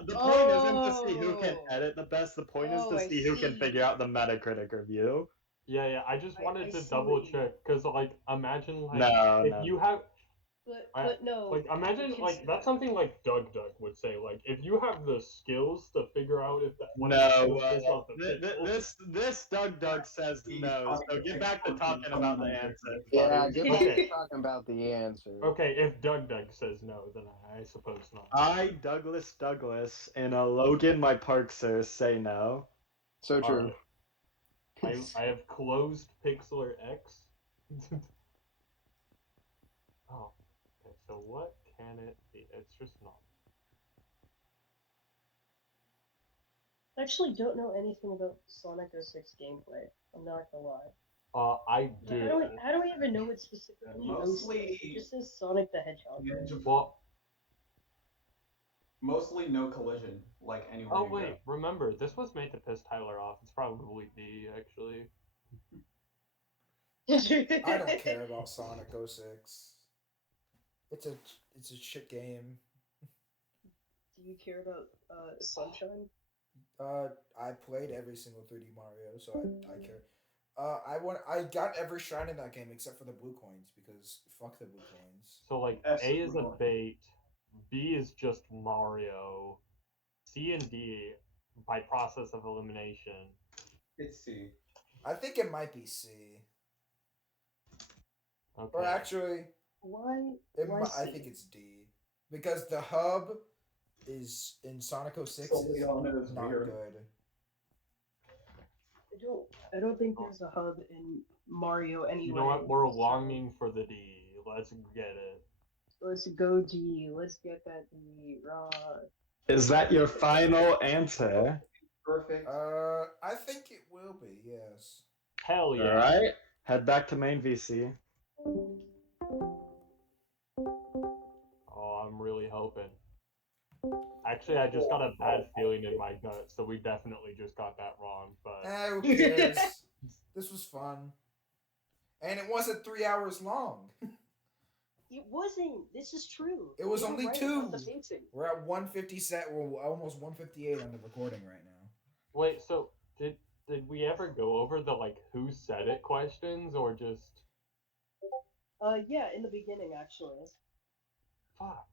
to see who can edit the best, the point is Oh, to I see who can see. figure out the Metacritic review. Yeah, I just wanted I to see double what you check, because, like, imagine, like, No, if no. you have... But no. Like, imagine, like, that's something like Doug Duck would say, like, if you have the skills to figure out if that... No, based off the pixels- this Doug says no, so get back to talking about the answer. Yeah, buddy. get back to talking about the answer. Okay, if Doug says no, then I suppose not. I, Douglas, and a Logan, my Parkser, say no. So true. I have closed Pixlr X. Oh, okay, so what can it be? It's just not. I actually don't know anything about Sonic 06 gameplay. I'm not gonna lie. I do. How do we even know what specifically Mostly- it just says Sonic the Hedgehog. Well, Mostly no collision, like anywhere. oh you wait, remember, this was made to piss Tyler off. It's probably B, actually. I don't care about Sonic 06. It's a shit game. Do you care about Sunshine? I played every single 3D Mario, so I care. I got every shrine in that game except for the blue coins because fuck the blue coins. So like A is a bait, B is just Mario, C and D by process of elimination. It's C. I think it might be C. Okay. Or actually, Why I C? think it's D because the hub is in Sonic 06 Solely is on it is not weird. good. I don't think there's a hub in Mario anyway. You know what? We're longing for the D. Let's get it. Let's go D. Let's get that D. Right. Is that your final answer? Perfect. I think it will be, yes. Hell yeah. Alright, head back to main VC. Oh, I'm really hoping. Actually, I just got a bad feeling in my gut, so we definitely just got that wrong. But Who cares? This was fun. And it wasn't 3 hours long. It wasn't. This is true. It was They were only right 2. about the pacing. We're at 150 set. We're almost 158 on the recording right now. wait, so did we ever go over the like who said it questions or just Yeah, in the beginning actually. fuck?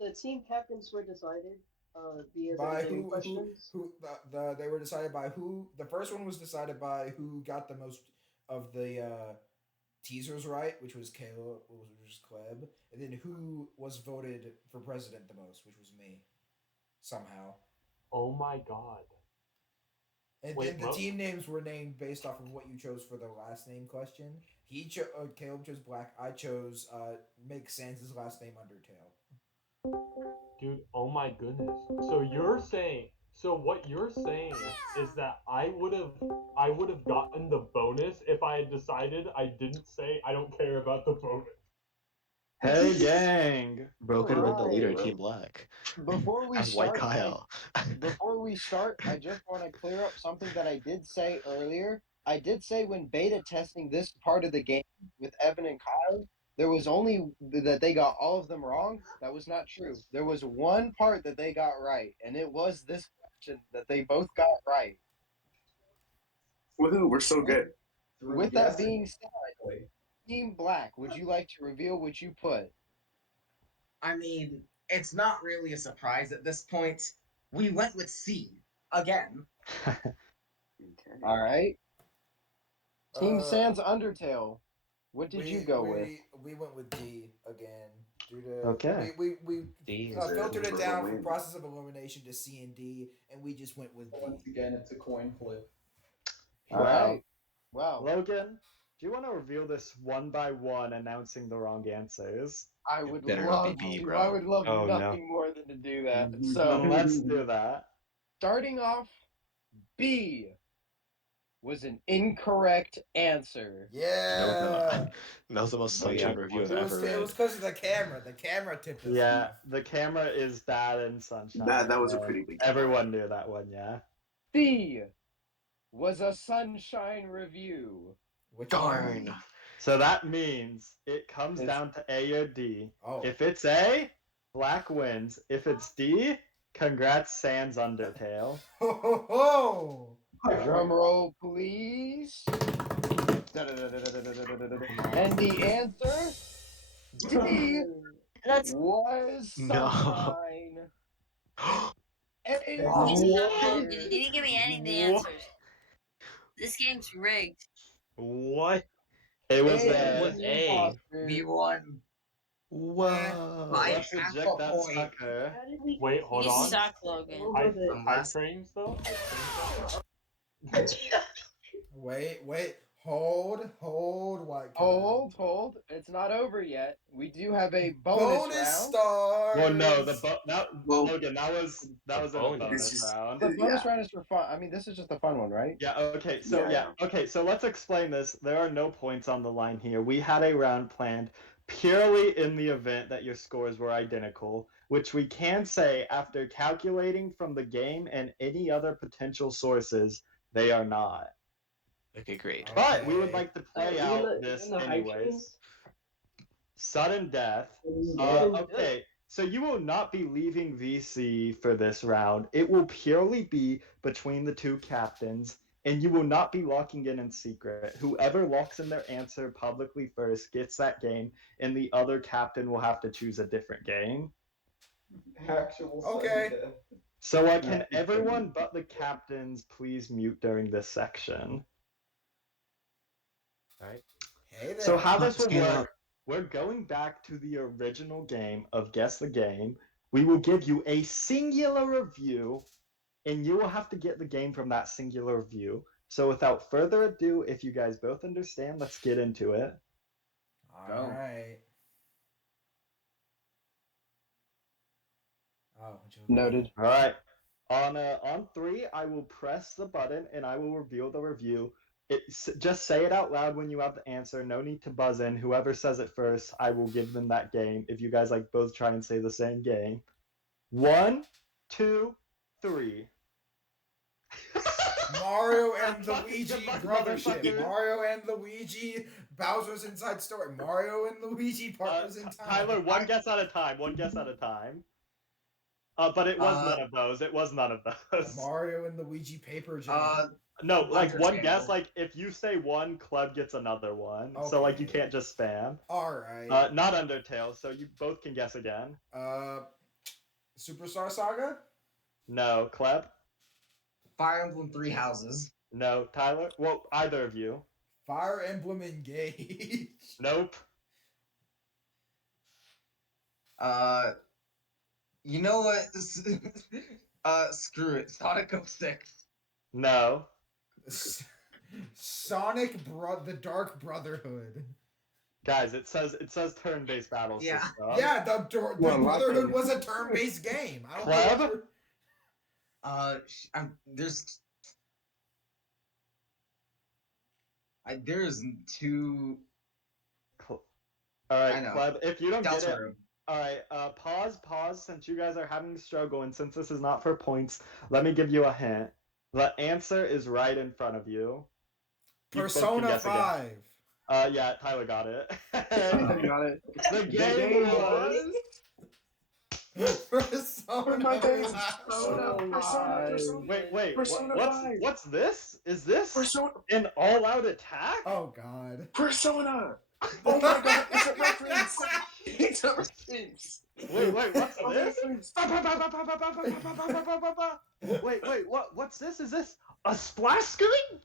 The team captains were decided via the By beginning questions. they were decided by who. The first one was decided by who got the most of the teasers right, which was Caleb, which was Kleb, and then who was voted for president the most, which was me. Somehow. Oh my god. And Wait, then the what? team names were named based off of what you chose for the last name question. Caleb chose Black. I chose make Sans' last name Undertale. Dude, oh my goodness. So what you're saying is that I would have gotten the bonus if I had decided I didn't say I don't care about the bonus. Hey, gang. Bro could have been the leader of Alright. Team Black. Before we As White start, Kyle. before we start, I just want to clear up something that I did say earlier. I did say when beta testing this part of the game with Evan and Kyle, there was only that they got all of them wrong. That was not true. There was one part that they got right, and it was this question that they both got right. Woohoo, we're so good. With that being said, Team Black, would you like to reveal what you put? I mean, it's not really a surprise at this point. We went with C again. All right. Team Sans Undertale, what did you go with? We went with D again. Due to Okay. we D filtered it for down the from win. process of elimination to C and D, and we just went with D. Once again, it's a coin flip. All right. Wow. Logan, do you want to reveal this one by one, announcing the wrong answers? I would better not love be B, to. bro. I would love Oh, no. nothing more than to do that. Then So, let's do that. starting off, B was an incorrect answer. Yeah. That was the most sunshine review I've It was ever read. because of the camera. The camera tipped us Yeah, off. the camera is bad in sunshine. That was a so pretty big Everyone knew that one, yeah. C was a sunshine review. Which Darn. So that means it comes down to A or D. If it's A, Black wins. If it's D, congrats Sans Undertale. Ho ho ho! Drum roll, please. And the answer, D, was No. sunshine. You didn't give me any of the answers. This game's rigged. What? It was A. Was A. We won. Whoa. By Let's half eject a that point. sucker. Wait, hold You on. suck, Logan. High frames though? Wait. Hold, White. Hold. It's not over yet. We do have a bonus round. stars. Well, no, Logan, that was in the bonus. bonus round. The bonus round is for fun. I mean, this is just a fun one, right? Yeah, okay, so let's explain this. There are no points on the line here. We had a round planned purely in the event that your scores were identical, which we can say after calculating from the game and any other potential sources, they are not. Okay, great. But we would like to play Even out the- this even the hype anyways. trains? Sudden death. Okay, so you will not be leaving VC for this round. It will purely be between the two captains, and you will not be locking in secret. Whoever locks in their answer publicly first gets that game, and the other captain will have to choose a different game. Actual Okay. sudden death. So can everyone but the captains please mute during this section? Alright. Hey there. So how this will work, we're going back to the original game of Guess the Game. We will give you a singular review, and you will have to get the game from that singular review. So without further ado, if you guys both understand, let's get into it. All right. Oh, Noted. All right. On 3, I will press the button and I will reveal the review. Just say it out loud when you have the answer. No need to buzz in. Whoever says it first, I will give them that game. If you guys both try and say the same game. 1, 2, 3. Mario and Luigi Brothership. Mario and Luigi Bowser's Inside Story. Mario and Luigi Partners in Time. Tyler, one guess at a time. But it was none of those. It was none of those. Mario and Luigi Paper Jam. No, one Understandable. guess. If you say one, Club gets another one. Okay. So you can't just spam. All right. Not Undertale. So you both can guess again. Superstar Saga. No, Kleb. Fire Emblem Three Houses. No, Tyler. Well, either of you. Fire Emblem Engage. Nope. You know what? Screw it. Sonic 06. No. Sonic the Dark Brotherhood. Guys, it says turn-based battle system. Yeah, the Brotherhood was a turn-based game. I don't know. There's two. All I right, know. Pleb, if you don't get it, Deltarune. all right, pause, since you guys are having a struggle, and since this is not for points, let me give you a hint. The answer is right in front of you. You both can Persona guess again. 5. Yeah, Tyler got it. I got it. The game was... Persona 5. Wait, Persona what's 5. what's this? Is this Persona an all-out attack? Oh god. Persona. Oh my god, it's a reference. It's a reference. Wait, what's Oh, this? reference. Wait, what's this? Is this a splash screen?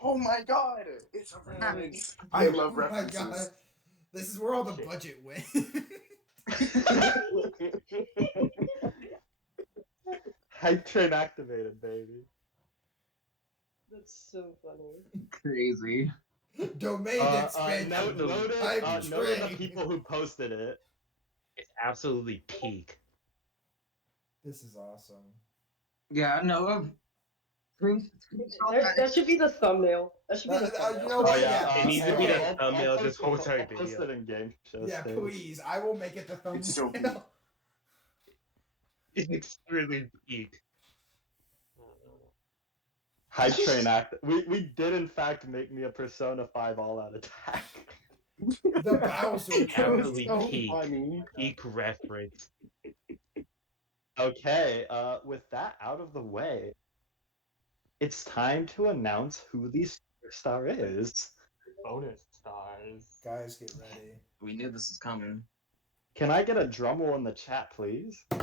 Oh my god, it's a reference. I love Oh my references. god. This is where all the budget went. Hype train activated, baby. That's so funny. Crazy. Domain expansion. Note the people who posted it. It's absolutely peak. This is awesome. Yeah, no. That should be the thumbnail. That should be the thumbnail. You know what? It needs to be the I'll thumbnail of this whole post entire it video. in game shows. Yeah, please. I will make it the thumbnail. It's so cool. It's extremely peak. Hype train act. We did in fact make me a Persona 5 all-out attack. The Bowser. Absolutely so peak. funny. Peak reference. Okay, with that out of the way, it's time to announce who the superstar is. Bonus stars. Guys, get ready. We knew this was coming. Can I get a drum roll in the chat, please? No.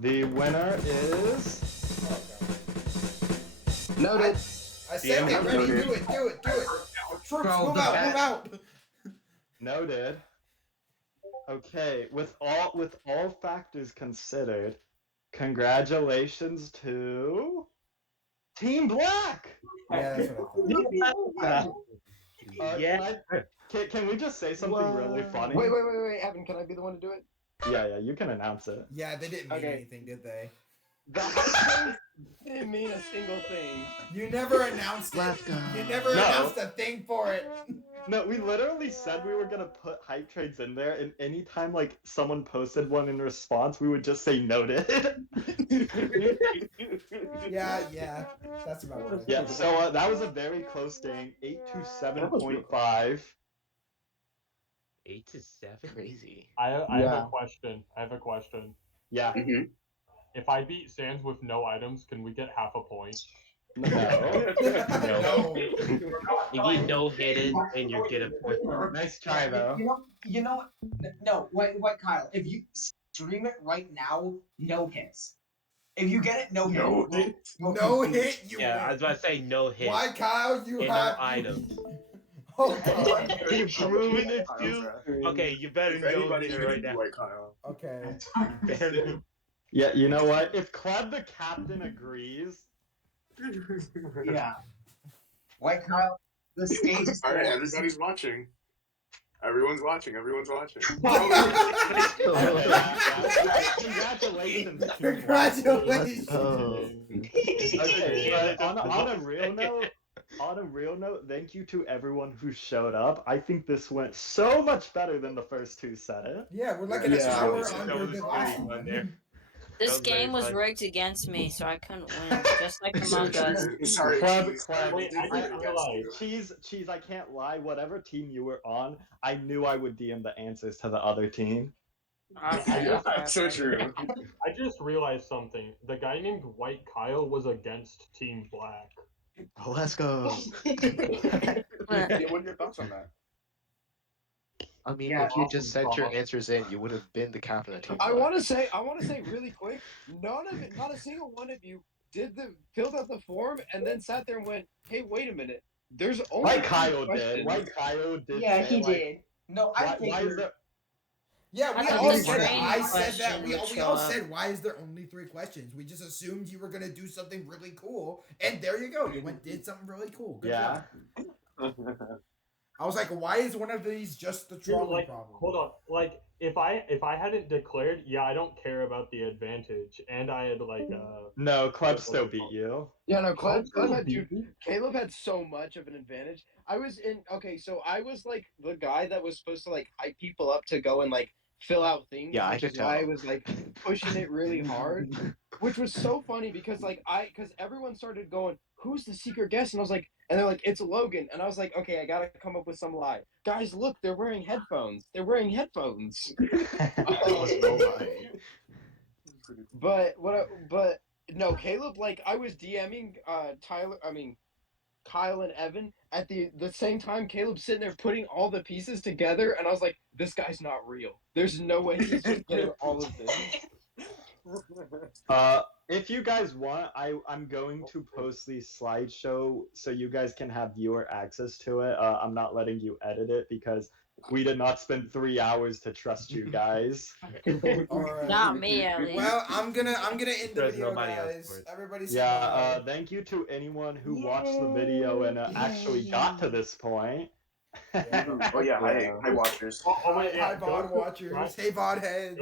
The winner is... Noted. I said get ready. Do it. Troops, move out. Noted. Okay, with all factors considered, congratulations to Team Black. Yeah, that's what I thought. Yeah. Can we just say something really funny? Wait, Evan, can I be the one to do it? Yeah, you can announce it. Yeah, they didn't mean Okay. anything, did they? The husband didn't mean a single thing. You never announced it. You never announced a thing for it. No, we literally said we were gonna put hype trades in there, and anytime like someone posted one in response, we would just say noted. Yeah, that's about what I Yeah, thought. so that was a very close game, 8 to 7.5. 8 to 7? Crazy. I have a question. Yeah. If I beat Sans with no items, can we get half a point? No. No. You get no hidden and you get a point. Nice try though. You know what? No, wait, Kyle. If you stream it right now, no hits. If you get it, no hit. No hit. You Yeah, I win. was about to say no hit. Why, Kyle? You and have no items. Oh god. You're proving it too? Okay, you better If know anybody's it right now. White Kyle. Okay. Better- Yeah, you know what? If Cleb the captain agrees, Yeah. White Kyle, the stage is All right, full. everybody's watching. Everyone's watching. congratulations. Congratulations. Okay, but on a real note, thank you to everyone who showed up. I think this went so much better than the first two said it. Yeah, we're like an hour under the last one. This game was rigged against me, so I couldn't win. Just like Among Us. Sorry, Cleb, Wait, I didn't realize. Cheese, I can't lie. Whatever team you were on, I knew I would DM the answers to the other team. That's so true. I just realized something. The guy named White Kyle was against Team Black. Let's go. What are your thoughts on that? I mean, Yeah, if you just sent your answers in, you would have been the captain of Team I Black. want to say really quick, not a single one of you filled out the form and then sat there and went, "Hey, wait a minute. There's only White 3 Kyle questions." did. White Kyle did. Yeah, say, he like, did. No, I Why think is there? Yeah, we I all thought said the that. I training said that. question We would all show up. said, why is there only 3 questions? We just assumed you were going to do something really cool. And there you go. You did something really cool. Good Yeah. job. I was like, why is one of these just the Dude, trolley like, problem? hold on. Like, if I hadn't declared, yeah, I don't care about the advantage, and I had like No, Kleb still beat you. Yeah, no, Caleb had so much of an advantage. I was in okay, so I was like the guy that was supposed to like hype people up to go and like fill out things, Yeah, I which could is why I tell. was like pushing it really hard, which was so funny because because everyone started going, "Who's the secret guest?" And I was like, and they're like, "It's Logan," and I was like, "Okay, I gotta come up with some lie." Guys, look, they're wearing headphones. They're wearing headphones. But no, Caleb, like I was DMing Kyle and Evan at the same time. Caleb's sitting there putting all the pieces together, and I was like, this guy's not real. There's no way he's just getting all of this. If you guys want, I'm going to post the slideshow so you guys can have viewer access to it. I'm not letting you edit it because we did not spend 3 hours to trust you guys. Alright. Not me, at least. Well, I'm gonna end the There's video, nobody else guys. for it. Everybody say Yeah, bye. thank you to anyone who watched the video and actually got to this point. Oh yeah, hi watchers. Oh wait, yeah. Hi VOD watchers. Hey VOD heads.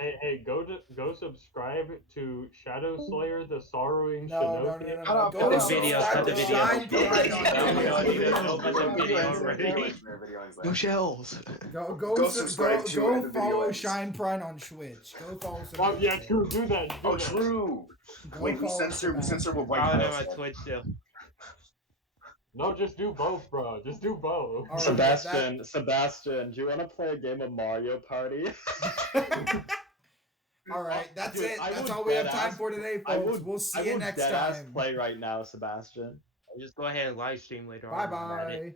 Hey, go subscribe to Shadow Slayer, the Sorrowing No. Shinobi. Go the video, subscribe cut the to video. Shine Pride on No shells. Go follow Shine Pride on Twitch. Go follow Oh yeah, true. Do that. Oh, true. Wait, we censor what White Follow Kyle them on said. Twitch too. No, just do both, bro. Just do both. Sebastian, do you want to play a game of Mario Party? Alright, that's Dude, it. I That's would all we have deadass- time for today, I folks. would- We'll see I you would next deadass time. play right now, Sebastian. Just go ahead and live stream later Bye on. bye.